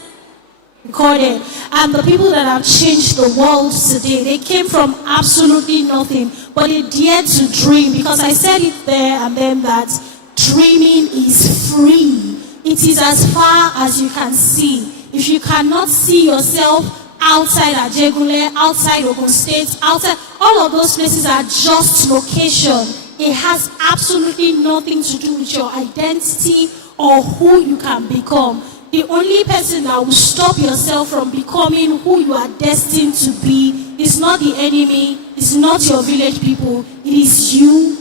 recorded and the people that have changed the world today, they came from absolutely nothing, but they dared to dream, because I said it there and then that dreaming is free. It is as far as you can see. If you cannot see yourself outside Ajegule, outside Ogun State, outside, all of those places are just location. It has absolutely nothing to do with your identity or who you can become. The only person that will stop yourself from becoming who you are destined to be is not the enemy, it's not your village people, it is you.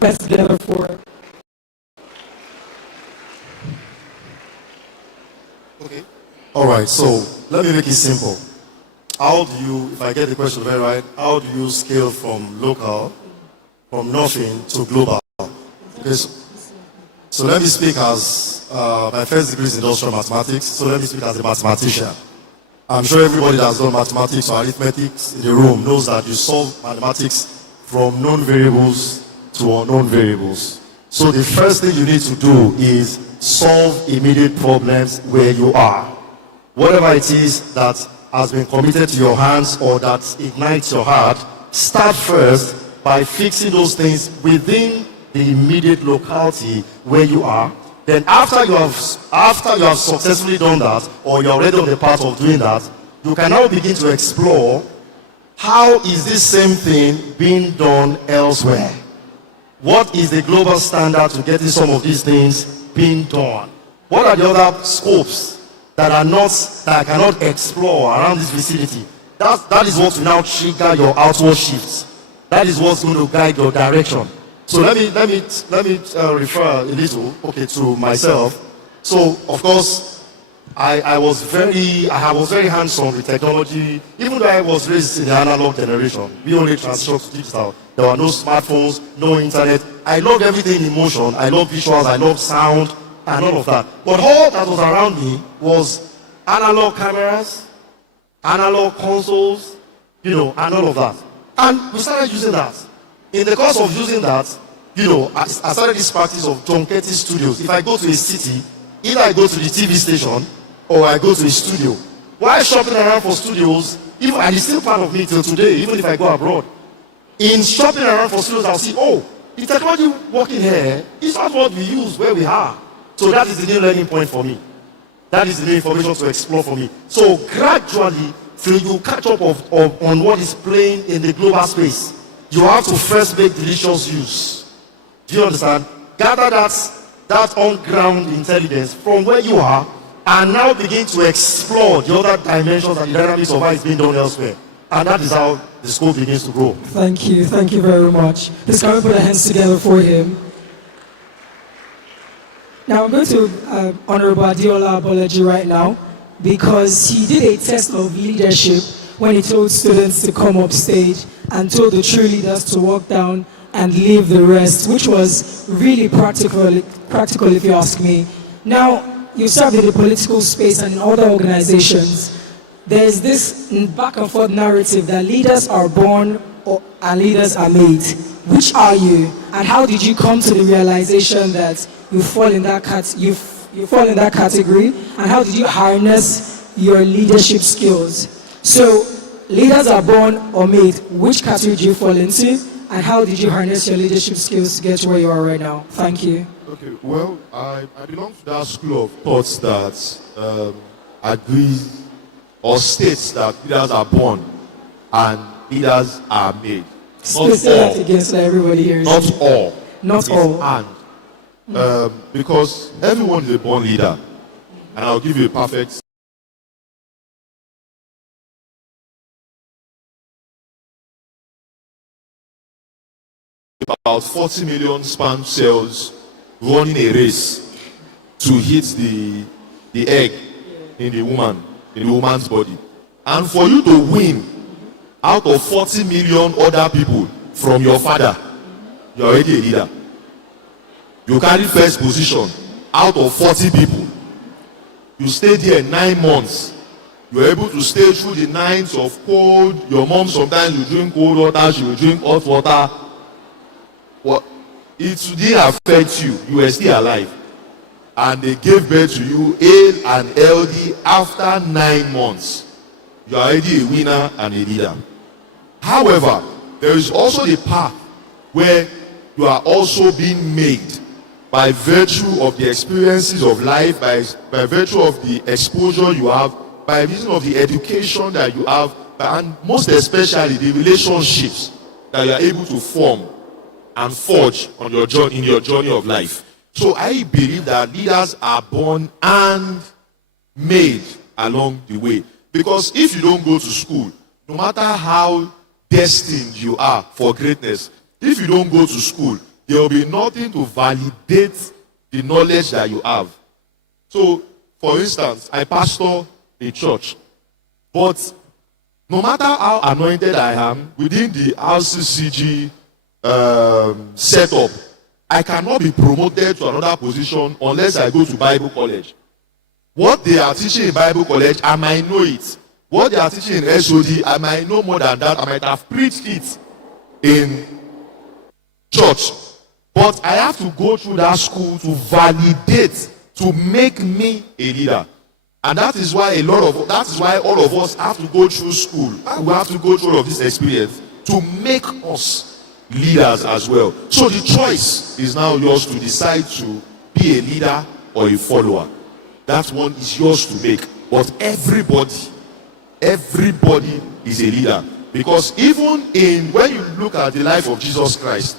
Let's together for it. Okay. All right, so let me make it simple. How do you, if I get the question very right, how do you scale from local, from nothing to global? Okay, so let me speak as, my first degree is industrial mathematics, so let me speak as a mathematician. I'm sure everybody that has done mathematics or arithmetic in the room knows that you solve mathematics from known variables to unknown variables. So the first thing you need to do is solve immediate problems where you are. Whatever it is that has been committed to your hands or that ignites your heart, start first by fixing those things within the immediate locality where you are. Then after you have successfully done that, or you're already on the path of doing that, you can now begin to explore how is this same thing being done elsewhere. What is the global standard to getting some of these things being done? What are the other scopes that I cannot explore around this vicinity? That is what will now trigger your outward shifts. That is what's going to guide your direction. So let me refer a little, to myself. So of course, I was very hands-on with technology. Even though I was raised in the analog generation, we only transitioned to digital. There were no smartphones, no internet. I loved everything in motion. I loved visuals. I loved sound and all of that. But all that was around me was analog cameras, analog consoles, and all of that. And we started using that. In the course of using that, I started this practice of truncating studios. If I go to a city, either I go to the TV station or I go to a studio. While shopping around for studios, and it's still part of me till today, even if I go abroad. In shopping around for studios, I'll see, the technology working here is not what we use where we are. So that is the new learning point for me. That is the new information to explore for me. So gradually, till you catch up on what is playing in the global space, you have to first make delicious use. Do you understand? Gather that on-ground intelligence from where you are and now begin to explore the other dimensions and the dynamics of how it's being done elsewhere. And that is how the school begins to grow. Thank you very much. Please can we put our hands together for him? Now I'm going to Honorable Adiola Abolaji right now, because he did a test of leadership when he told students to come up stage and told the true leaders to walk down and leave the rest, which was really practical if you ask me. Now, you serve in the political space and in other organizations. There's this back and forth narrative that leaders are born and leaders are made. Which are you? And how did you come to the realization that you fall in that category? And how did you harness your leadership skills? So, leaders are born or made. Which category do you fall into? And how did you harness your leadership skills to get to where you are right now? Thank you. Okay, well, I belong to that school of thoughts that agrees or states that leaders are born and leaders are made. Not all. Against everybody here. Not all. Not all. And because everyone is a born leader, and I'll give you a perfect about 40 million sperm cells running a race to hit the egg in the woman's body. And for you to win out of 40 million other people from your father, you're already a leader. You carry first position out of 40 people. You stay there 9 months. You're able to stay through the nights of cold. Your mom sometimes will drink cold water, she will drink hot water. Well, it didn't affect you. You were still alive. And they gave birth to you, hale and healthy, after 9 months. You are already a winner and a leader. However, there is also the part where you are also being made by virtue of the experiences of life, by virtue of the exposure you have, by reason of the education that you have, and most especially the relationships that you are able to form and forge on your journey, in your journey of life. So I believe that leaders are born and made along the way. Because if you don't go to school, no matter how destined you are for greatness, if you don't go to school, there will be nothing to validate the knowledge that you have. So, for instance, I pastor a church, but no matter how anointed I am within the RCCG setup, I cannot be promoted to another position unless I go to Bible college. What they are teaching in Bible college, I might know it. What they are teaching in SOD, I might know more than that. I might have preached it in church. But I have to go through that school to validate, to make me a leader. And that is why all of us have to go through school. We have to go through all of this experience to make us leaders as well. So the choice is now yours to decide to be a leader or a follower. That one is yours to make. But everybody is a leader. Because even when you look at the life of Jesus Christ,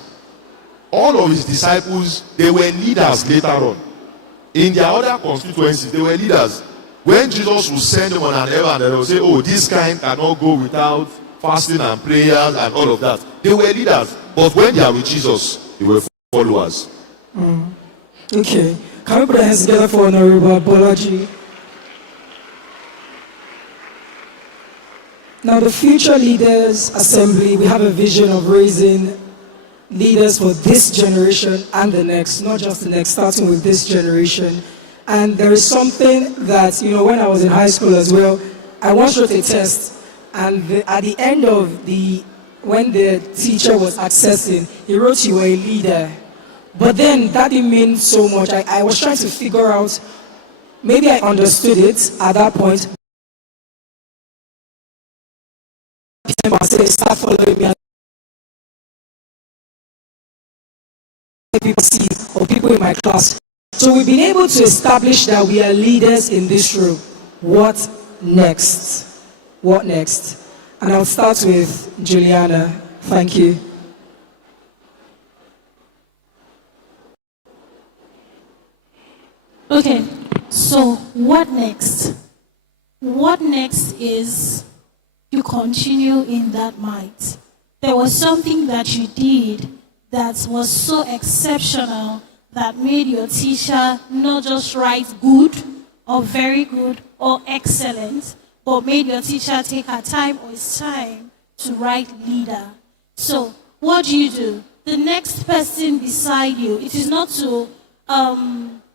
all of his disciples, they were leaders later on. In their other constituencies, they were leaders. When Jesus would send them on an errand, they would say, oh, this kind cannot go without fasting and prayers and all of that. They were leaders. But when they are with Jesus, they were followers. Okay. Can we put our hands together for Honorable Bolaji? Now, the Future Leaders Assembly, we have a vision of raising leaders for this generation and the next, not just the next, starting with this generation. And there is something that, when I was in high school as well, I once wrote a test, and at the end of when the teacher was assessing, he wrote, you were a leader. But then that didn't mean so much. I was trying to figure out, maybe I understood it at that point. I said, start following me. People see, or people in my class. So we've been able to establish that we are leaders in this room. What next? What next? And I'll start with Juliana. Thank you. Okay, so what next? What next is you continue in that might. There was something that you did that was so exceptional that made your teacher not just write good or very good or excellent, but made your teacher take her time or his time to write leader. So what do? The next person beside you, it is not to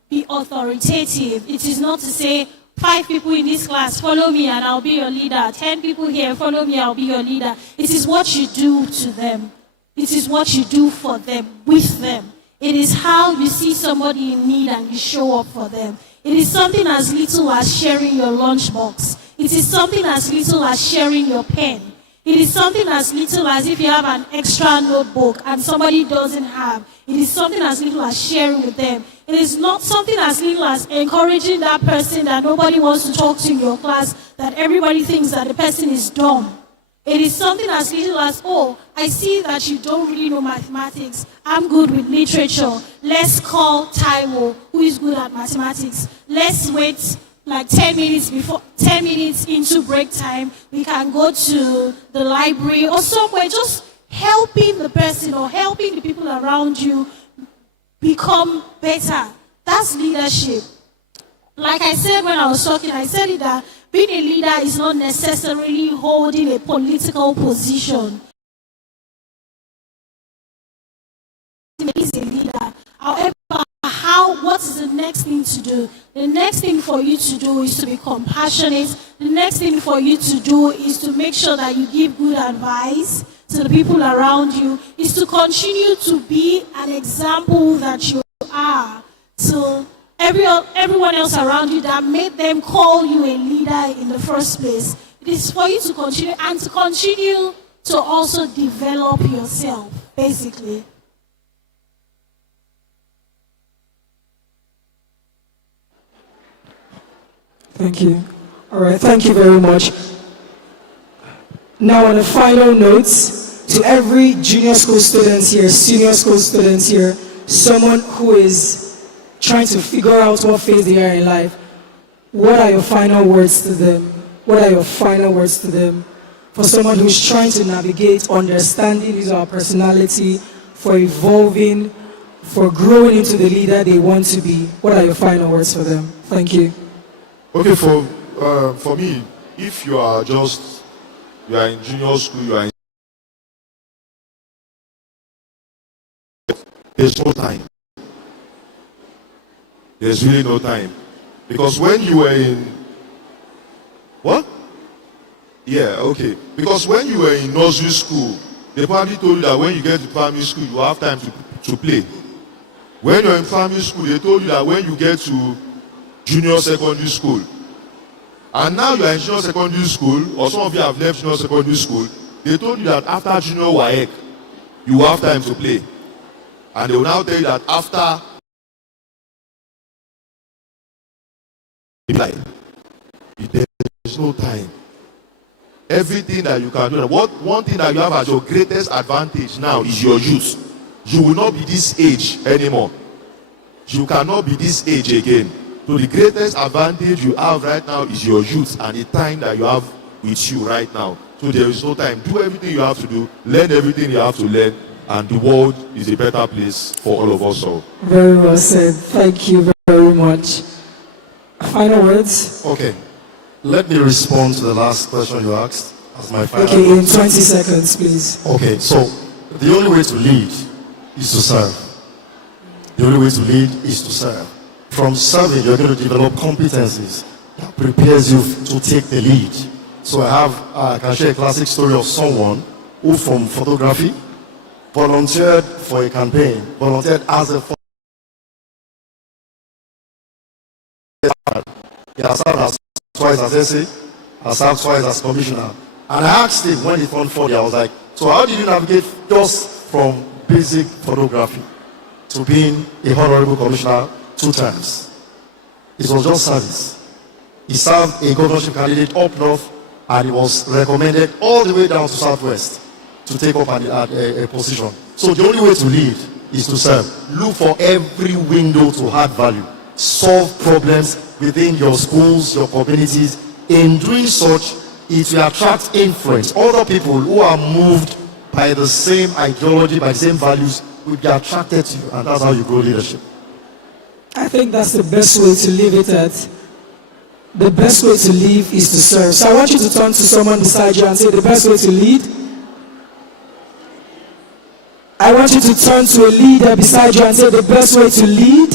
be authoritative. It is not to say, 5 people in this class, follow me and I'll be your leader. 10 people here, follow me, I'll be your leader. It is what you do to them. It is what you do for them, with them. It is how you see somebody in need and you show up for them. It is something as little as sharing your lunchbox. It is something as little as sharing your pen. It is something as little as if you have an extra notebook and somebody doesn't have. It is something as little as sharing with them. It is not something as little as encouraging that person that nobody wants to talk to in your class, that everybody thinks that the person is dumb. It is something as little as, oh, I see that you don't really know mathematics. I'm good with literature. Let's call Taiwo, who is good at mathematics. Let's wait like 10 minutes into break time. We can go to the library or somewhere. Just helping the person or helping the people around you become better. That's leadership. Like I said when I was talking, I said it that being a leader is not necessarily holding a political position. Is a leader. However, what is the next thing to do? The next thing for you to do is to be compassionate. The next thing for you to do is to make sure that you give good advice to the people around you, is to continue to be an example that you are to everyone else around you that made them call you a leader in the first place. It is for you to continue and to continue to also develop yourself, basically. Thank you. All right, thank you very much. Now, on a final note, to every junior school student here, senior school student here, someone who is trying to figure out what phase they are in life, what are your final words to them? What are your final words to them? For someone who's trying to navigate, understanding his or her personality, for evolving, for growing into the leader they want to be, what are your final words for them? Thank you. Okay, for me, if you are in junior school, you are in, there's no time. There's really no time. Because when you were in, what? Yeah, okay. Because when you were in nursery school, they probably told you that when you get to primary school, you have time to play. When you're in primary school, they told you that when you get to junior secondary school, and now you are in junior secondary school, or some of you have left junior secondary school, they told you that after junior WAEC, you have time to play. And they will now tell you that after there's no time. Everything that you can do, one thing that you have as your greatest advantage now is your youth. You will not be this age anymore. You cannot be this age again. So the greatest advantage you have right now is your youth and the time that you have with you right now. So there is no time. Do everything you have to do, learn everything you have to learn, and the world is a better place for all of us all. Very well said. Thank you very much. Final words? Okay. Let me respond to the last question you asked as my final. Okay, in 20 seconds, please. Okay, so the only way to lead is to serve. The only way to lead is to serve. From serving, you're going to develop competencies that prepares you to take the lead. So I can share a classic story of someone who from photography volunteered for a campaign, volunteered as a he has served as twice as SA, has served twice as commissioner. And I asked him when he turned 40, I was like, so how did you navigate just from basic photography to being a honorable commissioner 2 times? It was just service. He served a governorship candidate up north and he was recommended all the way down to southwest to take up a position. So the only way to lead is to serve. Look for every window to add value. Solve problems within your schools, your communities. In doing such, it will attract influence. Other people who are moved by the same ideology, by the same values, will be attracted to you, and that's how you grow leadership. I think that's the best way to live it at. The best way to live is to serve. So I want you to turn to someone beside you and say, the best way to lead. I want you to turn to a leader beside you and say, the best way to lead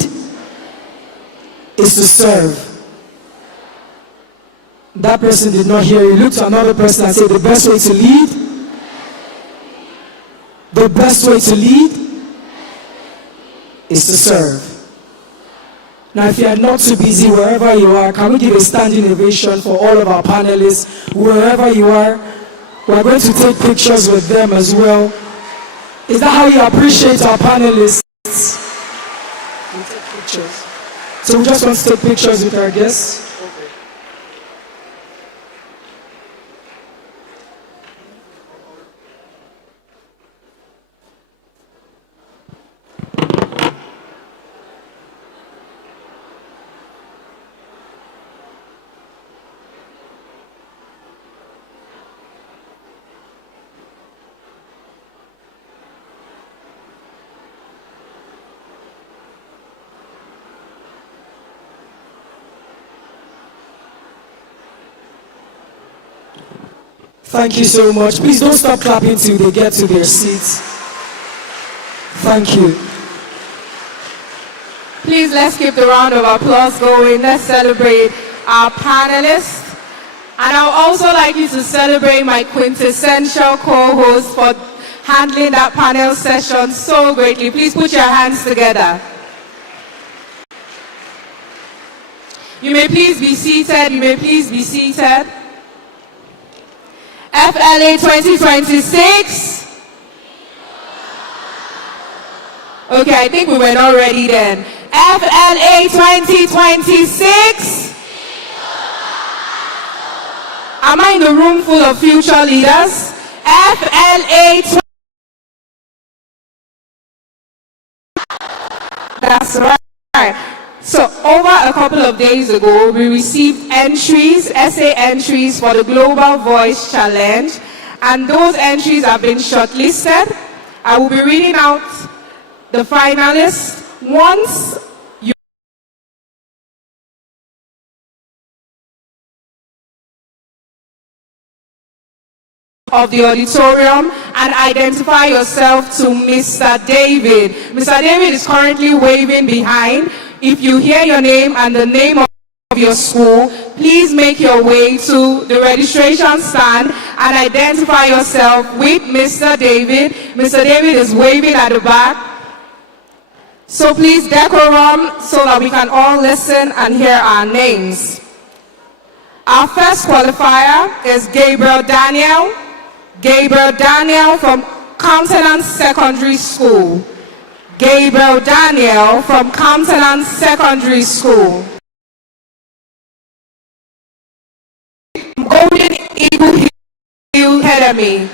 is to serve. That person did not hear you. Look to another person and say, the best way to lead. The best way to lead is to serve. Now, if you are not too busy, wherever you are, can we give a standing ovation for all of our panelists? Wherever you are, we're going to take pictures with them as well. Is that how you appreciate our panelists? We take pictures. So we just want to take pictures with our guests. Thank you so much. Please don't stop clapping till they get to their seats. Thank you. Please let's keep the round of applause going. Let's celebrate our panelists. And I would also like you to celebrate my quintessential co-host for handling that panel session so greatly. Please put your hands together. You may please be seated. You may please be seated. FLA 2026. Okay, I think we were not ready then. FLA 2026. Am I in the room full of future leaders? FLA 2026. That's right. So over a couple of days ago, we received essay entries for the Global Voice Challenge, and those entries have been shortlisted. I will be reading out the finalists. Once you of the auditorium and identify yourself to Mr. David. Mr. David is currently waving behind. If you hear your name and the name of your school, please make your way to the registration stand and identify yourself with Mr. David. Mr. David is waving at the back. So please decorum so that we can all listen and hear our names. Our first qualifier is Gabriel Daniel. Gabriel Daniel from Countenance Secondary School. Gabriel Daniel from Countenance Secondary School. Golden Eagle Hill Academy.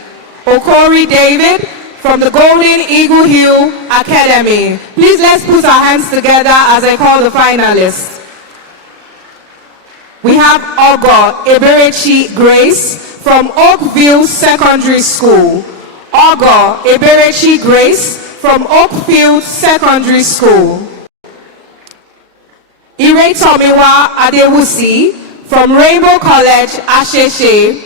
Okori David from the Golden Eagle Hill Academy. Please let's put our hands together as I call the finalists. We have Ogo Eberechi Grace from Oakville Secondary School. Ogo Eberechi Grace from Oakville Secondary School. Ire Tomiwa Adewusi from Rainbow College, Asheshe.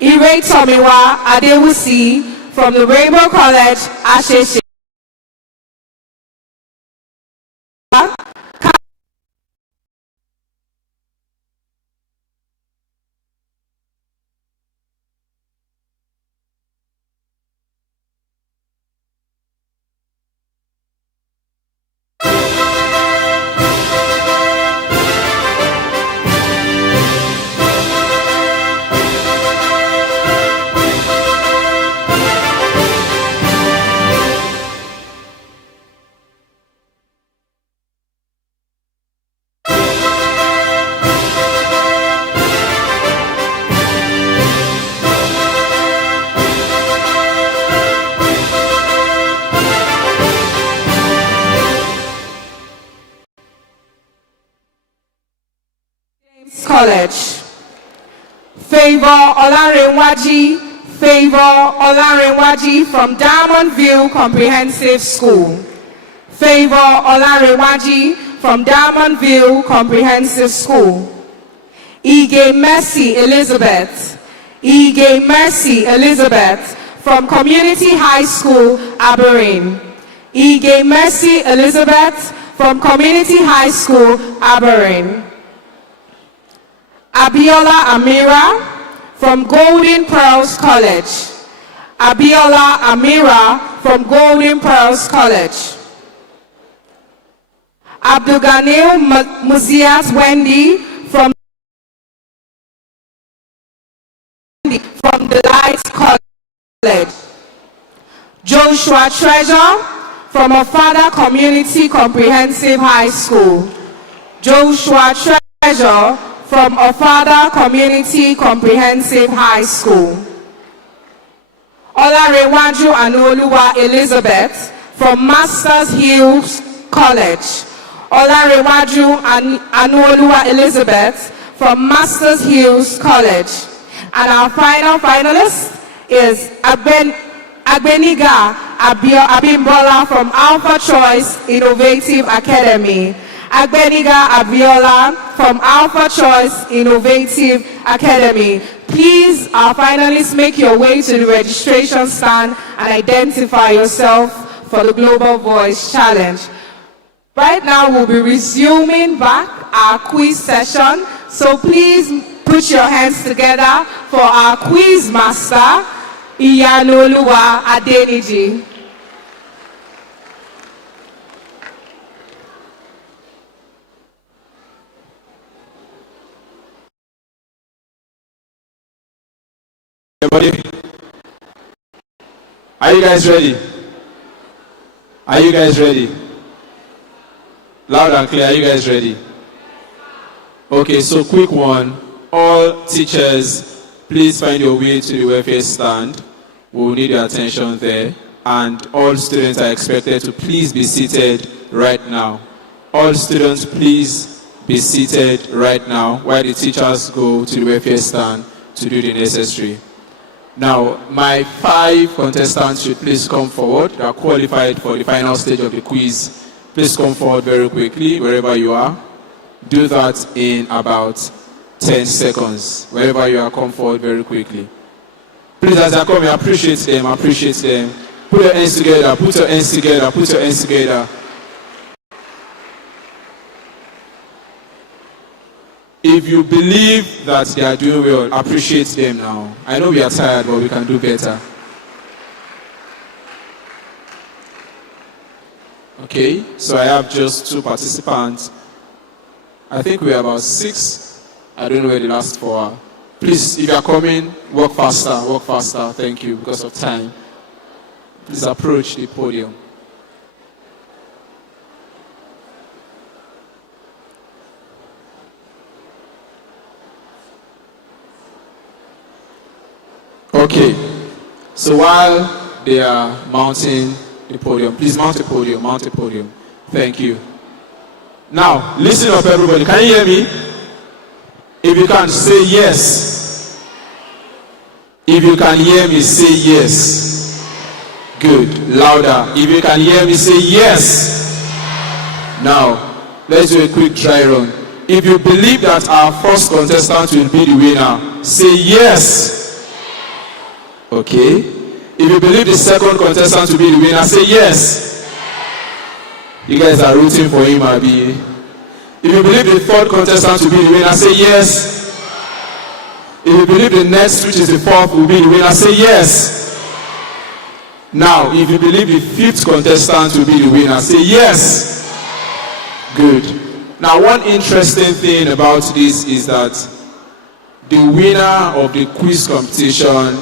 Ire Tomiwa Adewusi from the Rainbow College, Asheshe. College. Favor Olarenwaji from Diamondville Comprehensive School. Favor Olarenwaji from Diamondville Comprehensive School. Ige Mercy Elizabeth. Ige Mercy Elizabeth from Community High School, Aberrain. Ige Mercy Elizabeth from Community High School, Aberrain. Abiola Amira from Golden Pearls College. Abiola Amira from Golden Pearls College. Abdulganil Muzias Wendy from the Light College. Joshua Treasure from Ofada Community Comprehensive High School. Joshua Treasure from Ofada Community Comprehensive High School. Olarewaju Anuoluwa Elizabeth from Masters Hills College. Olarewaju Anuoluwa Elizabeth from Masters Hills College. And our final finalist is Agbeniga Abimbola from Alpha Choice Innovative Academy. Agbeniga Abiola from Alpha Choice Innovative Academy. Please, our finalists, make your way to the registration stand and identify yourself for the Global Voice Challenge. Right now, we'll be resuming back our quiz session, so please put your hands together for our quiz master, Iyanoluwa Adeniji. Everybody, are you guys ready? Are you guys ready? Loud and clear, are you guys ready? Okay, so quick one. All teachers, please find your way to the welfare stand. We'll need your attention there. And all students are expected to please be seated right now. All students, please be seated right now while the teachers go to the welfare stand to do the necessary. Now, my 5 contestants should please come forward. They are qualified for the final stage of the quiz. Please come forward very quickly, wherever you are. Do that in about 10 seconds. Wherever you are, come forward very quickly. Please, as they are coming, appreciate them, appreciate them. Put your hands together, put your hands together, put your hands together. If you believe that they are doing well, appreciate them now. I know we are tired, but we can do better. Okay, so I have just 2 participants. I think we are about 6. I don't know where the last 4 are. Please, if you are coming, work faster, work faster. Thank you, because of time. Please approach the podium. Okay, so while they are mounting the podium, please mount the podium, mount the podium. Thank you. Now, listen up everybody, can you hear me? If you can, say yes. If you can hear me, say yes. Good, louder. If you can hear me, say yes. Now, let's do a quick dry run. If you believe that our first contestant will be the winner, say yes. Okay. If you believe the second contestant will be the winner, say yes. You guys are rooting for him, Abi. If you believe the third contestant will be the winner, say yes. If you believe the next, which is the fourth, will be the winner, say yes. Now, if you believe the fifth contestant will be the winner, say yes. Good. Now, one interesting thing about this is that the winner of the quiz competition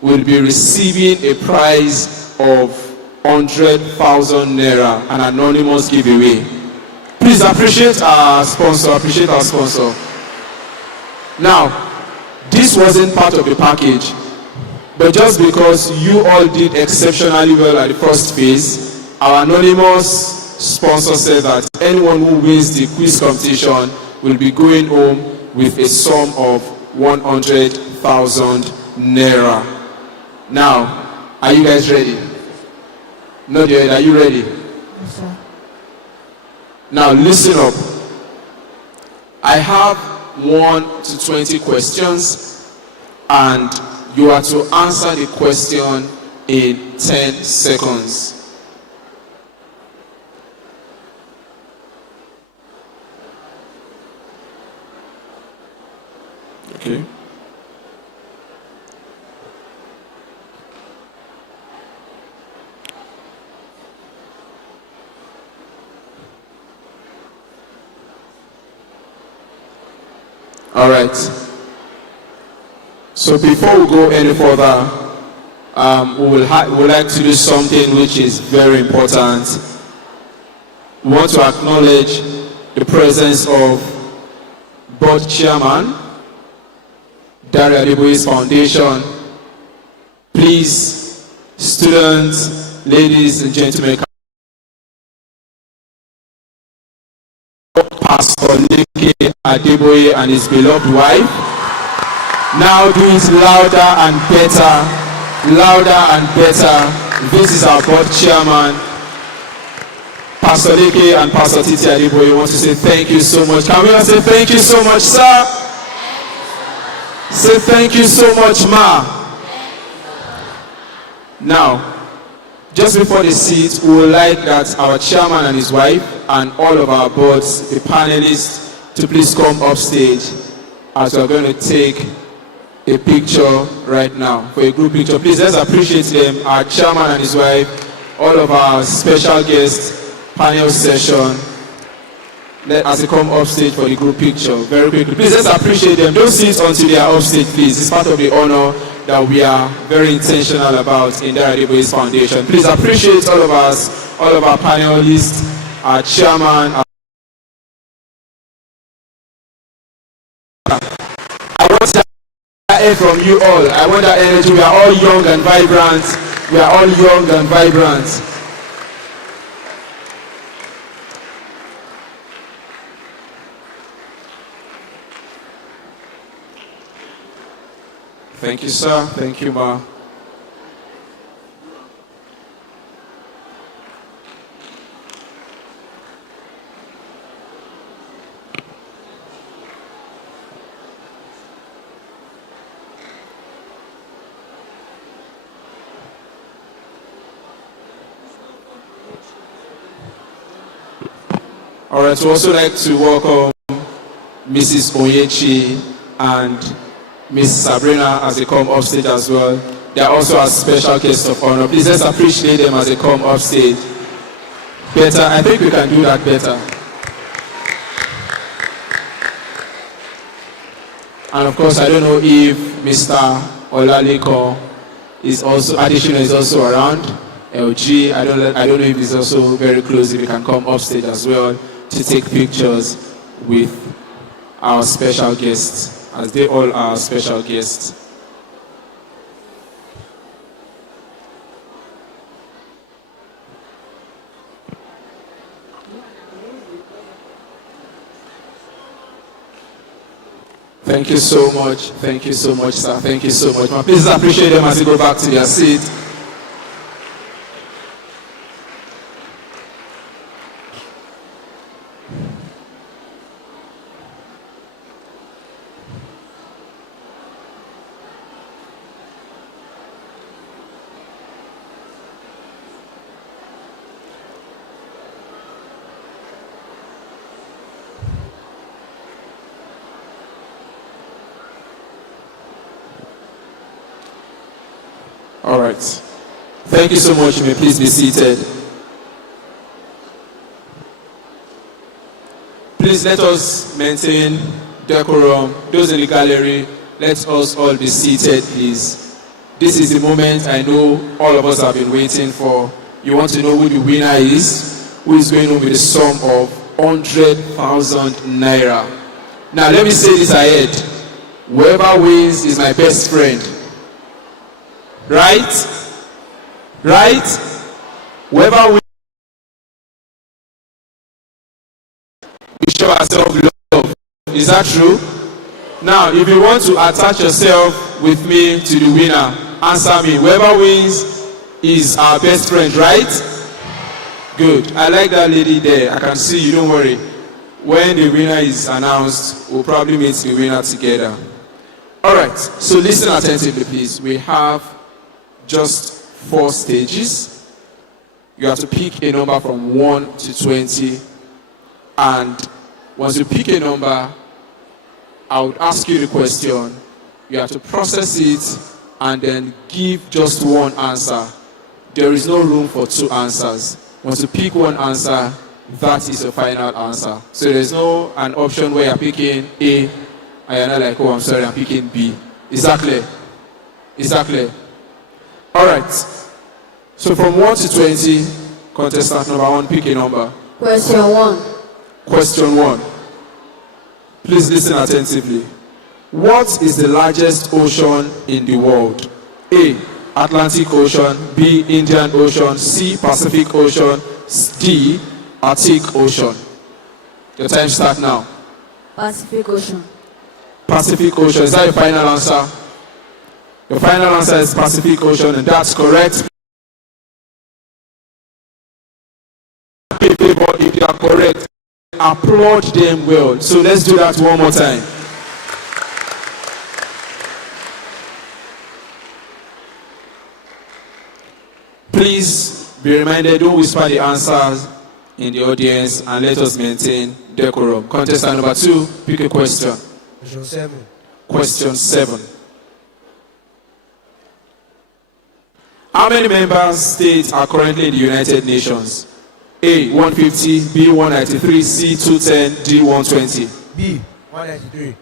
will be receiving a prize of 100,000 naira, an anonymous giveaway. Please appreciate our sponsor, appreciate our sponsor. Now, this wasn't part of the package, but just because you all did exceptionally well at the first phase, our anonymous sponsor said that anyone who wins the quiz competition will be going home with a sum of 100,000 naira. Now, are you guys ready? Not yet, are you ready? Yes, sir. Now, listen up. I have 1 to 20 questions, and you are to answer the question in 10 seconds. Okay. All right. So before we go any further, we would like to do something which is very important. We want to acknowledge the presence of Board Chairman, Dare Adeboye's Foundation. Please, students, ladies and gentlemen, Pastor Dare Adeboye and his beloved wife. Now do it louder and better. Louder and better. This is our board chairman. Pastor Leke and Pastor Titi Adeboye want to say thank you so much. Can we all say thank you so much, sir? Say thank you so much, ma. Now, just before the seat, we would like that our chairman and his wife and all of our boards, the panelists, to please come up stage as we're going to take a picture right now, for a group picture. Please, let's appreciate them, our chairman and his wife, all of our special guests, panel session, as they come up stage for the group picture, very quickly. Please, let's appreciate them. Don't sit until they are up stage, please. It's part of the honor that we are very intentional about in Dare Adeboye's foundation. Please appreciate all of us, all of our panelists, our chairman. I want that from you all. I want that energy. We are all young and vibrant. We are all young and vibrant. Thank you, sir. Thank you, ma. All right, we also like to welcome Mrs. Onyechi and Miss Sabrina as they come off stage as well. They are also our special guests of honor. Please let's appreciate them as they come off stage. Better, I think we can do that better. And of course, I don't know if Mr. Olaleko is also, additional is also around. LG, I don't know if he's also very close, if he can come off stage as well to take pictures with our special guests, as they all are special guests. Thank you so much. Thank you so much, sir. Thank you so much. Please appreciate them as they go back to their seat. All right. Thank you so much. You may please be seated. Please let us maintain decorum. Those in the gallery, let us all be seated, please. This is the moment I know all of us have been waiting for. You want to know who the winner is? Who is going home with a sum of 100,000 naira? Now, let me say this ahead. Whoever wins is my best friend. Right? Right? Whoever wins, we show ourselves love. Is that true? Now, if you want to attach yourself with me to the winner, answer me. Whoever wins is our best friend, right? Good. I like that lady there. I can see you, don't worry. When the winner is announced, we'll probably meet the winner together. All right. So listen attentively, please. We have just 4 stages. You have to pick a number from 1 to 20. And once you pick a number, I would ask you the question. You have to process it and then give just one answer. There is no room for 2 answers. Once you pick one answer, that is your final answer. So there's no an option where you're picking A and you're not like, oh, I'm sorry, I'm picking B. Is that clear? Is that clear? All right. So from 1 to 20, contestant number 1, pick a number. Question 1. Question 1. Please listen attentively. What is the largest ocean in the world? A. Atlantic Ocean. B. Indian Ocean. C. Pacific Ocean. D. Arctic Ocean. Your time starts now. Pacific Ocean. Pacific Ocean. Is that your final answer? Your final answer is Pacific Ocean, and that's correct. if they are correct, applaud them well. So let's do that one more time. Please be reminded, don't whisper the answers in the audience and let us maintain decorum. Contestant number 2, pick a question. Question 7. Question 7. How many member states are currently in the United Nations? A, 150, B, 193, C, 210, D, 120. B, 193.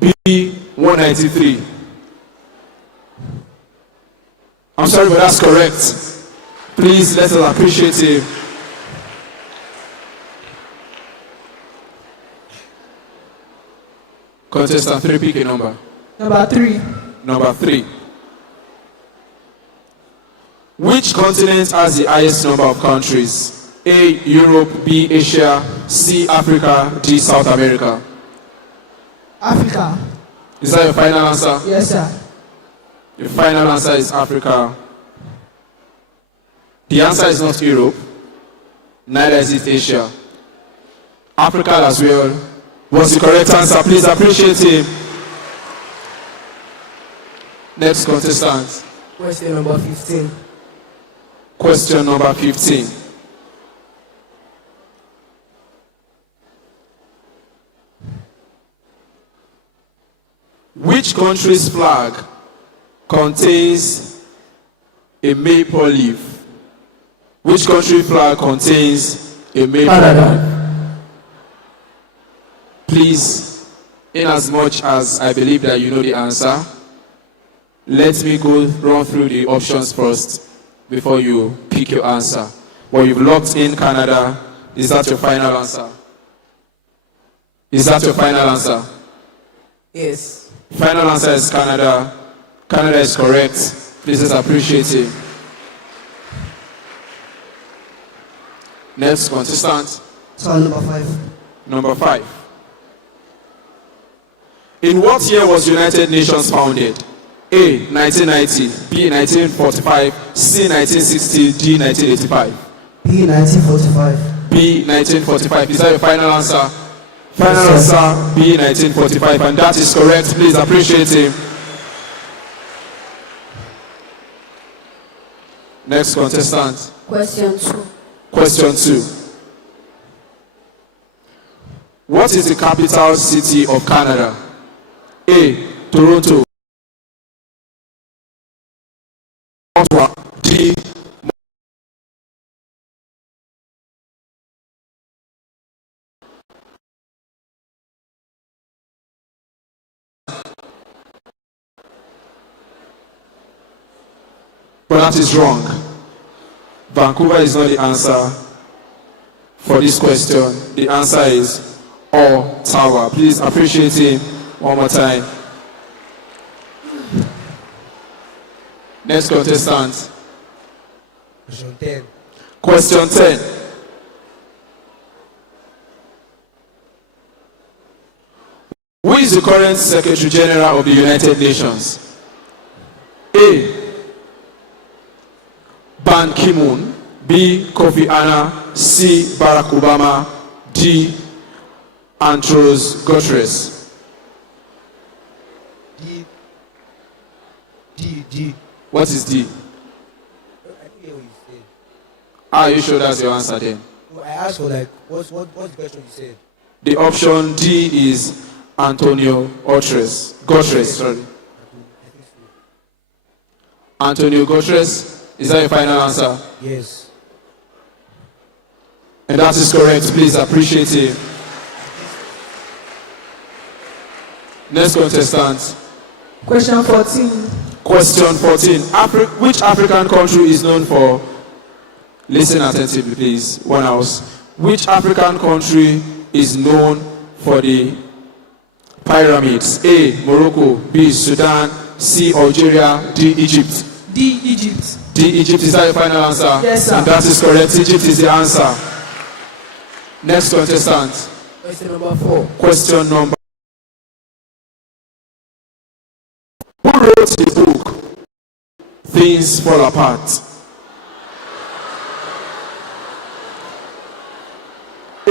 B, 193. I'm sorry, but that's correct. Please let us appreciate him. Contestant 3, pick a number. Number 3. Number 3. Which continent has the highest number of countries? A, Europe, B, Asia, C, Africa, D, South America. Africa. Is that your final answer? Yes, sir. Your final answer is Africa. The answer is not Europe, neither is it Asia. Africa as well was the correct answer. Please appreciate him. Next contestant. Question number 15. Question number 15. Which country's flag contains a maple leaf? Which country flag contains a maple leaf? Please, in as much as I believe that you know the answer, let me run through the options first before you pick your answer. Well, you've locked in Canada. Is that your final answer? Is that your final answer? Yes. Final answer is Canada. Canada is correct. Please let's appreciate it. Next contestant. So number 5. Number 5. In what year was United Nations founded? A, 1990, B, 1945, C, 1960, D, 1985. B, 1945. B, 1945. Is that your final answer? Final answer, B, 1945, and that is correct. Please appreciate him. Next contestant. Question 2. Question 2. What is the capital city of Canada? A, Toronto. Ottawa. D, but that is wrong. Vancouver is not the answer for this question. The answer is Ottawa. Please appreciate him one more time. Next contestant. Question 10. Question 10. Who is the current Secretary General of the United Nations? A, Ban Ki-moon. B, Kofi Annan. C, Barack Obama. D, Andros Guterres. D. What is D? I didn't hear what you said. Are you sure that's your answer then? No, I asked for like, what's the question you said? The option D is Antonio Guterres, sorry. Antonio Guterres, is that your final answer? Yes. And that is correct. Please appreciate it. Next contestant. Question 14. Question 14. Which African country is known for, listen attentively please, one house. Which African country is known for the pyramids? A, Morocco. B, Sudan. C, Algeria. D, Egypt. D, Egypt. D, Egypt. Is that your final answer? Yes, sir. And that is correct. Egypt is the answer. Next contestant. Question number 4. Question number. Who wrote the book Things Fall Apart?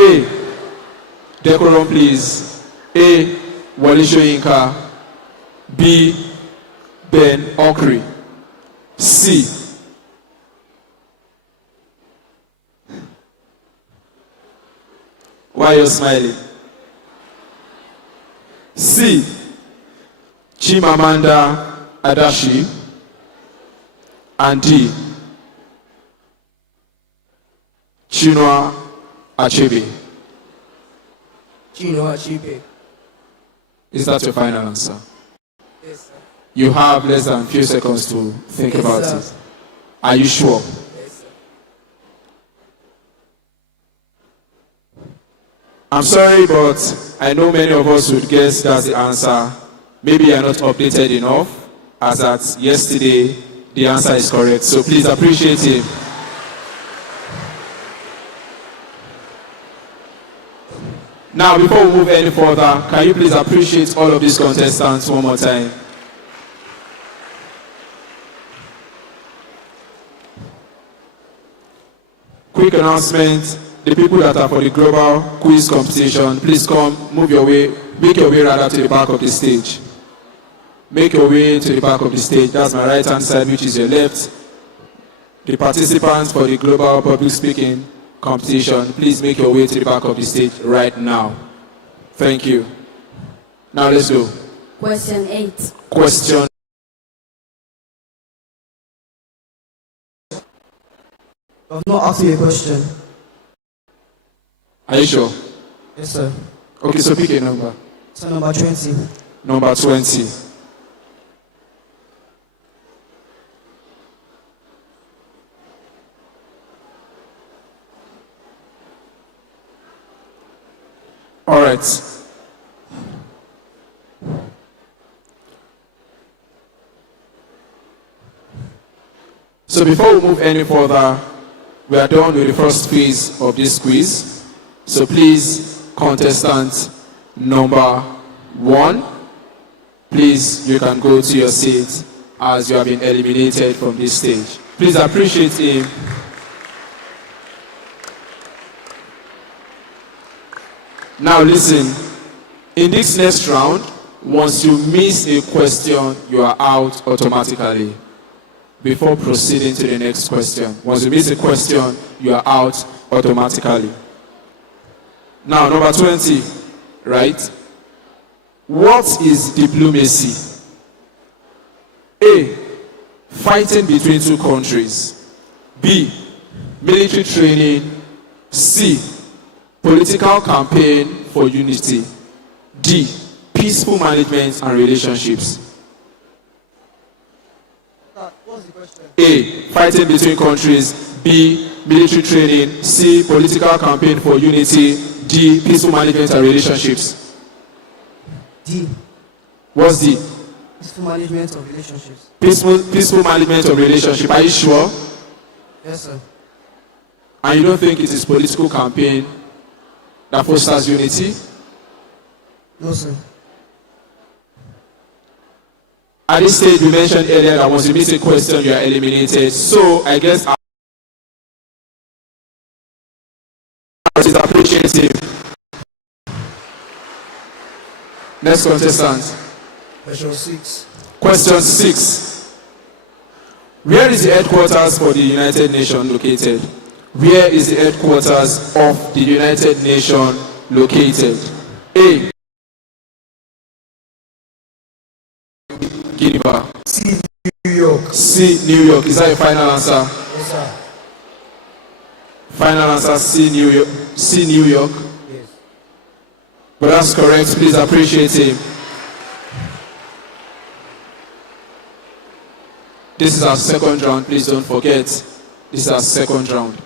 A. Decorum, please. A. Wale Soyinka. B. Ben Okri. C. Why are you smiling? C. Chimamanda Adachi. And D. Chinua Achebe. Chinua Achebe. Is that your final answer? Yes, sir. You have less than a few seconds to think Yes, about sir. it. Are you sure? Yes, sir. I'm sorry, but I know many of us would guess that's the answer. Maybe you're not updated enough, as at yesterday, the answer is correct. So please appreciate him. Now, before we move any further, can you please appreciate all of these contestants one more time? Quick announcement. The people that are for the global quiz competition, please come, move your way, make your way rather to the back of the stage. Make your way to the back of the stage. That's my right hand side, which is your left. The participants for the global public speaking competition, please make your way to the back of the stage right now. Thank you. Now let's go. Question 8. Question. I've not asked you a question. Are you sure? Yes, sir. Okay, so pick a number. So number 20. Number 20. All right. So before we move any further, we are done with the first phase of this quiz. So please, contestant number 1, please, you can go to your seat as you have been eliminated from this stage. Please appreciate him. Now listen, in this next round, once you miss a question, you are out automatically. Before proceeding to the next question, once you miss a question, you are out automatically. Now, number 20, right? What is diplomacy? A. Fighting between two countries. B. Military training. C. Political campaign for unity. D. Peaceful management and relationships. What's the question? A. Fighting between countries. B. Military training. C. Political campaign for unity. D. Peaceful management and relationships. D. What's D? Peaceful management of relationships. Peaceful management of relationship. Are you sure? Yes, sir. And you don't think it is political campaign that fosters unity? No, sir. At this stage, we mentioned earlier that once you miss a question, you are eliminated. So I guess is appreciative. Next contestant. Question 6. Question 6. Where is the headquarters for the United Nations located? Where is the headquarters of the United Nations located? A. Geneva. C. New York. C. New York. Is that your final answer? Yes, sir. Final answer, C. New York. C. New York. Yes. But that's correct. Please appreciate him. This is our second round. Please don't forget. This is our second round.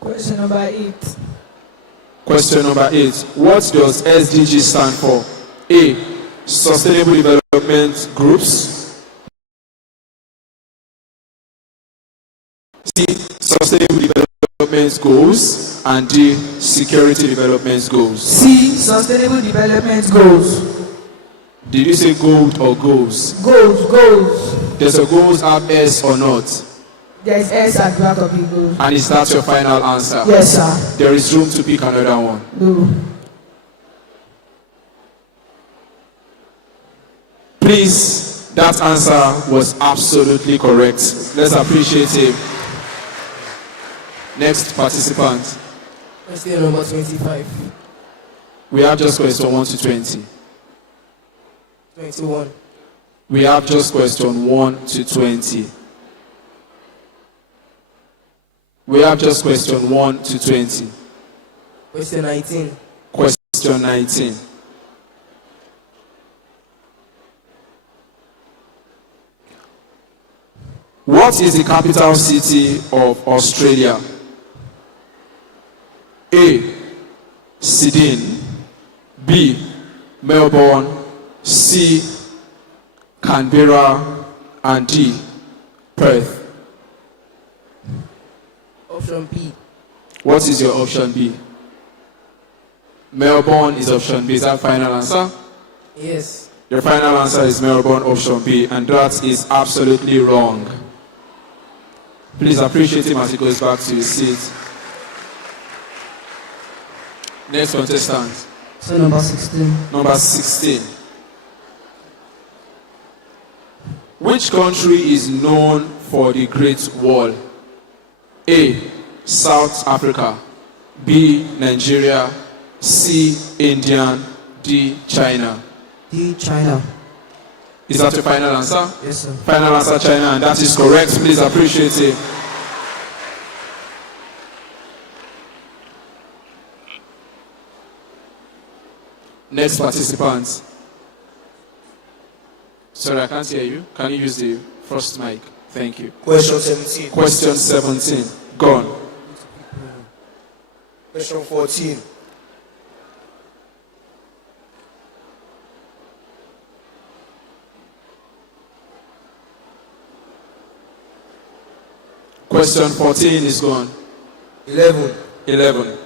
Question number 8. Question number 8. What does SDG stand for? A. Sustainable Development Groups. C. Sustainable Development Goals. And D. Security Development Goals. C. Sustainable Development Goals. Did you say gold or goals? Goals. Does the goals have S or not? There is S at the back of the goal. And is that your final answer? Yes, sir. There is room to pick another one. No. Please, that answer was absolutely correct. Let's appreciate him. Next participant. Question number 25. We have just question 1 to 20. 21. We have just question 1 to 20. We have just question 1 to 20. Question 19. Question 19. What is the capital city of Australia? A. Sydney. B. Melbourne. C. Canberra. And D. Perth. Option B. What is your option B? Melbourne is option B. Is that final answer? Yes. Your final answer is Melbourne, option B, and that is absolutely wrong. Please appreciate him as he goes back to his seat. Next contestant. So number 16. Number 16. Which country is known for the Great Wall? A. South Africa. B. Nigeria. C. India. D. China. D. China. Is that your final answer? Yes, sir. Final answer, China, and that is correct. Please appreciate it. Next participant. Sorry, I can't hear you. Can you use the first mic? Thank you. Question 17. Question 17. Gone. Question 14. Question 14 is gone. 11. 11.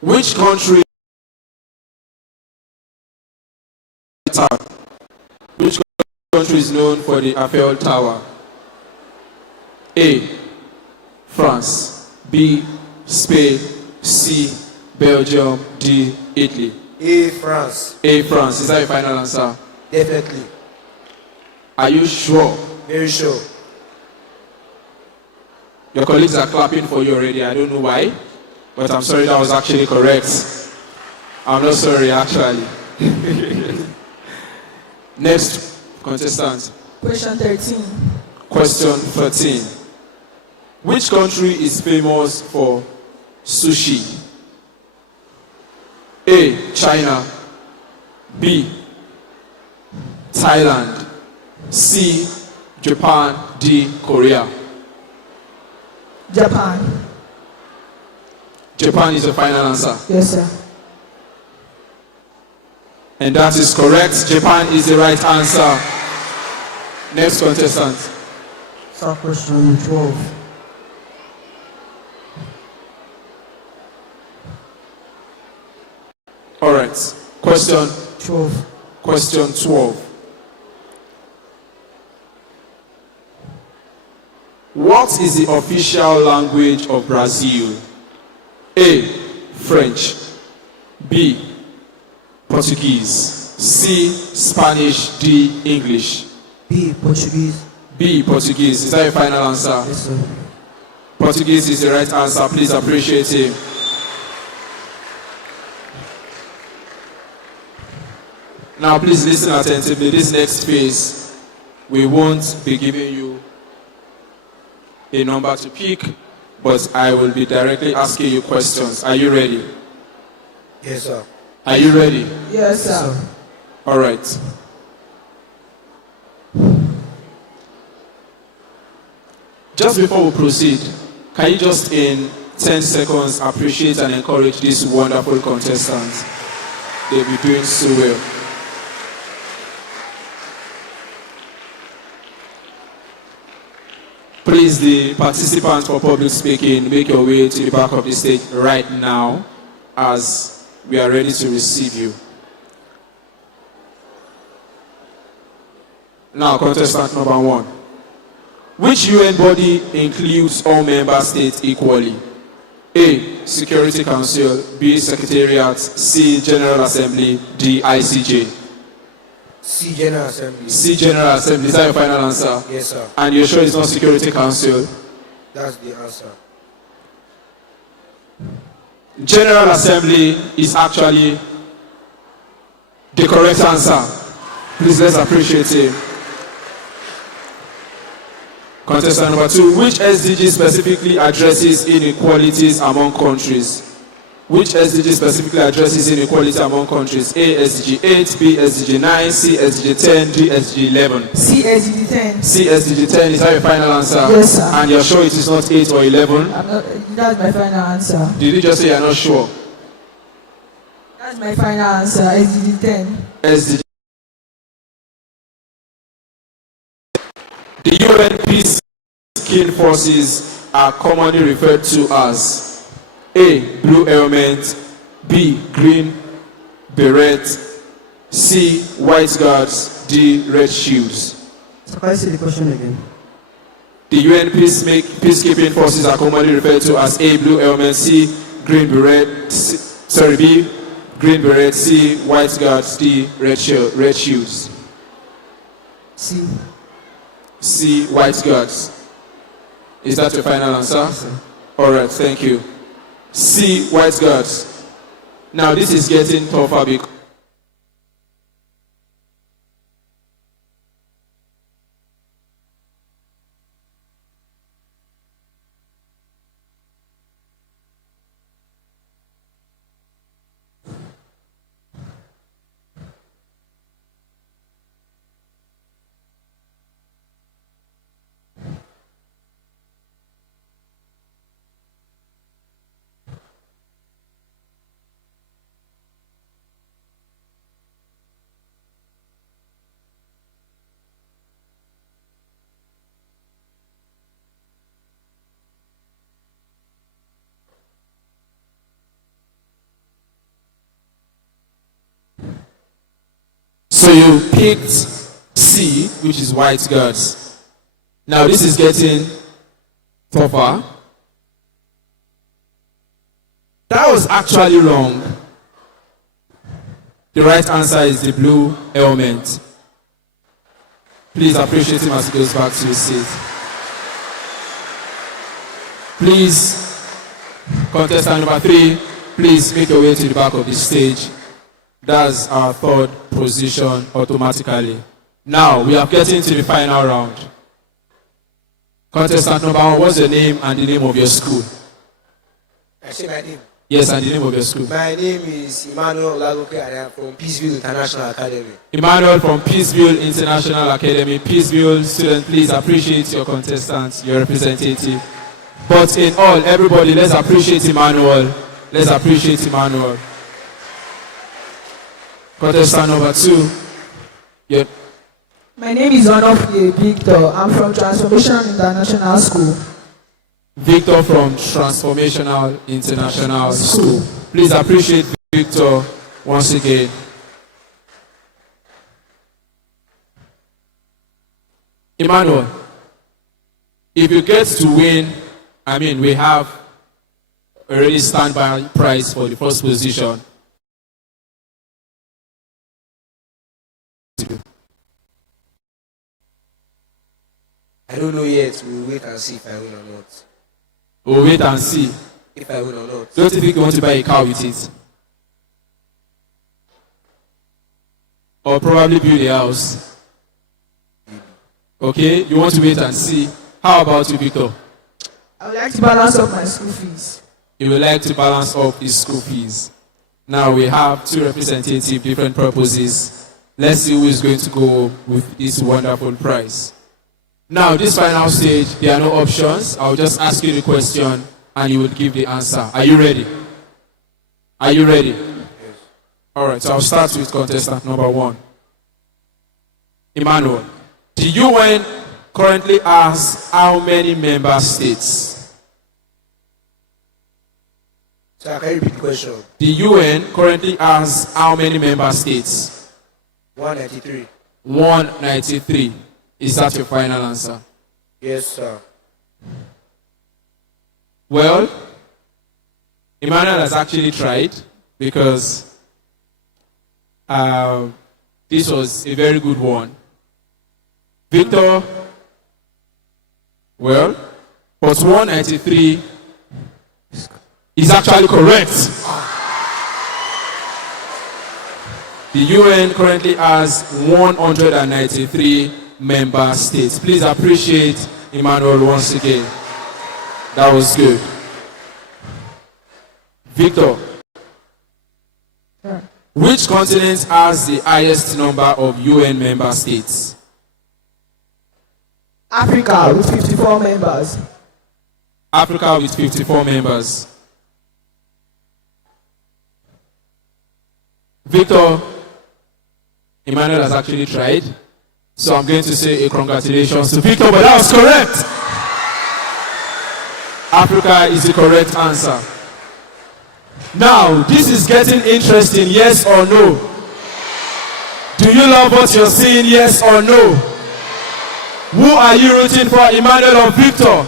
Which country is known for the Eiffel Tower? A. France. B. Spain. C. Belgium. D. Italy. A. France. A. France. Is that your final answer? Definitely. Are you sure? Very sure. Your colleagues are clapping for you already. I don't know why, but I'm sorry, that was actually correct. I'm not sorry, actually. Next contestant. Question 13. Question 13. Which country is famous for sushi? A. China. B. Thailand. C. Japan. D. Korea. Japan. Japan is the final answer. Yes, sir. And that is correct. Japan is the right answer. Next contestant. Sir, question 12. All right. Question 12. Question 12. What is the official language of Brazil? A. French. B. Portuguese. C. Spanish. D. English. B. Portuguese. B. Portuguese. Is that your final answer? Yes, sir. Portuguese is the right answer. Please appreciate him. Now, please listen attentively. This next phase, we won't be giving you a number to pick, but I will be directly asking you questions. Are you ready? Yes, sir. Are you ready? Yes, sir. All right. Just before we proceed, can you just in 10 seconds appreciate and encourage these wonderful contestants? They'll be doing so well. Please, the participants for public speaking, make your way to the back of the stage right now as we are ready to receive you. Now, contestant number 1. Which UN body includes all member states equally? A. Security Council. B. Secretariat. C. General Assembly. D. ICJ. C, General Assembly. C. General Assembly. Is that your final answer? Yes, sir. And you're sure it's not Security Council? That's the answer. General Assembly is actually the correct answer. Please, let's appreciate him. Contestant number 2. Which SDG specifically addresses inequalities among countries? Which SDG specifically addresses inequality among countries? A. SDG 8, B. SDG 9, C. SDG 10, D. SDG 11. C, SDG 10. C. SDG 10. Is that your final answer? Yes, sir. And you're sure it is not 8 or 11? That's my final answer. Did you just say you're not sure? That's my final answer. SDG 10. SDG. The UN peacekeeping forces are commonly referred to as A. Blue helmet, B. Green beret, C. White guards, D. Red shields. So can I say the question again? The UN peacekeeping forces are commonly referred to as A. Blue helmet, C. Green beret, B. Green beret, C. White guards, D. Red shields. C. C. White guards. Is that your final answer? Yes, all right, thank you. C. White guards. Now this is getting tougher because so you picked C, which is white guards. Now this is getting tougher. That was actually wrong. The right answer is the blue helmet. Please appreciate him as he goes back to his seat. Please, contestant number 3, please make your way to the back of the stage. That's our third position automatically. Now, we are getting to the final round. Contestant number 1, what's your name and the name of your school? I say my name. Yes, and the name of your school. My name is Emmanuel Olagoke and I am from Peaceville International Academy. Emmanuel from Peaceville International Academy. Peaceville student, please appreciate your contestant, your representative. But in all, everybody, let's appreciate Emmanuel. Let's appreciate Emmanuel. Contestant number 2. Yeah. My name is Onofie Victor. I'm from Transformation International School. Victor from Transformational International School. Please appreciate Victor once again. Emmanuel, if you get to win, we have already standby prize for the first position. I don't know yet. We'll wait and see if I win or not. We'll wait and see. If I win or not. Don't you think you want to buy a car with it? Or probably build a house? Okay, you want to wait and see. How about you, Victor? I would like to balance up my school fees. You would like to balance up his school fees. Now we have 2 representative different purposes. Let's see who is going to go with this wonderful prize. Now, this final stage, there are no options. I'll just ask you the question and you will give the answer. Are you ready? Are you ready? Yes. All right, so I'll start with contestant number 1. Emmanuel, the UN currently has how many member states? So I can repeat the question. The UN currently has how many member states? 193. 193. Is that your final answer? Yes, sir. Well, Emmanuel has actually tried because this was a very good one. Victor, well, but 193 is actually correct. The UN currently has 193 member states. Please appreciate Emmanuel once again. That was good. Victor, which continent has the highest number of UN member states? Africa with 54 members. Africa with 54 members. Victor, Emmanuel has actually tried, so I'm going to say a congratulations to Victor, but that was correct. Africa is the correct answer. Now, this is getting interesting, yes or no? Do you love what you're seeing, yes or no? Who are you rooting for, Emmanuel or Victor?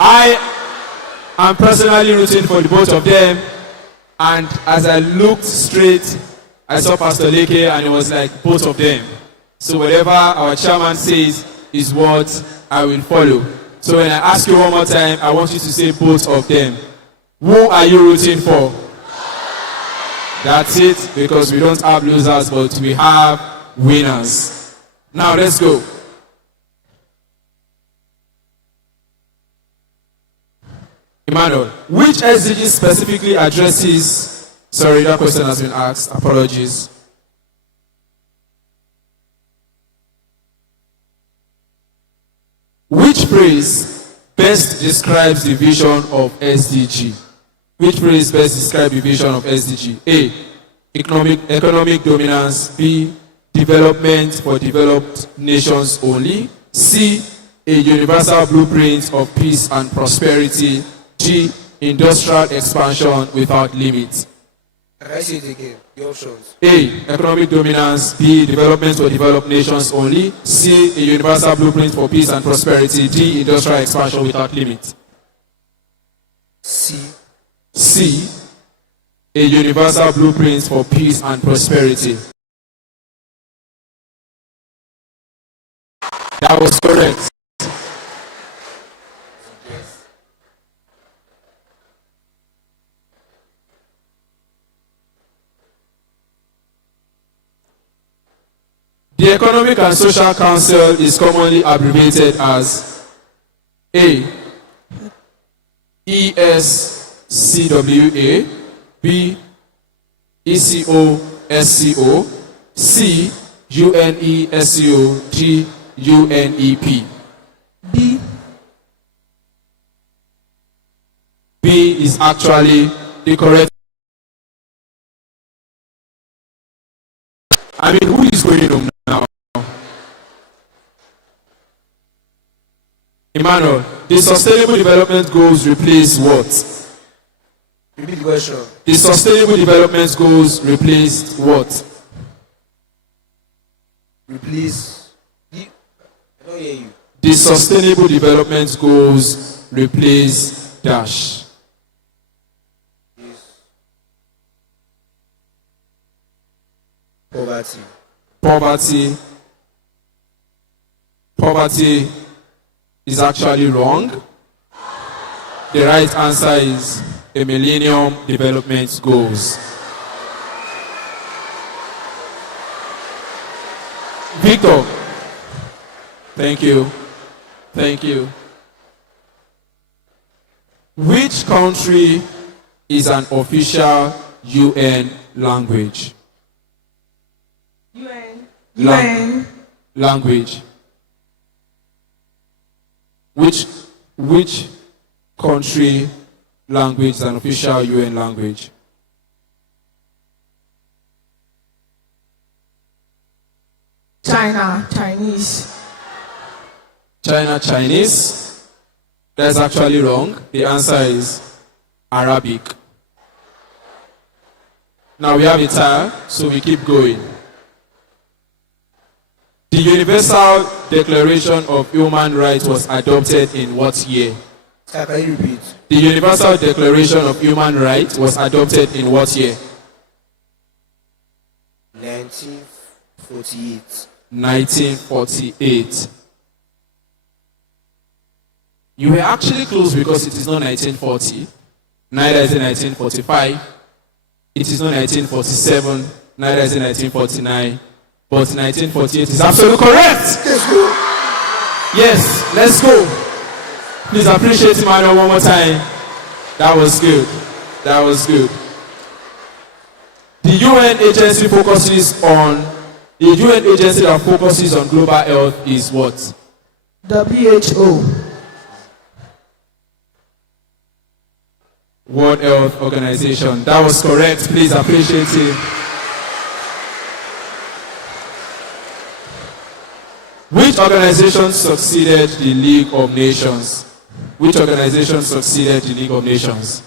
I am personally rooting for the both of them, and as I looked straight, I saw Pastor Leke and it was like both of them. So whatever our chairman says is what I will follow. So when I ask you one more time, I want you to say both of them. Who are you rooting for? That's it, because we don't have losers, but we have winners. Now let's go. Emmanuel, which SDG specifically addresses, sorry, that question has been asked, apologies. Which phrase best describes the vision of SDG? Which phrase best describes the vision of SDG? A, economic dominance. B, development for developed nations only. C, a universal blueprint of peace and prosperity. G, industrial expansion without limits. Can I say it again? The options. A, economic dominance. B, development for developed nations only. C, a universal blueprint for peace and prosperity. D, industrial expansion without limits. C. C, a universal blueprint for peace and prosperity. That was correct. The Economic and Social Council is commonly abbreviated as A, ESCWA, B, ECOSCO, C, UNESCO, D, UNEP. B is actually the correct. I mean, who is going home now? Emmanuel, the Sustainable Development Goals replace what? Repeat the question. The Sustainable Development Goals replaced what? Replace. I don't hear you. The Sustainable Development Goals replace dash. Poverty. Poverty is actually wrong. The right answer is a Millennium Development Goals. Victor, thank you. Thank you. Which country is an official UN language? UN. Language. Which country language is an official UN language? China, Chinese. China, Chinese. That's actually wrong. The answer is Arabic. Now we have a tie, so we keep going. The Universal Declaration of Human Rights was adopted in what year? Sir, can you repeat? The Universal Declaration of Human Rights was adopted in what year? 1948. 1948. You were actually close because it is not 1940, neither is it 1945, it is not 1947, neither is it 1949, but 1948 is absolutely correct. Let's go. Yes, let's go. Please appreciate Emmanuel one more time. That was good. That was good. The UN agency that focuses on global health is what? WHO. World Health Organization. That was correct. Please appreciate it. Which organization succeeded the League of Nations? Which organization succeeded the League of Nations?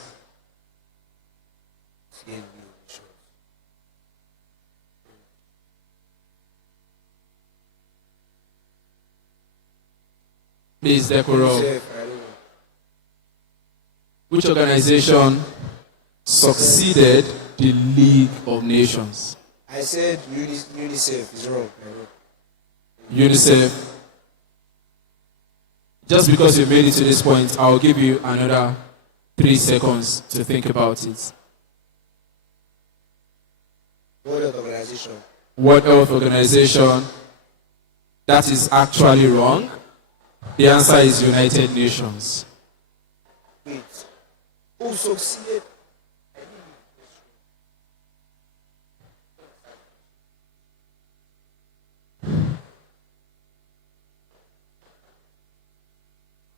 Please, Decoro. Which organization succeeded the League of Nations? I said UNICEF is wrong. UNICEF. Just because you made it to this point, I'll give you another 3 seconds to think about it. World Health Organization. World Health Organization. That is actually wrong. The answer is United Nations. Wait. Who succeeded?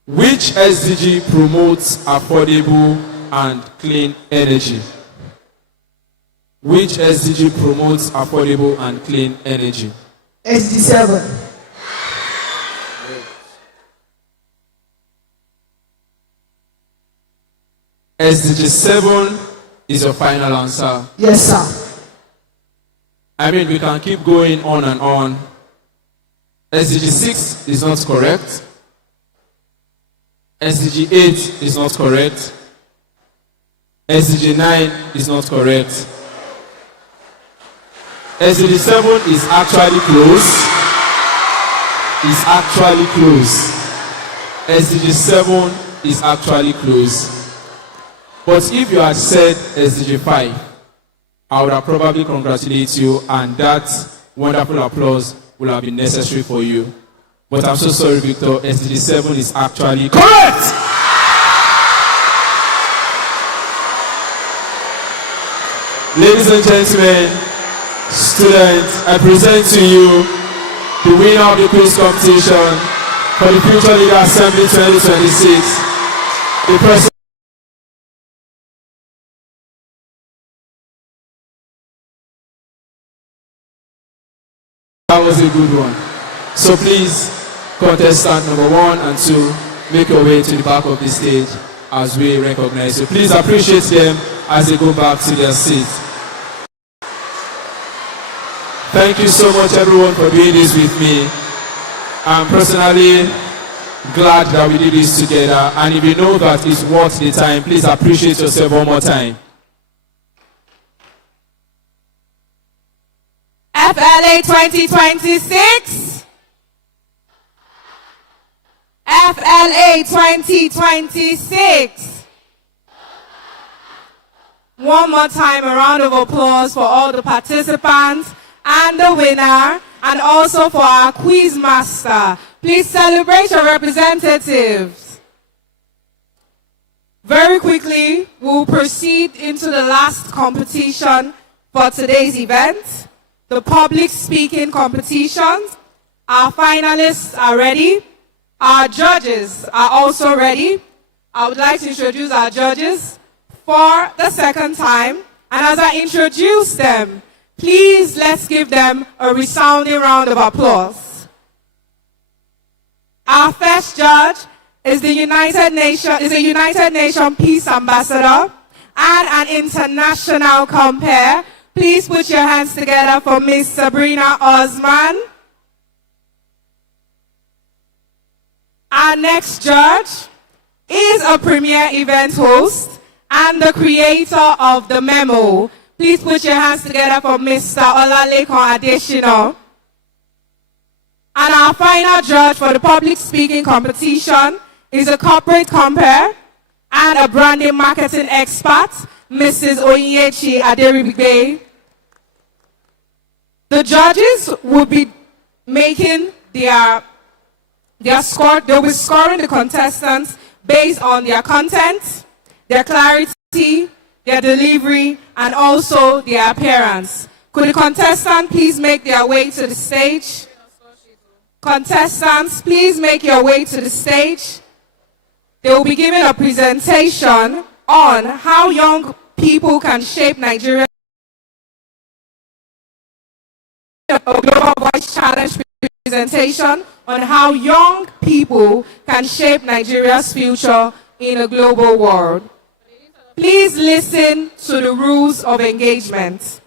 Which SDG promotes affordable and clean energy? Which SDG promotes affordable and clean energy? SDG 7. SDG 7 is your final answer. Yes, sir. I mean, we can keep going on and on. SDG 6 is not correct. SDG 8 is not correct. SDG 9 is not correct. SDG 7 is actually close. Is actually close. SDG 7 is actually close. But if you had said SDG 5, I would have probably congratulated you, and that wonderful applause would have been necessary for you. But I'm so sorry, Victor. SDG 7 is actually correct! Ladies and gentlemen, students, I present to you the winner of the quiz competition for the Future Leader Assembly 2026. The president. That was a good one. So please, contestant number 1 and 2, make your way to the back of the stage as we recognize you. Please appreciate them as they go back to their seats. Thank you so much, everyone, for doing this with me. I'm personally glad that we did this together, and if you know that it's worth the time, please appreciate yourself one more time. FLA 2026. FLA 2026. One more time, a round of applause for all the participants and the winner, and also for our quiz master. Please celebrate your representatives. Very quickly, we'll proceed into the last competition for today's event, the public speaking competitions. Our finalists are ready. Our judges are also ready. I would like to introduce our judges for the second time. And as I introduce them, please let's give them a resounding round of applause. Our first judge is a United Nations Peace Ambassador and an international compere. Please put your hands together for Miss Sabrina Osman. Our next judge is a premier event host and the creator of the memo. Please put your hands together for Mr. Olalekan Adeshina. And our final judge for the public speaking competition is a corporate compere and a branding marketing expert, Mrs. Onyechi Aderibe. The judges will be making their score. They'll be scoring the contestants based on their content, their clarity, their delivery, and also their appearance. Could the contestant please make their way to the stage? Contestants, please make your way to the stage. They will be giving a presentation on how young people can shape Nigeria. A Global Voice Challenge presentation on how young people can shape Nigeria's future in a global world. Please listen to the rules of engagement.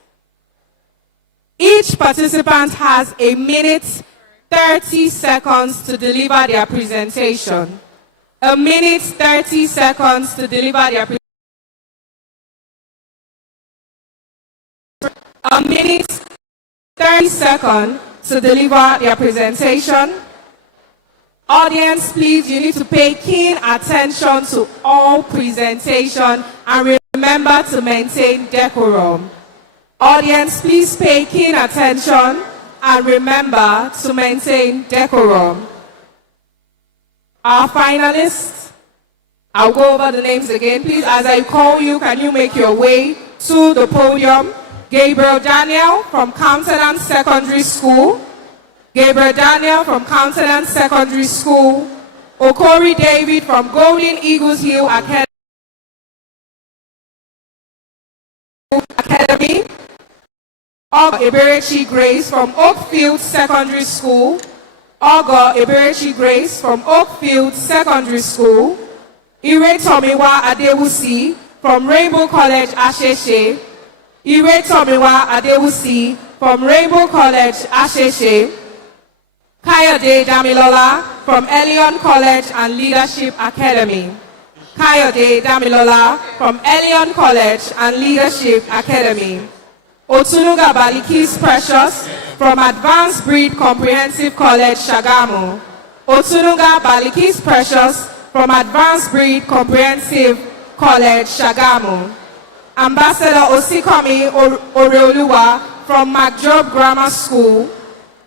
Each participant has a minute, 30 seconds to deliver their presentation. A minute, 30 seconds to deliver their presentation. A minute, 30 seconds to deliver their presentation. Audience, please, you need to pay keen attention to all presentation and remember to maintain decorum. Audience, please pay keen attention and remember to maintain decorum. Our finalists, I'll go over the names again. Please, as I call you, can you make your way to the podium? Gabriel Daniel from Countenance Secondary School. Gabriel Daniel from Countenance Secondary School. Okori David from Golden Eagles Hill Academy. Ogo Eberechi Grace from Oakfield Secondary School. Ogo Eberechi Grace from Oakfield Secondary School. Ire Tomiwa Adewusi from Rainbow College Asheshe. Ire Tomiwa Adewusi from Rainbow College Asheshe. Kayode Damilola from Elion College and Leadership Academy. Kayode Damilola from Elion College and Leadership Academy. Otunuga Balikis Precious from Advanced Breed Comprehensive College, Shagamu. Otunuga Balikis Precious from Advanced Breed Comprehensive College, Shagamu. Ambassador Osikomi Oreoluwa from MacJob Grammar School.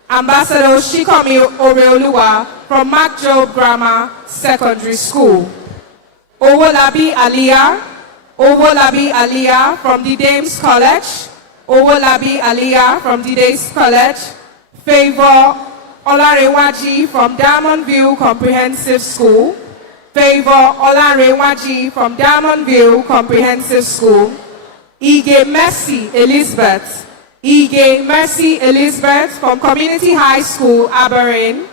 Ambassador Shikomi Oreoluwa from MacJob Grammar Secondary School. Owolabi Aliyah from the Dames College. Owolabi Aliyah from the Dames College. Favor Olarewaji from Diamond View Comprehensive School. Favor Olarewaji from Diamond View Comprehensive School. Ige Mercy Elizabeth. Ige Mercy Elizabeth from Community High School, Aberrin.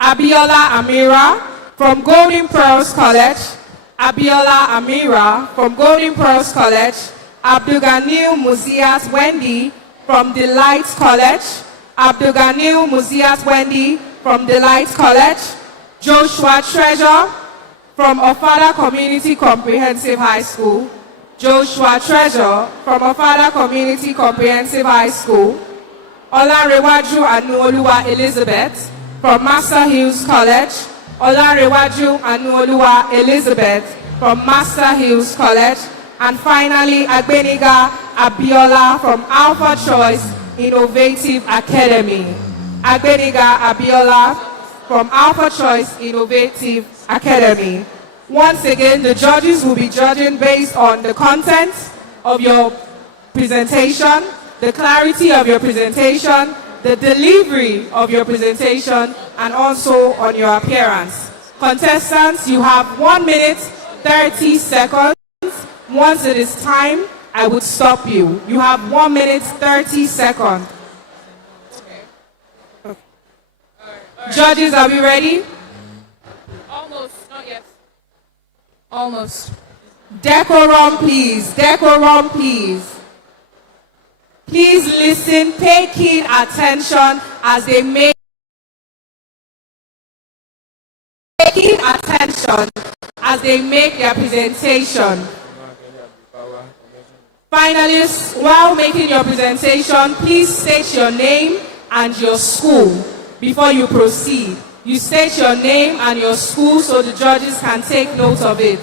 Abiola Amira from Golden Pearls College. Abiola Amira from Golden Pearls College. Abdulganil Muzias Wendy from Delight College. Abdulganil Muzias Wendy from Delight College. Joshua Treasure from Ofada Community Comprehensive High School. Joshua Treasure from Ofada Community Comprehensive High School. Olarewaju Anuoluwa Elizabeth from Master Hills College. Olarewaju Anuoluwa Elizabeth from Master Hills College. And finally, Agbeniga Abiola from Alpha Choice Innovative Academy. Agbeniga Abiola from Alpha Choice Innovative Academy. Once again, the judges will be judging based on the content of your presentation, the clarity of your presentation, the delivery of your presentation, and also on your appearance. Contestants, you have 1 minute, 30 seconds. Once it is time, I would stop you. You have 1 minute, 30 seconds. Okay. Judges, are we ready? Almost, not yet. Almost. Decorum, please. Decorum, please. Please listen, pay keen attention as they make taking attention as they make their presentation. Finalists, while making your presentation, please state your name and your school before you proceed. You state your name and your school so the judges can take note of it.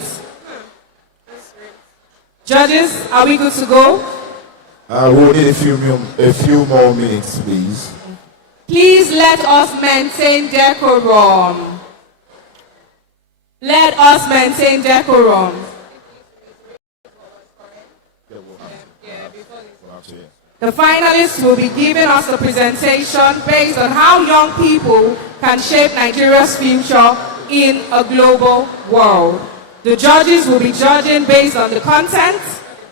Judges, are we good to go? We'll need a few more minutes, please. Please let us maintain decorum. Let us maintain decorum. The finalists will be giving us a presentation based on how young people can shape Nigeria's future in a global world. The judges will be judging based on the content,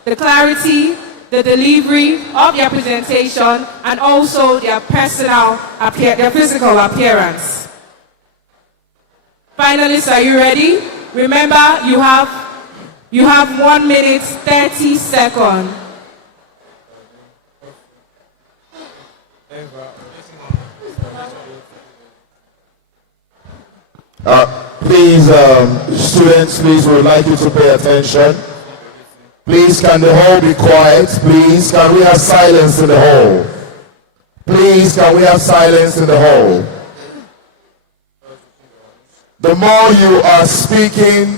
the clarity, the delivery of their presentation, and also their physical appearance. Finalists, are you ready? Remember, you have 1 minute 30 seconds. Please, students, please, we would like you to pay attention. Please, can the hall be quiet? Please, can we have silence in the hall? Please, can we have silence in the hall? The more you are speaking,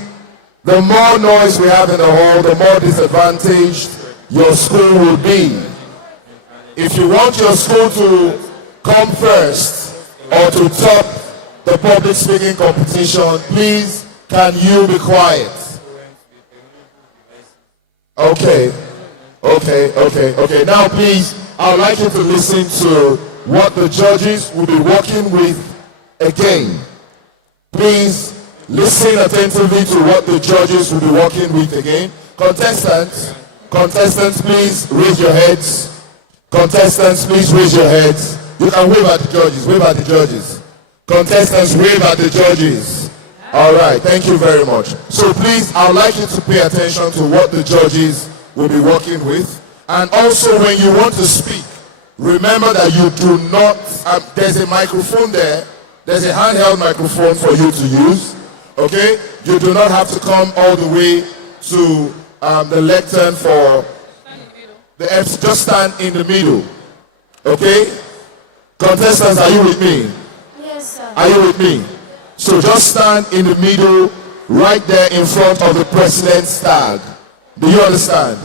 the more noise we have in the hall, the more disadvantaged your school will be. If you want your school to come first or to top the public speaking competition, please, can you be quiet? Okay. Now, please, I would like you to listen to what the judges will be working with again. Please, listen attentively to what the judges will be working with again. Contestants, please raise your heads. Contestants, please raise your heads. You can wave at the judges. Wave at the judges. Contestants, wave at the judges. All right, thank you very much. So please, I would like you to pay attention to what the judges will be working with. And also, when you want to speak, remember that you do not, there's a microphone there. There's a handheld microphone for you to use. Okay? You do not have to come all the way to the lectern for the F's. Just stand in the middle. Okay? Contestants, are you with me? Yes, sir. Are you with me? So just stand in the middle, right there in front of the president's tag. Do you understand?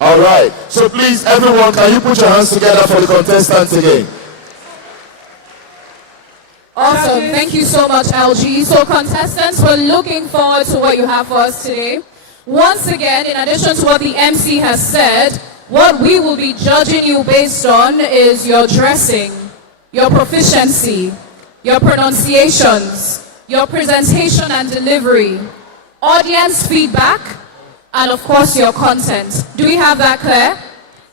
All right. So please, everyone, can you put your hands together for the contestants again? Awesome. Thank you so much, LG. So contestants, we're looking forward to what you have for us today. Once again, in addition to what the MC has said, what we will be judging you based on is your dressing, your proficiency, your pronunciations, your presentation and delivery, audience feedback, and of course your content. Do we have that clear?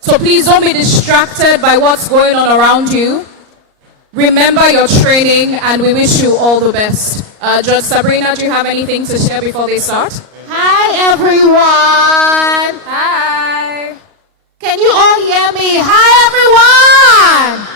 So please don't be distracted by what's going on around you. Remember your training, and we wish you all the best. Judge Sabrina, do you have anything to share before they start? Hi, everyone. Hi. Can you all hear me? Hi, everyone.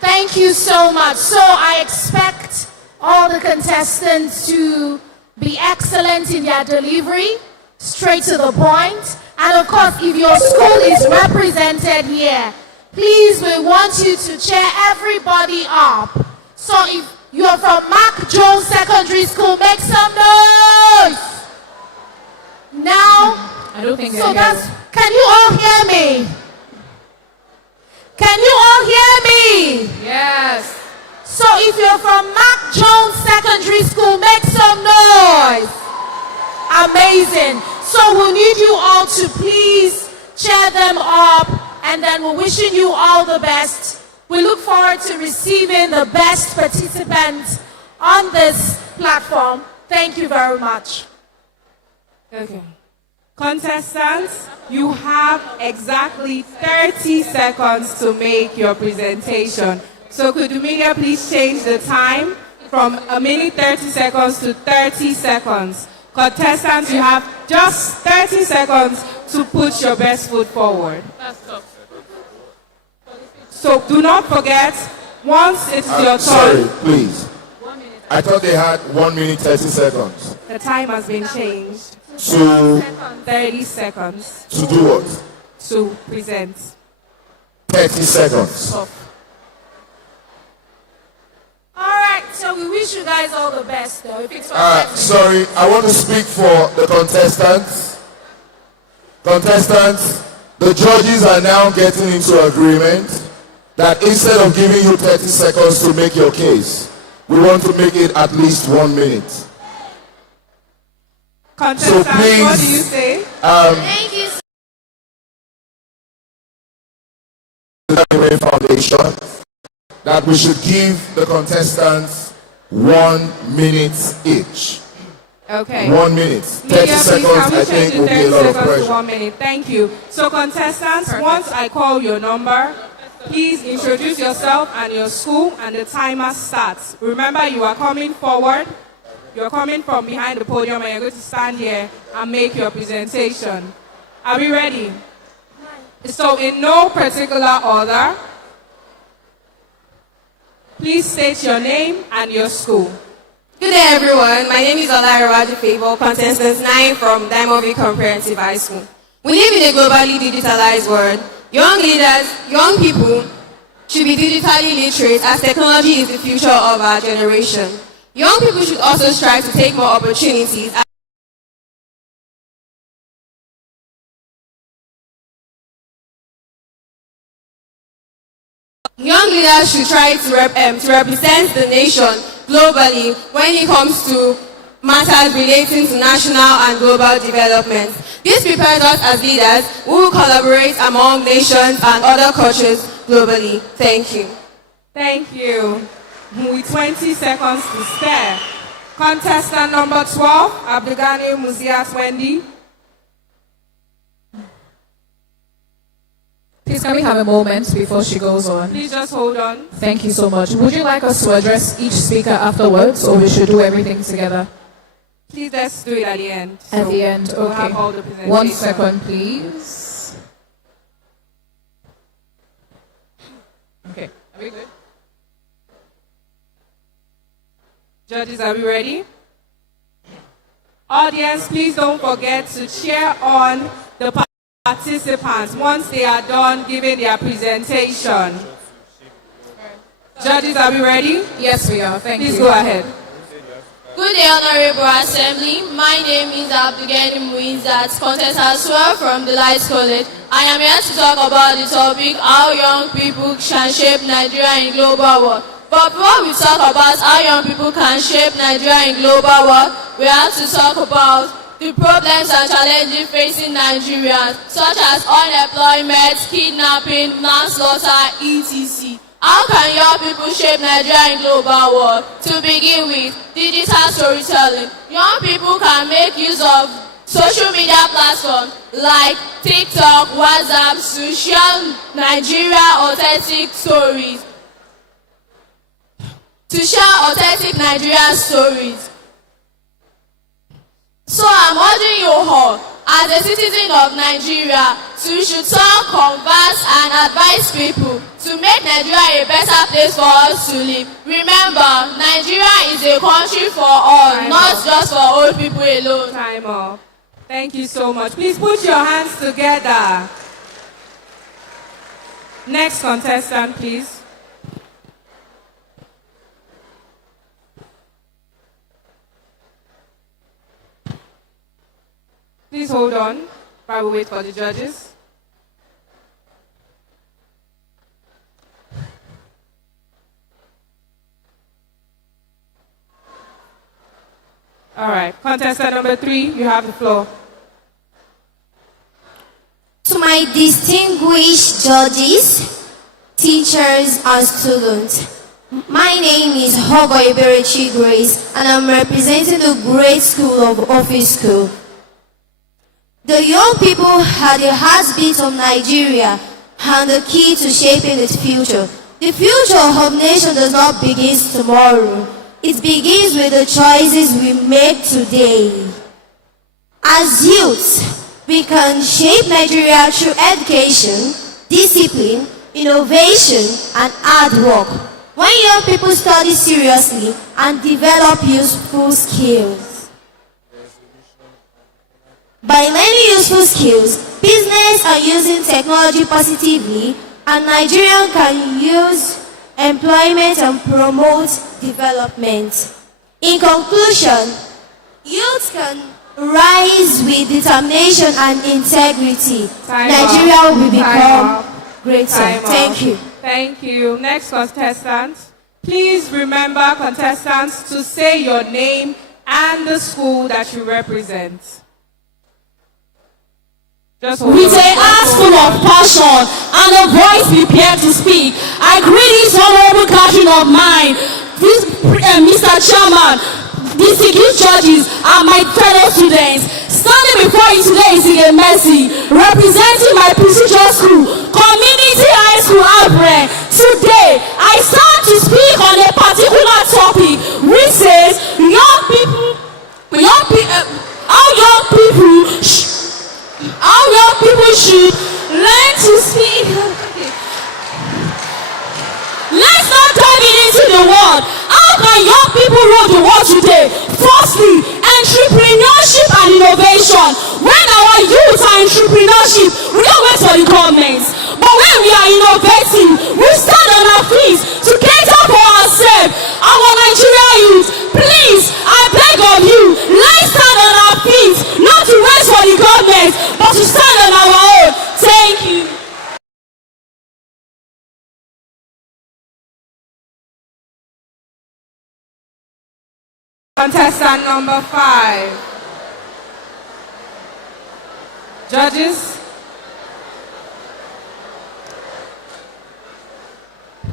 Thank you so much. So I expect all the contestants to be excellent in their delivery, straight to the point. And of course, if your school is represented here, please, we want you to cheer everybody up. So if you're from Mark Jones Secondary School, make some noise. Now, I don't think so that's, can you all hear me? Can you all hear me? Yes. So if you're from Mark Jones Secondary School, make some noise. Amazing. So we need you all to please cheer them up, and then we're wishing you all the best. We look forward to receiving the best participants on this platform. Thank you very much. Okay. Contestants, you have exactly 30 seconds to make your presentation. So could the media please change the time from 1 minute 30 seconds to 30 seconds. Contestants, you have just 30 seconds to put your best foot forward. So do not forget, once it's your turn. Sorry, please. I thought they had 1 minute 30 seconds. The time has been changed. To 30 seconds. to do what? To present. 30 seconds. Stop. Alright, so we wish you guys all the best though. If it's Sorry, I want to speak for the contestants. Contestants, the judges are now getting into agreement that instead of giving you 30 seconds to make your case, we want to make it at least 1 minute. Contestants, so please, what do you say? Thank you. The Foundation that we should give the contestants 1 minute each. Okay. 1 minute. 30 Media, seconds, please, can we I think, change will the be a 30 lot of seconds to pressure. 1 minute? Thank you. So contestants, once I call your number, please introduce yourself and your school, and the timer starts. Remember, you are coming forward. You are coming from behind the podium, and you're going to stand here and make your presentation. Are we ready? So in no particular order, please state your name and your school. Good day, everyone. My name is Olara Favor, contestant 9 from Diamond View Comprehensive High School. We live in a globally digitalized world. Young leaders, young people should be digitally literate as technology is the future of our generation. Young people should also strive to take more opportunities. Young leaders should try to represent the nation globally when it comes to matters relating to national and global development. This prepares us as leaders who will collaborate among nations and other cultures globally. Thank you. Thank you. With 20 seconds to spare. Contestant number 12, Abdugani Muzias Wendy. Please, can we have a moment before she goes on? Please just hold on. Thank you so much. Would you like us to address each speaker afterwards, or we should do everything together? Please, let's do it at the end. At the end, we'll okay. have all the presentation. 1 second, please. Okay, are we good? Judges, are we ready? Audience, please don't forget to cheer on the participants once they are done giving their presentation. Judges, are we ready? Yes, we are. Thank you. Please go ahead. Good day, Honorable Assembly. My name is Abdugani Muizat, contestant 12 from the Lights College. I am here to talk about the topic, how young people can shape Nigeria in global world. But before we talk about how young people can shape Nigeria in global world, we have to talk about the problems and challenges facing Nigerians, such as unemployment, kidnapping, manslaughter, etc. How can young people shape Nigeria in global world? To begin with, digital storytelling. Young people can make use of social media platforms like TikTok, WhatsApp to share Nigeria authentic stories. To share authentic Nigerian stories. So I'm urging you all, as a citizen of Nigeria, to should talk, converse, and advise people to make Nigeria a better place for us to live. Remember, Nigeria is a country for all, not just for old people alone. Time up. Thank you so much. Please put your hands together. Next contestant, please. Please hold on while we wait for the judges. All right, contestant number 3, you have the floor. To my distinguished judges, teachers, and students, my name is Hogo Iberechi Grace, and I'm representing the Great School of Office School. The young people are the heartbeat of Nigeria and the key to shaping its future. The future of nation does not begin tomorrow. It begins with the choices we make today. As youths, we can shape Nigeria through education, discipline, innovation, and hard work. when young people study seriously and develop useful skills. By learning useful skills, business are using technology positively, and Nigerians can use employment and promote development. In conclusion, youth can rise with determination and integrity. Nigeria will become greater. Thank you. Thank you. Next contestant. Please remember, contestants, to say your name and the school that you represent. With a heart full of passion and a voice prepared to speak, I greet this honorable gathering of mine, this, Mr. Chairman, distinguished judges, and my fellow students. Standing before you today is a mercy, representing my prestigious school, Community High School Abre. Today, I stand to speak on a particular topic, which says how young people should learn to speak. Let's not dive into the world. How can young people rule the world today? Firstly, entrepreneurship and innovation. When our youth are entrepreneurship, we don't wait for the government. But when we are innovating, we stand on our feet to cater for ourselves. Our Nigerian youth, please, I beg of you, let's stand on our feet, not to wait for the government, but to stand on our own. Thank you. Contestant number 5. Judges.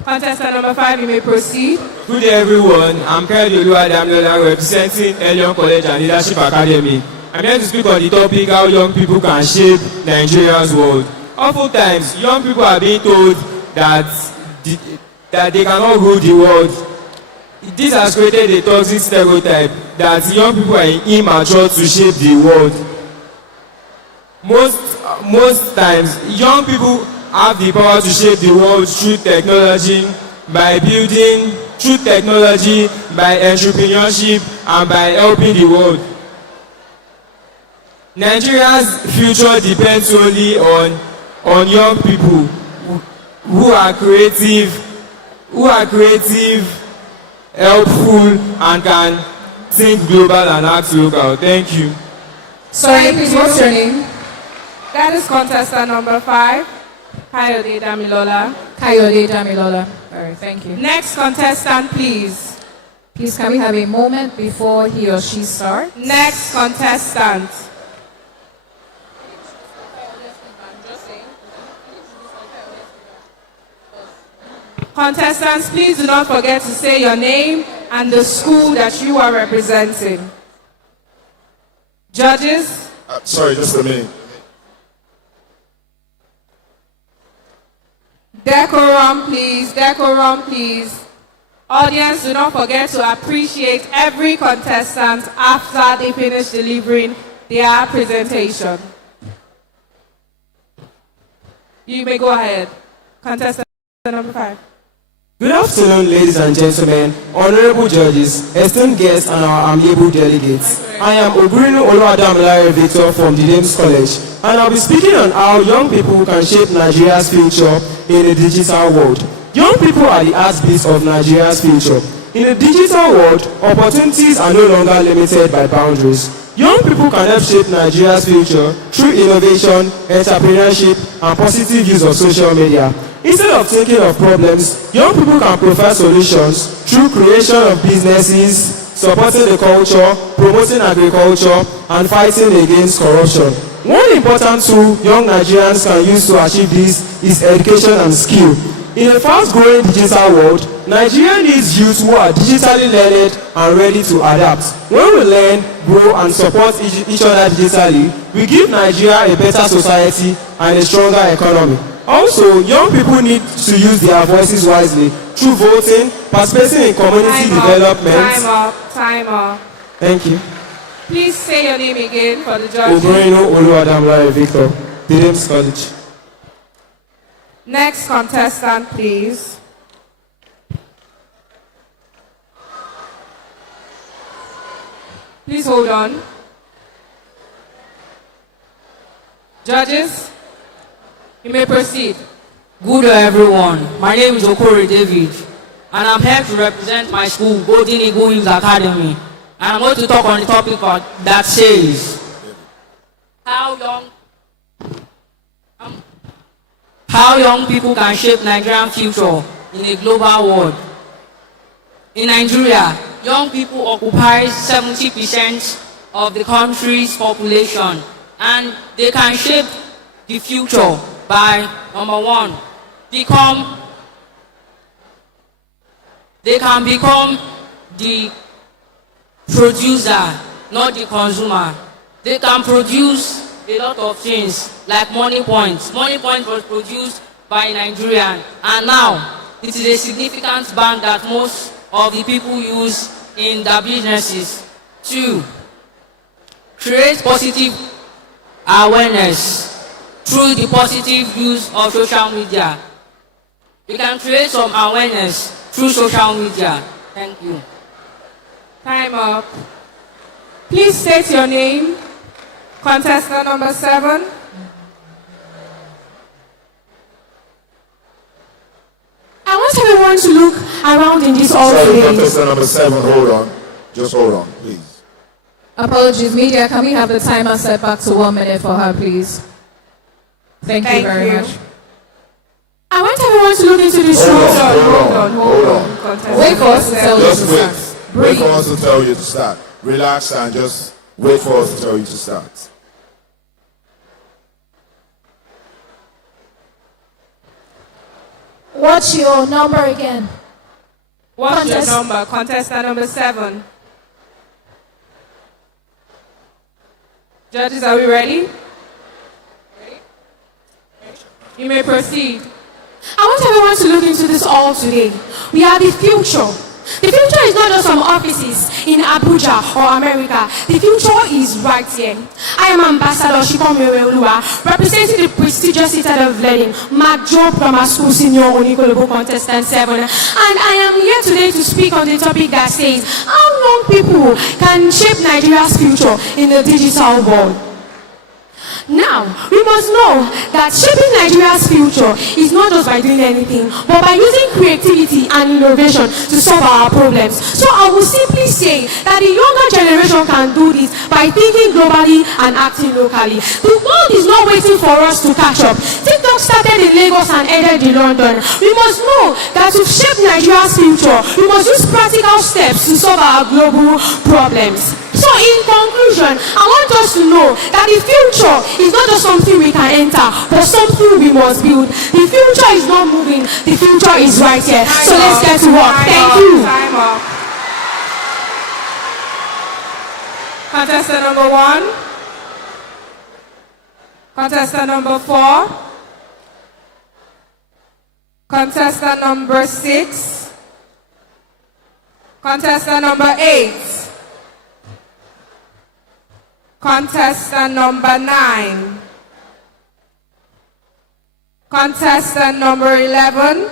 Contestant number 5, you may proceed. Good day, everyone. I'm Dare Adeboye, representing Elion College and Leadership Academy. I'm here to speak on the topic how young people can shape Nigeria's world. Oftentimes, young people are being told that they cannot rule the world. This has created a toxic stereotype that young people are immature to shape the world. Most times, young people have the power to shape the world through technology, by building, through technology, by entrepreneurship, and by helping the world. Nigeria's future depends solely on young people who are creative, helpful, and can think global and act local. Thank you. Sorry, please, what's your name? That is contestant number 5, Kayode Damilola. Kayode Damilola. All right, thank you. Next contestant, please. Please, can we have a moment before he or she starts? Next contestant. Contestants, please do not forget to say your name and the school that you are representing. Judges? Sorry, just a minute. Decorum, please. Decorum, please. Audience, do not forget to appreciate every contestant after they finish delivering their presentation. You may go ahead. Contestant number 5. Good afternoon, ladies and gentlemen, honorable judges, esteemed guests, and our amiable delegates. I am Ogurinu Oluwadamilare Victor from the Dames College, and I'll be speaking on how young people can shape Nigeria's future in a digital world. Young people are the heartbeats of Nigeria's future. In a digital world, opportunities are no longer limited by boundaries. Young people can help shape Nigeria's future through innovation, entrepreneurship, and positive use of social media. Instead of thinking of problems, young people can provide solutions through creation of businesses, supporting the culture, promoting agriculture, and fighting against corruption. One important tool young Nigerians can use to achieve this is education and skill. In a fast-growing digital world, Nigeria needs youth who are digitally learned and ready to adapt. When we learn, grow, and support each other digitally, we give Nigeria a better society and a stronger economy. Also, young people need to use their voices wisely through voting, participating in community development. Time up. Thank you. Please say your name again for the judges. Ogurinu Oluwadamilare Victor, the Dames College. Next contestant, please. Please hold on. Judges, you may proceed. Good day, everyone. My name is Okori David, and I'm here to represent my school, Golden Eagle Youth Academy. And I'm going to talk on the topic that says how young people can shape Nigerian future in a global world. In Nigeria, young people occupy 70% of the country's population, and they can shape the future by, number one, they can become the producer, not the consumer. They can produce a lot of things like Money Point. Money Point was produced by Nigerian, and now it is a significant bank that most of the people use in their businesses. Two, create positive awareness through the positive use of social media. You can create some awareness through social media. Thank you. Time up. Please state your name. Contestant number 7. I want everyone to look around in this hall Sorry, today. contestant number 7, hold on. Just hold on, please. Apologies, media. Can we have the timer set back to 1 minute for her, please? Thank you very much. I want everyone to look into this room. Hold on. Wait for us to tell you to start. Wait for us to tell you to start. Relax and just wait for us to tell you to start. What's your number again? What's your number? Contestant number 7. Judges, are we ready? You may proceed. I want everyone to look into this hall today. We are the future. The future is not just some offices in Abuja or America. The future is right here. I am Ambassador Shikomiweoluwa, representing the prestigious Citadel of Learning, Majo Grammar School Senior Onikolobo Contestant 7. And I am here today to speak on the topic that says how young people can shape Nigeria's future in the digital world. Now, we must know that shaping Nigeria's future is not just by doing anything, but by using creativity and innovation to solve our problems. So I will simply say that the younger generation can do this by thinking globally and acting locally. The world is not waiting for us to catch up. TikTok started in Lagos and ended in London. We must know that to shape Nigeria's future, we must use practical steps to solve our global problems. So in conclusion, I want us to know that the future is not just something we can enter, but something we must build. The future is not moving, the future is right here. So let's get to work. Thank you. Time up. Contestant number 1. Contestant number 4. Contestant number 6. Contestant number 8. Contestant number 9. Contestant number 11.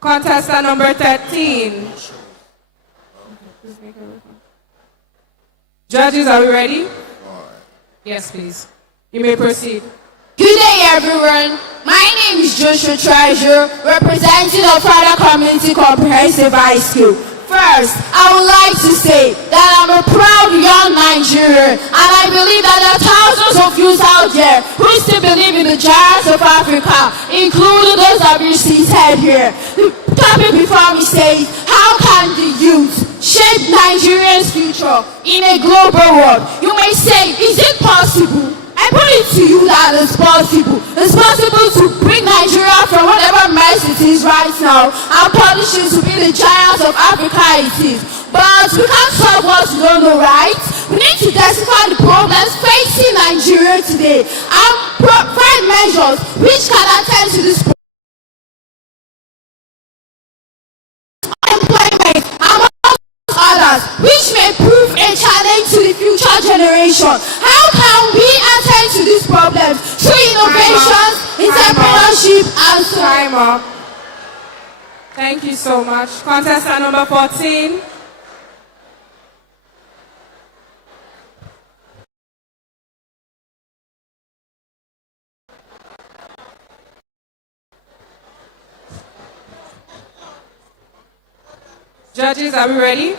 Contestant number 13. Judges, are we ready? Yes, please. You may proceed. Good day, everyone. My name is Joshua Treasure, representing the Father Community Comprehensive High School. First, I would like to say that I'm a proud young Nigerian, and I believe that there are thousands of youth out there who still believe in the giants of Africa, including those that we see here. The topic before me says, how can the youth shape Nigeria's future in a global world? You may say, is it possible? I put it to you that it's possible. It's possible to bring Nigeria from whatever mess it is right now and punish it to be the giants of Africa it is. But we can't solve what we don't know, right? We need to identify the problems facing Nigeria today and provide measures which can attend to this problem. Unemployment among others, which may prove a challenge to the future generation. How can we attend to these problems through innovation, entrepreneurship, and so on? Time up. Thank you so much. Contestant number 14. Judges, are we ready?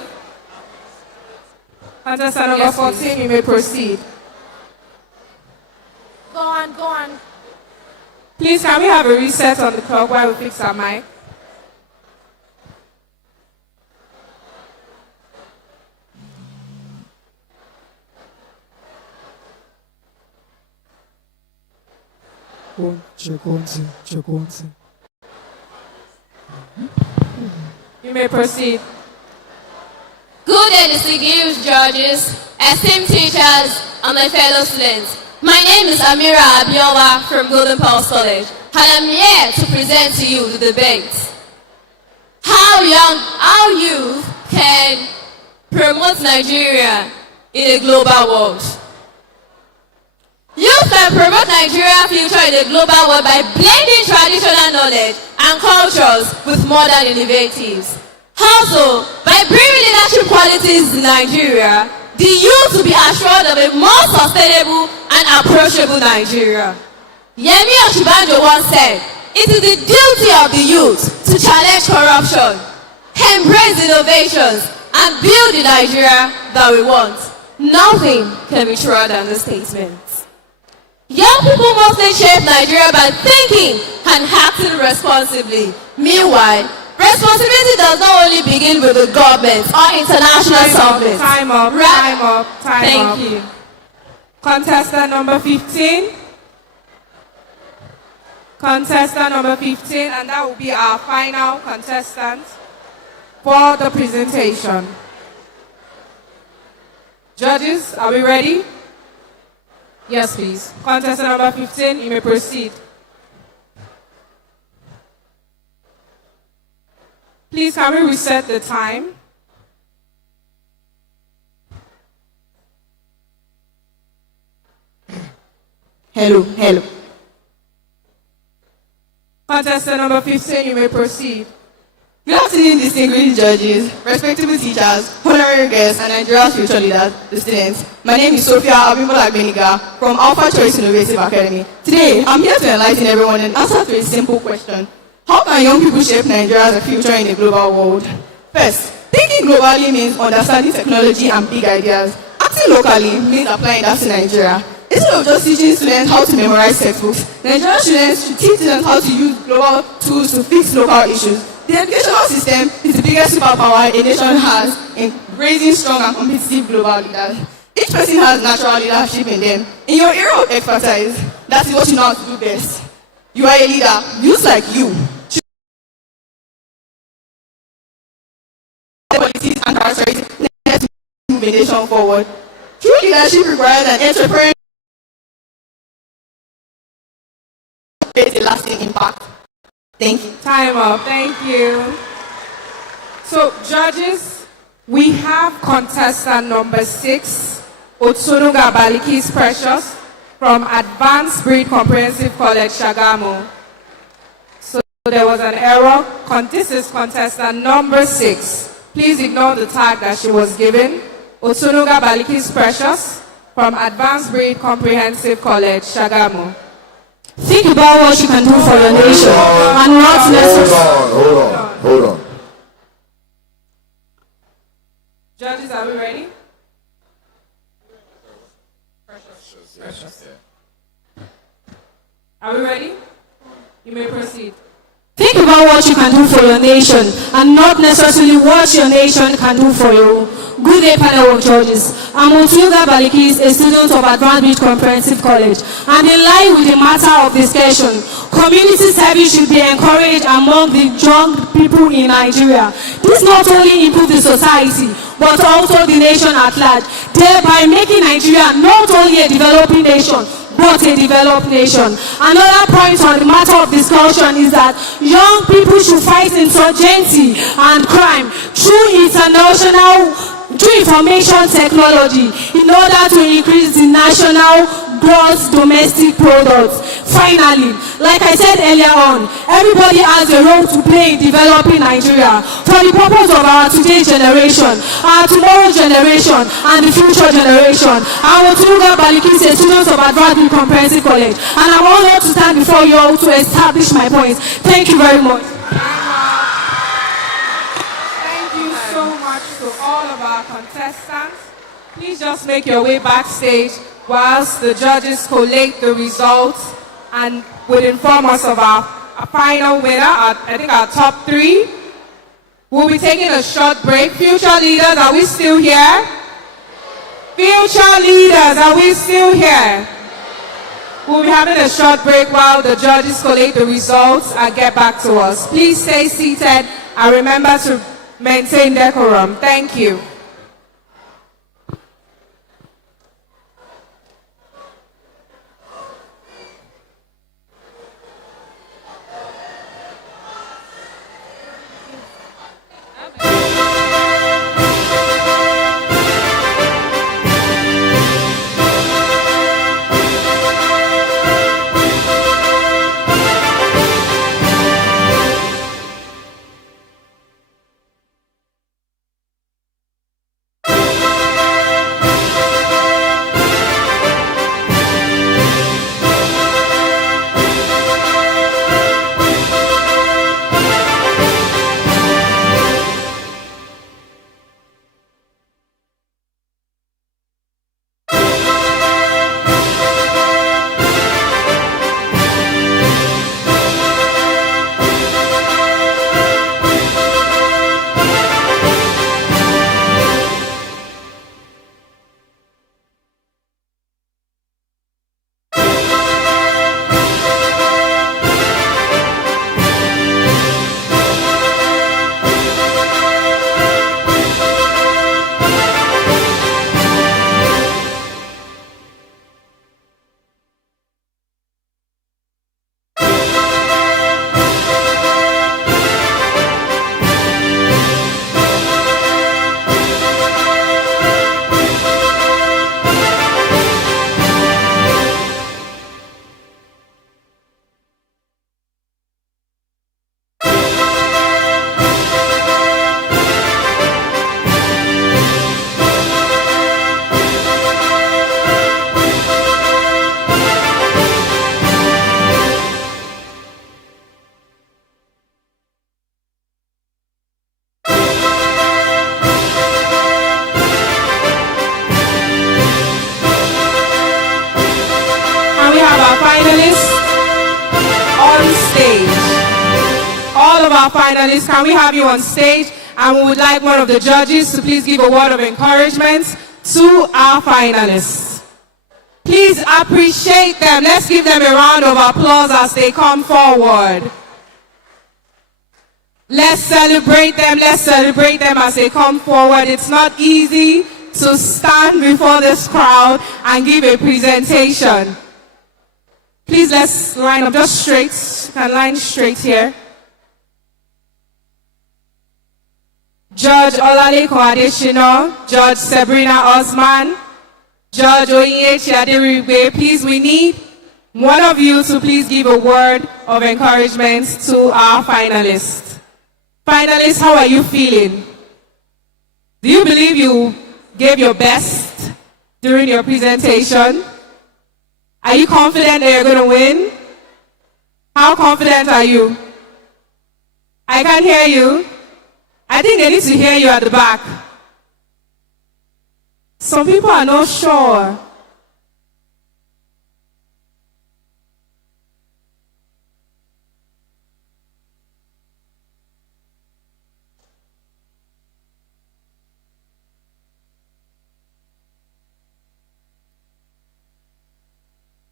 Contestant number 14, you may proceed. Go on, go on. Please, can we have a reset on the clock while we fix our mic? Check one, two, check one, two. You may proceed. Good day, distinguished judges, esteemed teachers, and my fellow students. My name is Amira Abiola from Golden Pulse College, and I'm here to present to you the debate. How youth can promote Nigeria in a global world. Youth can promote Nigeria's future in a global world by blending traditional knowledge and cultures with modern innovatives. Also, by bringing leadership qualities in Nigeria, the youth will be assured of a more sustainable and approachable Nigeria. Yemi Oshibanjo once said, "It is the duty of the youth to challenge corruption, embrace innovations, and build the Nigeria that we want." Nothing can be truer than this statement. Young people mostly shape Nigeria by thinking and acting responsibly. Meanwhile, responsibility does not only begin with the government or international summits. Time up, time up, time up. Thank you. Contestant number 15. Contestant number 15, and that will be our final contestant for the presentation. Judges, are we ready? Yes, please. Contestant number 15, you may proceed. Please, can we reset the time? Hello. Contestant number 15, you may proceed. Good afternoon, distinguished judges, respectable teachers, honorary guests, and Nigeria's future leaders, the students. My name is Sophia Abimbola Beniga from Alpha Choice Innovative Academy. Today, I'm here to enlighten everyone and answer to a simple question. How can young people shape Nigeria as a future in a global world? First, thinking globally means understanding technology and big ideas. Acting locally means applying that to Nigeria. Instead of just teaching students how to memorize textbooks, Nigerian students should teach them how to use global tools to fix local issues. The educational system is the biggest superpower a nation has in raising strong and competitive global leaders. Each person has natural leadership in them. In your area of expertise, that is what you know how to do best. You are a leader. Youth like you should qualities and characteristics needed to move a nation forward. True leadership requires an entrepreneur to create a lasting impact. Thank you. Time up. Thank you. So, judges, we have contestant number 6, Otsunuga Balikis Precious, from Advanced Breed Comprehensive College, Shagamu. So, there was an error. This is contestant number 6. Please ignore the tag that she was given. Otsunuga Balikis Precious, from Advanced Breed Comprehensive College, Shagamu. Think about what you can do for your nation and not necessarily. Hold on. Judges, are we ready? Are we ready? You may proceed. Think about what you can do for your nation and not necessarily what your nation can do for you. Good day, panel of judges. I'm Otsunuga Balikis, a student of Advanced Breed Comprehensive College. And in line with the matter of discussion, community service should be encouraged among the young people in Nigeria. This not only improves the society, but also the nation at large, thereby making Nigeria not only a developing nation, but a developed nation. Another point on the matter of discussion is that young people should fight insurgency and crime through information technology in order to increase the national gross domestic product. Finally, like I said earlier on, everybody has a role to play in developing Nigeria for the purpose of our today's generation, our tomorrow's generation, and the future generation. I am Otsunuga Balikis, a student of Advanced Breed Comprehensive College, and I'm honored to stand before you all to establish my points. Thank you very much. Thank you so to all of our contestants. Please just make your way backstage whilst the judges collate the results and would inform us of our final winner, I think our top 3. We'll be taking a short break. Future leaders, are we still here? Future leaders, are we still here? We'll be having a short break while the judges collate the results and get back to us. Please stay seated and remember to maintain decorum. Thank you. Finalists, can we have you on stage? And we would like one of the judges to please give a word of encouragement to our finalists. Please appreciate them. Let's give them a round of applause as they come forward. Let's celebrate them. Let's celebrate them as they come forward. It's not easy to stand before this crowd and give a presentation. Please, let's line up just straight. You can line straight here. Judge Olaleko Adeshino, Judge Sabrina Osman, Judge Oyinyechi Aderigbe, please, we need one of you to please give a word of encouragement to our finalists. Finalists, how are you feeling? Do you believe you gave your best during your presentation? Are you confident that you're going to win? How confident are you? I can't hear you. I think they need to hear you at the back. Some people are not sure.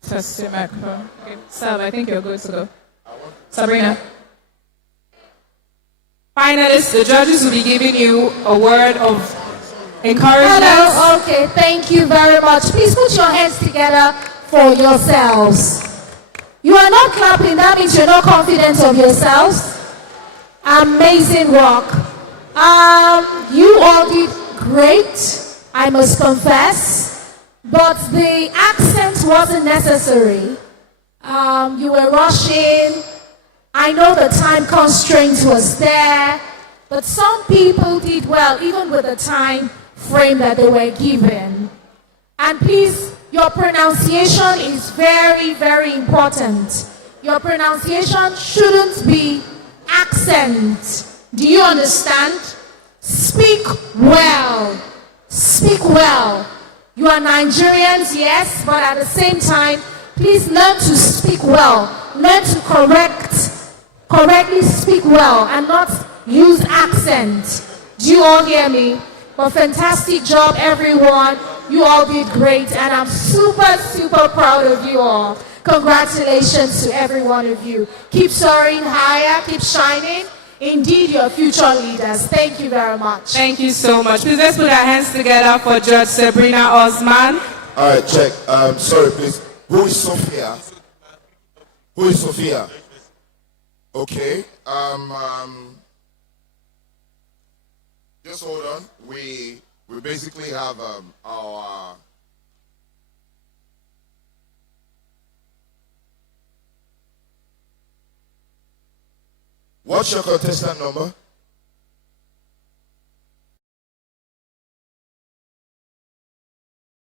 Testing microphone. Okay. Sab, I think you're good to go. Sabrina. Finalists, the judges will be giving you a word of encouragement. Hello, okay, thank you very much. Please put your hands together for yourselves. You are not clapping, that means you're not confident of yourselves. Amazing work. You all did great, I must confess, but the accent wasn't necessary. You were rushing. I know the time constraint was there, but some people did well, even with the time frame that they were given. And please, your pronunciation is very, very important. Your pronunciation shouldn't be accent. Do you understand? Speak well. Speak well. You are Nigerians, yes, but at the same time, please learn to speak well. Learn to correctly speak well and not use accent. Do you all hear me? But fantastic job, everyone. You all did great, and I'm super, super proud of you all. Congratulations to every one of you. Keep soaring higher, keep shining. Indeed, you're future leaders. Thank you very much. Thank you so much. Please let's put our hands together for Judge Sabrina Osman. All right, check. Sorry, please. Who is Sophia? Who is Sophia? Okay. Just hold on. We basically have our. What's your contestant number?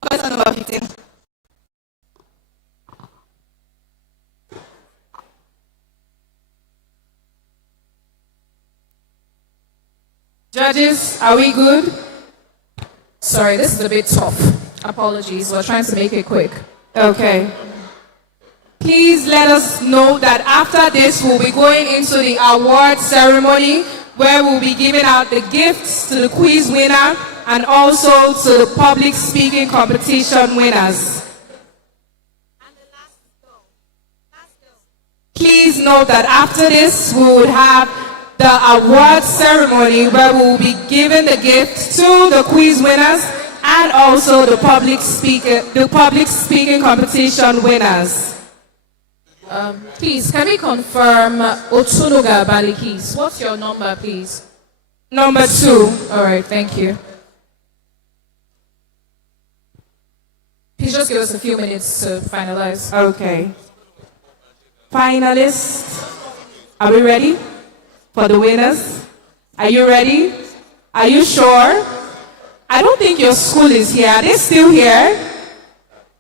Contestant number 15. Judges, are we good? Sorry, this is a bit tough. Apologies, we're trying to make it quick. Okay. Please let us know that after this, we'll be going into the award ceremony where we'll be giving out the gifts to the quiz winner and also to the public speaking competition winners. Please note that after this, we would have the award ceremony where we will be giving the gift to the quiz winners and also the public speaking competition winners. Please, can we confirm Otunuga Balikis? What's your number, please? Number 2. All right, thank you. Please just give us a few minutes to finalize. Okay. Finalists, are we ready for the winners? Are you ready? Are you sure? I don't think your school is here. Are they still here?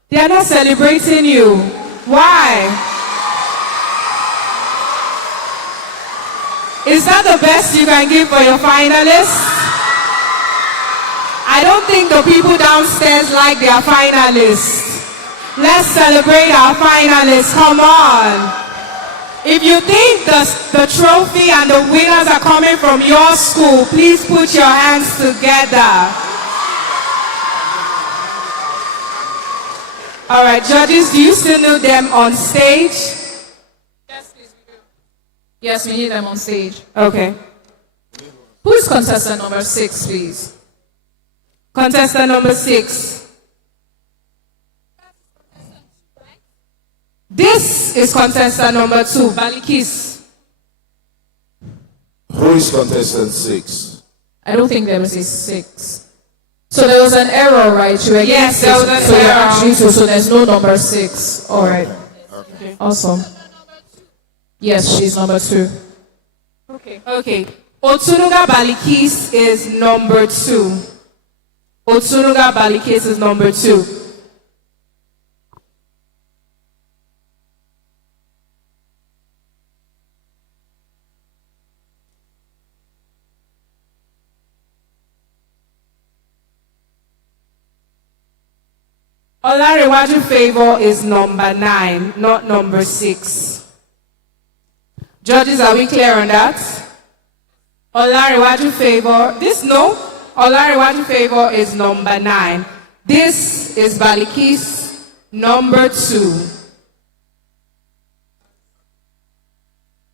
They are not celebrating you. Why? Is that the best you can give for your finalists? I don't think the people downstairs like their finalists. Let's celebrate our finalists. Come on. If you think the trophy and the winners are coming from your school, please put your hands together. All right, judges, do you still need them on stage? Yes, we need them on stage. Okay. Who is contestant number 6, please? Contestant number 6. This is contestant number 2, Balikis. Who is contestant 6? I don't think there was a 6. So there was an error, right? Yes, there was an error. So you're actually 2, so there's no number 6. All right. Okay. Awesome. Yes, she's number 2. Okay. Otunuga Balikis is number 2. Otunuga Balikis is number 2. Olarewaju Favor is number 9, not number 6. Judges, are we clear on that? Olarewaju Favor, Olarewaju Favor is number 9. This is Balikis, number 2.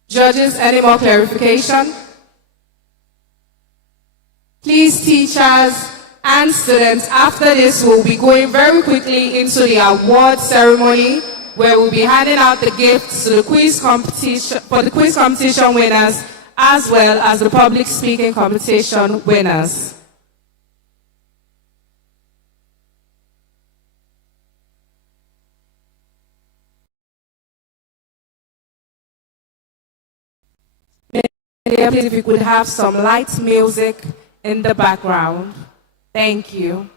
Judges, any more clarification? Please, teachers and students, after this, we'll be going very quickly into the award ceremony where we'll be handing out the gifts to the quiz competition winners as well as the public speaking competition winners. Please, if you could have some light music in the background. Thank you.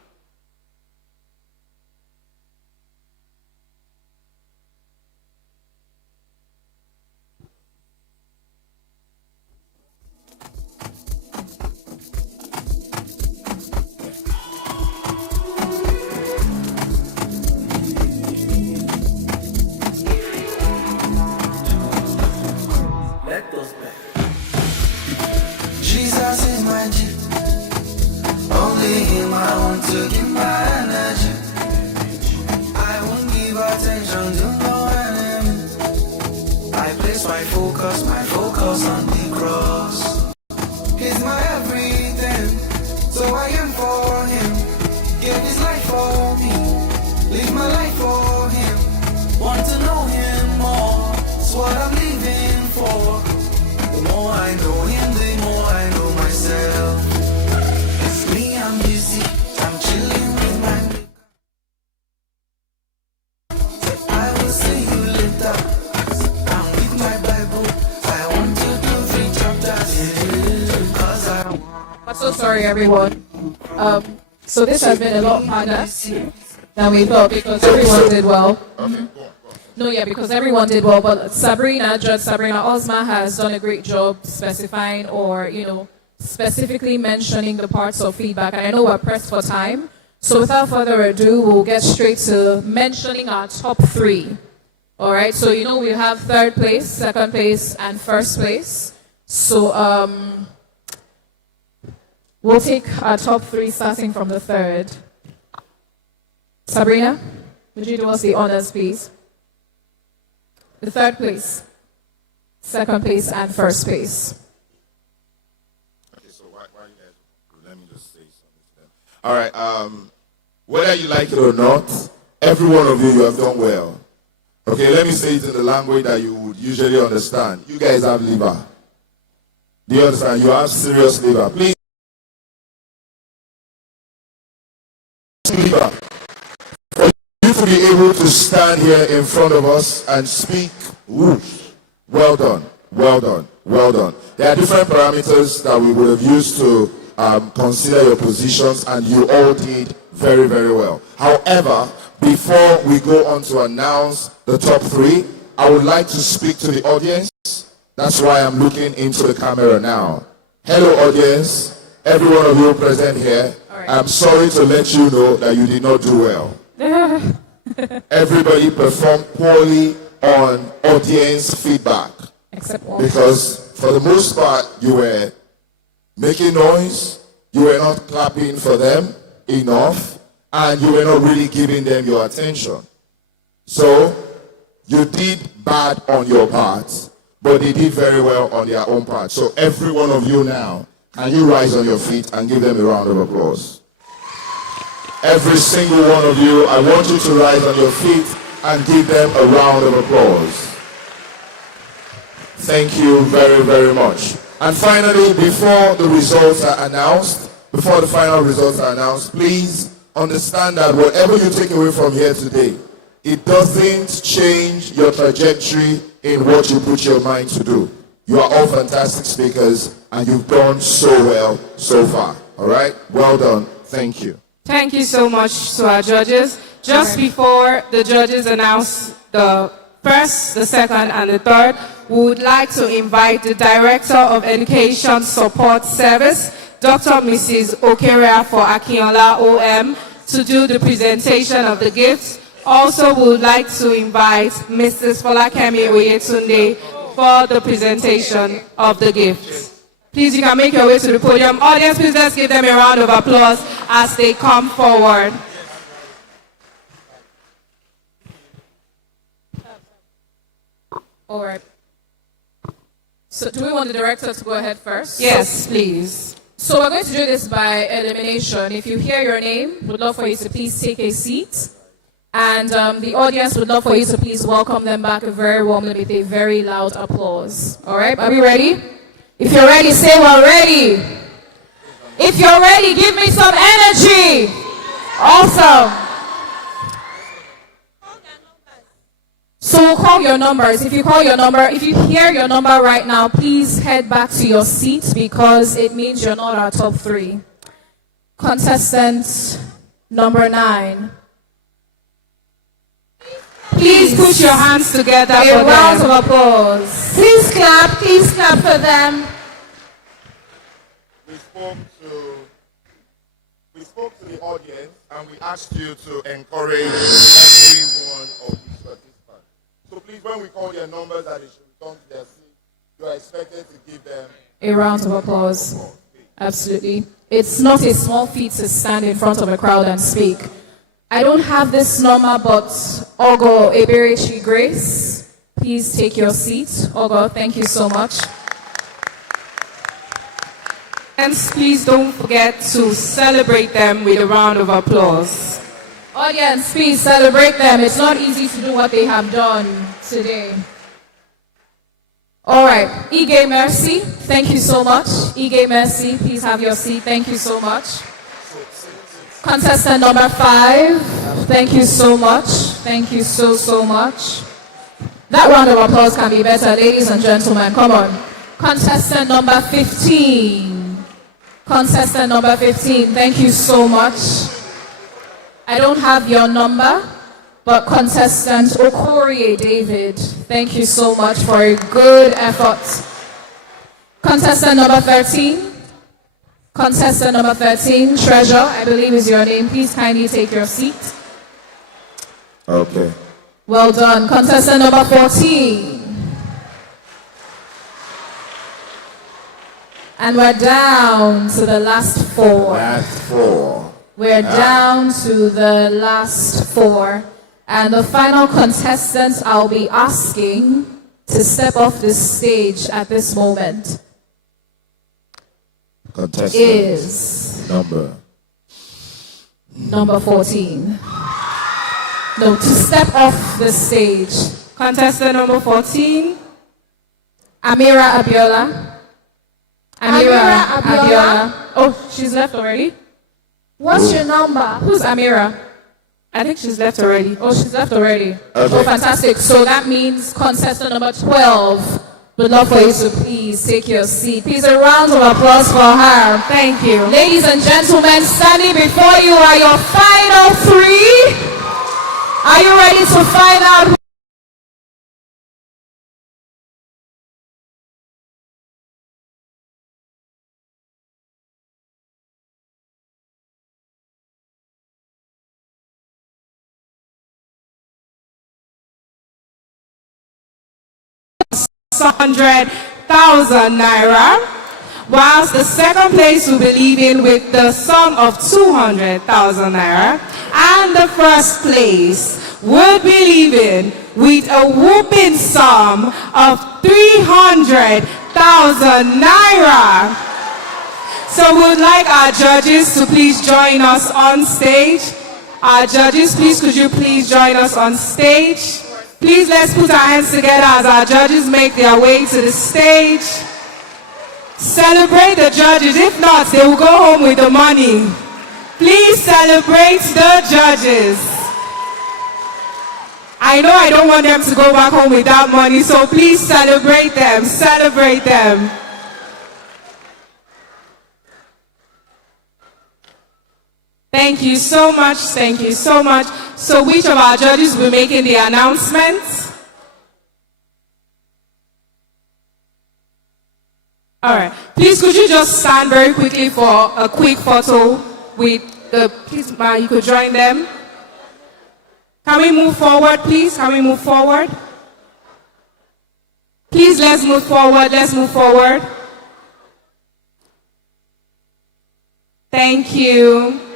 to give my energy. I won't give attention to no enemy. I place my focus on the cross. He's my everything, so I am for him. Give his life for me, live my life for him. Want to know him more, it's what I'm living for. The more I know him, the more I know myself. It's me, I'm busy, I'm chilling with my maker. I will see you later. I'm with my Bible. I want to do 3 chapters. Cause I I'm so sorry, everyone. So this has been a lot harder than we thought because everyone did well. No, yeah, because everyone did well, but Judge Sabrina Osma has done a great job specifying or, specifically mentioning the parts of feedback. And I know we're pressed for time. So without further ado, we'll get straight to mentioning our top 3. All right, so we have 3rd place, 2nd place, and 1st place. So we'll take our top 3 starting from the 3rd. Sabrina, would you do us the honors, please? The 3rd place, 2nd place, and 1st place. Okay, so why you guys, let me just say something to them. All right, whether you like it or not, every one of you have done well. Okay, let me say it in the language that you would usually understand. You guys have liver. Do you understand? You have serious liver. Please. Liver. For you to be able to stand here in front of us and speak, whoosh, well done, well done, well done. There are different parameters that we would have used to consider your positions, and you all did very, very well. However, before we go on to announce the top 3, I would like to speak to the audience. That's why I'm looking into the camera now. Hello, audience. Every one of you present here. Right. I'm sorry to let you know that you did not do well. Everybody performed poorly on audience feedback. Except one. Because for the most part, you were making noise, you were not clapping for them enough, and you were not really giving them your attention. So, you did bad on your part, but they did very well on their own part. So every one of you now, can you rise on your feet and give them a round of applause? Every single one of you, I want you to rise on your feet and give them a round of applause. Thank you very, very much. And finally, before the results are announced, before the final results are announced, please understand that whatever you take away from here today, it doesn't change your trajectory in what you put your mind to do. You are all fantastic speakers, and you've done so well so far. All right? Well done. Thank you. Thank you so much to our judges. Just before the judges announce the 1st, the 2nd, and the 3rd, we would like to invite the Director of Education Support Service, Dr. Mrs. Okerea for Akinola OM, to do the presentation of the gifts. Also, we would like to invite Mrs. Folakemi Oyetunde for the presentation of the gifts. Please, you can make your way to the podium. Audience, please let's give them a round of applause as they come forward. All right. So do we want the director to go ahead first? Yes, please. So we're going to do this by elimination. If you hear your name, we'd love for you to please take a seat. And the audience would love for you to please welcome them back very warmly with a very loud applause. All right, are we ready? If you're ready, say we're ready. If you're ready, give me some energy. Awesome. So we'll call your numbers. If you call your number, if you hear your number right now, please head back to your seat because it means you're not our top 3. Contestant number 9. Please put your hands together for them. A round of applause. Please clap for them. We spoke to the audience and we asked you to encourage every one of these participants. So please, when we call their numbers that they should return to their seat, you are expected to give them a round of applause. Absolutely. It's not a small feat to stand in front of a crowd and speak. I don't have this number, but Ogo Eberechi Grace, please take your seat. Ogo, thank you so much. And please don't forget to celebrate them with a round of applause. Audience, please celebrate them. It's not easy to do what they have done today. All right, Ige Mercy, thank you so much. Ige Mercy, please have your seat. Thank you so much. Contestant number 5, thank you so much. Thank you so much. That round of applause can be better, ladies and gentlemen. Come on. Contestant number 15. Contestant number 15, thank you so much. I don't have your number, but contestant Okorie David, thank you so much for a good effort. Contestant number 13. Contestant number 13, Treasure, I believe is your name. Please kindly take your seat. Okay. Well done. Contestant number 14. And we're down to the last 4. Last 4. We're down to the last 4. And the final contestant I'll be asking to step off the stage at this moment Contestant is number 14. No, to step off the stage. Contestant number 14, Amira Abiola. Amira Abiola. Oh, she's left already? What's your number? Who's Amira? I think she's left already. Oh, she's left already. Okay. Oh, fantastic. So that means contestant number 12. Would love for you to please take your seat. Please, a round of applause for her. Thank you. Ladies and gentlemen, standing before you are your final 3. Are you ready to find out? ₦100,000, whilst the second place will be leaving with the sum of 200,000 naira, and the first place would be leaving with a whooping sum of 300,000 naira. So we would like our judges to please join us on stage. Our judges, please, could you please join us on stage? Please, let's put our hands together as our judges make their way to the stage. Celebrate the judges. If not, they will go home with the money. Please celebrate the judges. I know I don't want them to go back home without money, so please celebrate them. Celebrate them. Thank you so much. Thank you so much. So which of our judges will be making the announcements? All right. Please, could you just stand very quickly for a quick photo with the, please, Ma, you could join them. Can we move forward, please? Can we move forward? Please, let's move forward. Let's move forward. Thank you.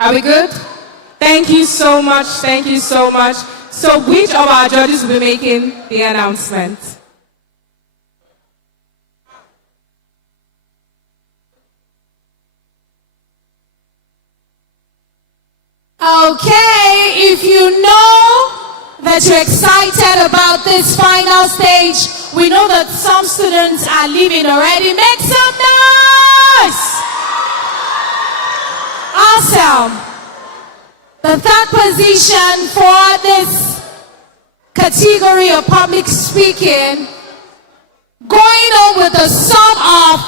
Are we good? Thank you so much. Thank you so much. So which of our judges will be making the announcement? Okay, if you know that you're excited about this final stage, we know that some students are leaving already. Make some noise! Awesome. The third position for this category of public speaking, going on with a sum of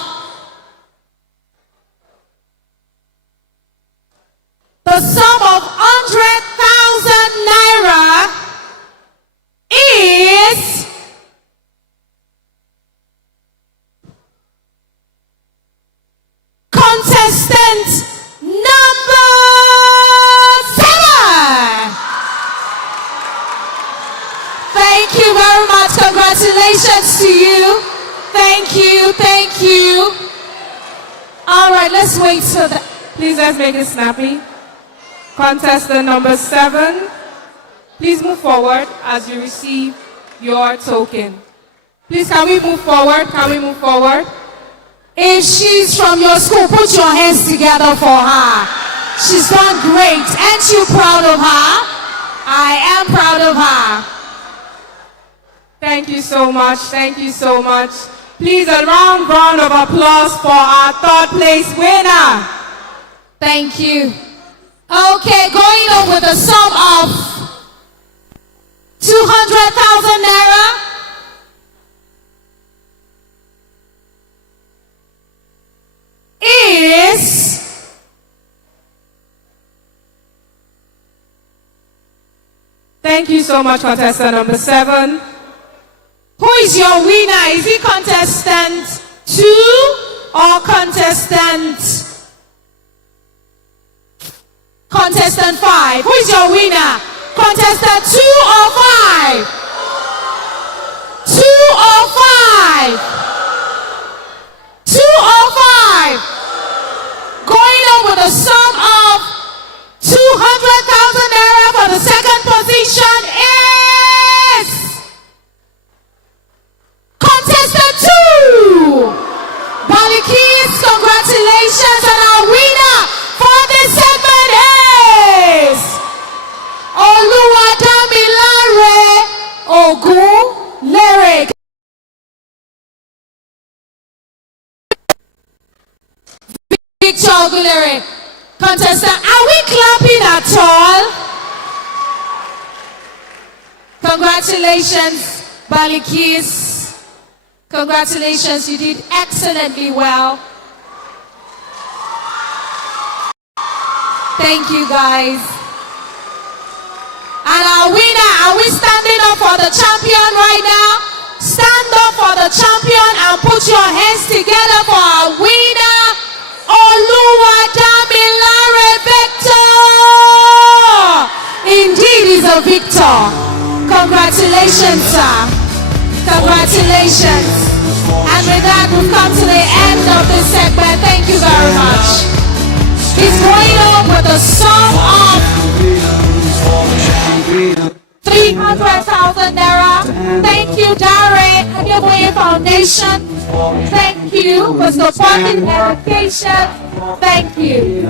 the sum of 100,000 naira is contestant number you very much. Congratulations to you. Thank you. Thank you. All right, let's wait for the... Please let's make it snappy. Contestant number 7, please move forward as you receive your token. Please, can we move forward? Can we move forward? If she's from your school, put your hands together for her. She's done great. Aren't you proud of her? I am proud of her. Thank you so much. Thank you so much. Please, a round of applause for our 3rd place winner. Thank you. Okay, going on with a sum of 200,000 naira. Is thank you so much, contestant number 7. Who is your winner? Is it contestant 2 or contestant 5? Who is your winner? Contestant 2 or 5? 2 or 5? 2 or 5? Going on with a sum of 200,000 naira for the 2nd position is contestant 2. Balikis, congratulations, and our winner for this segment is Oluwadamilare Ogunlere. Victor Ogunlere. Contestant, are we clapping at all? Congratulations, Balikis. Congratulations, you did excellently well. Thank you, guys. And our winner, are we standing up for the champion right now? Stand up for the champion and put your hands together for our winner, Oluwadamilare Victor. Indeed, he's a victor. Congratulations, sir. Congratulations. And with that, we've come to the end of this segment. Thank you very much. He's going on with a sum of 300,000 naira. Thank you, Dare Adeboye Foundation. Thank you for supporting education. Thank you.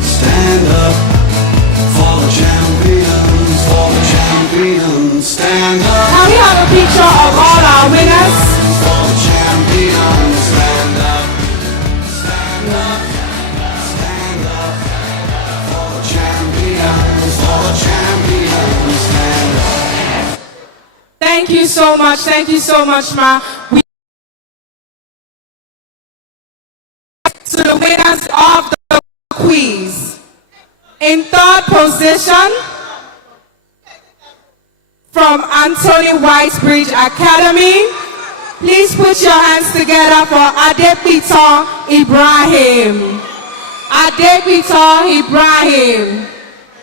Stand up for the champions, stand up. Can we have a picture of all our winners? For the champions, stand up, stand up, stand up. For the champions, stand up. Thank you so much, ma. To the winners of the quiz. In 3rd position, from Anthony Whitebridge Academy, please put your hands together for Adepito Ibrahim. Adepito Ibrahim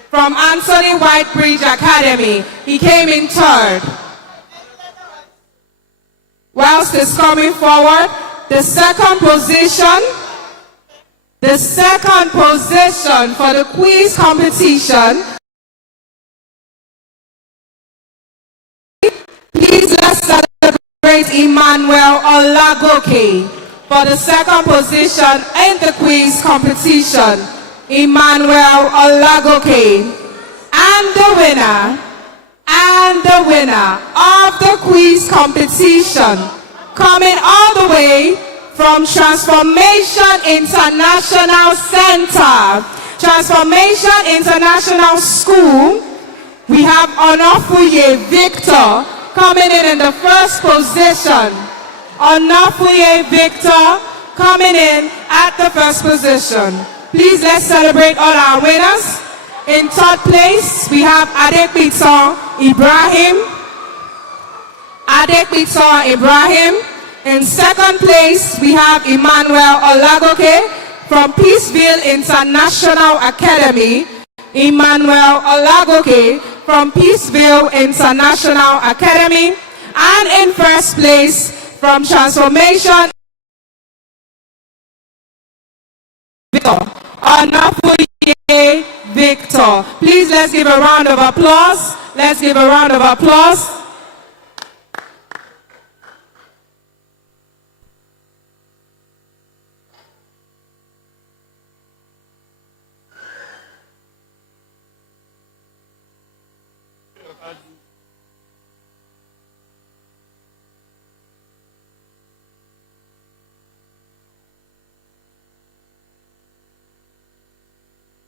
from Anthony Whitebridge Academy. He came in 3rd. Whilst he's coming forward, the second position for the quiz competition, please let's celebrate Emmanuel Olagoke for the second position in the quiz competition. Emmanuel Olagoke. And the winner of the quiz competition, coming all the way from Transformation International Center, Transformation International School, we have Onofuye Victor coming in the 1st position. Onofuye Victor coming in at the 1st position. Please let's celebrate all our winners. In 3rd place, we have Adepito Ibrahim. Adepito Ibrahim. In second place, we have Emmanuel Olagoke from Peaceville International Academy. Emmanuel Olagoke from Peaceville International Academy. And in first place, from Transformation, Victor. Onafuye Victor. Please let's give a round of applause. Let's give a round of applause.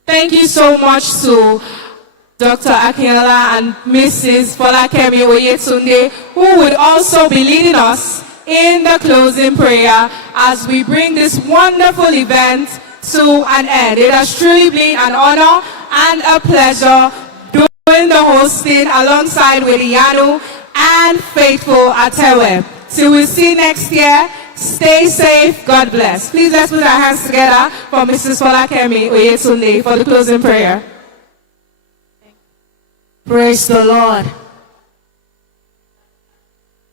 Thank you so much to Dr. Akinola and Mrs. Folakemi Oyetunde, who would also be leading us in the closing prayer as we bring this wonderful event to an end. It has truly been an honor and a pleasure doing the hosting alongside with Iyanu and Faithful Atewe. Till we see next year, stay safe, God bless. Please let's put our hands together for Mrs. Folakemi Oyetunde for the closing prayer. Praise the Lord.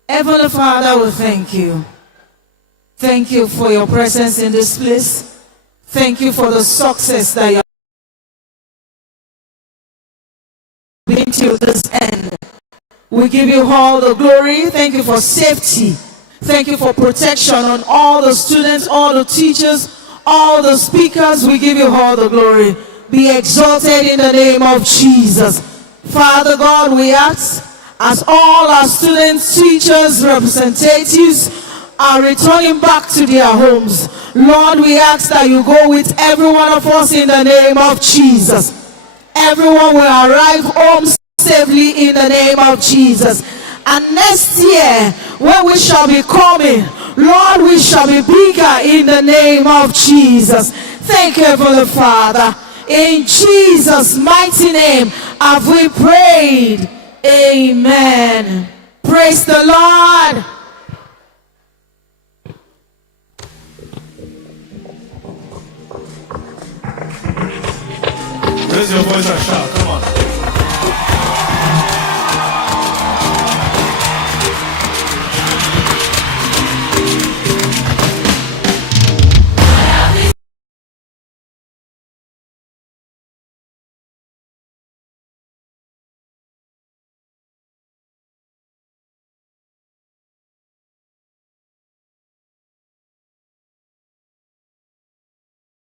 Heavenly Father, we thank you. Thank you for your presence in this place. Thank you for the success that you have been to this end. We give you all the glory. Thank you for safety. Thank you for protection on all the students, all the teachers, all the speakers. We give you all the glory. Be exalted in the name of Jesus. Father God, we ask as all our students, teachers, representatives are returning back to their homes. Lord, we ask that you go with every one of us in the name of Jesus. Everyone will arrive home safely in the name of Jesus. And next year, when we shall be coming, Lord, we shall be bigger in the name of Jesus. Thank you, Heavenly Father. In Jesus' mighty name have we prayed. Amen. Praise the Lord. Raise your voice and shout.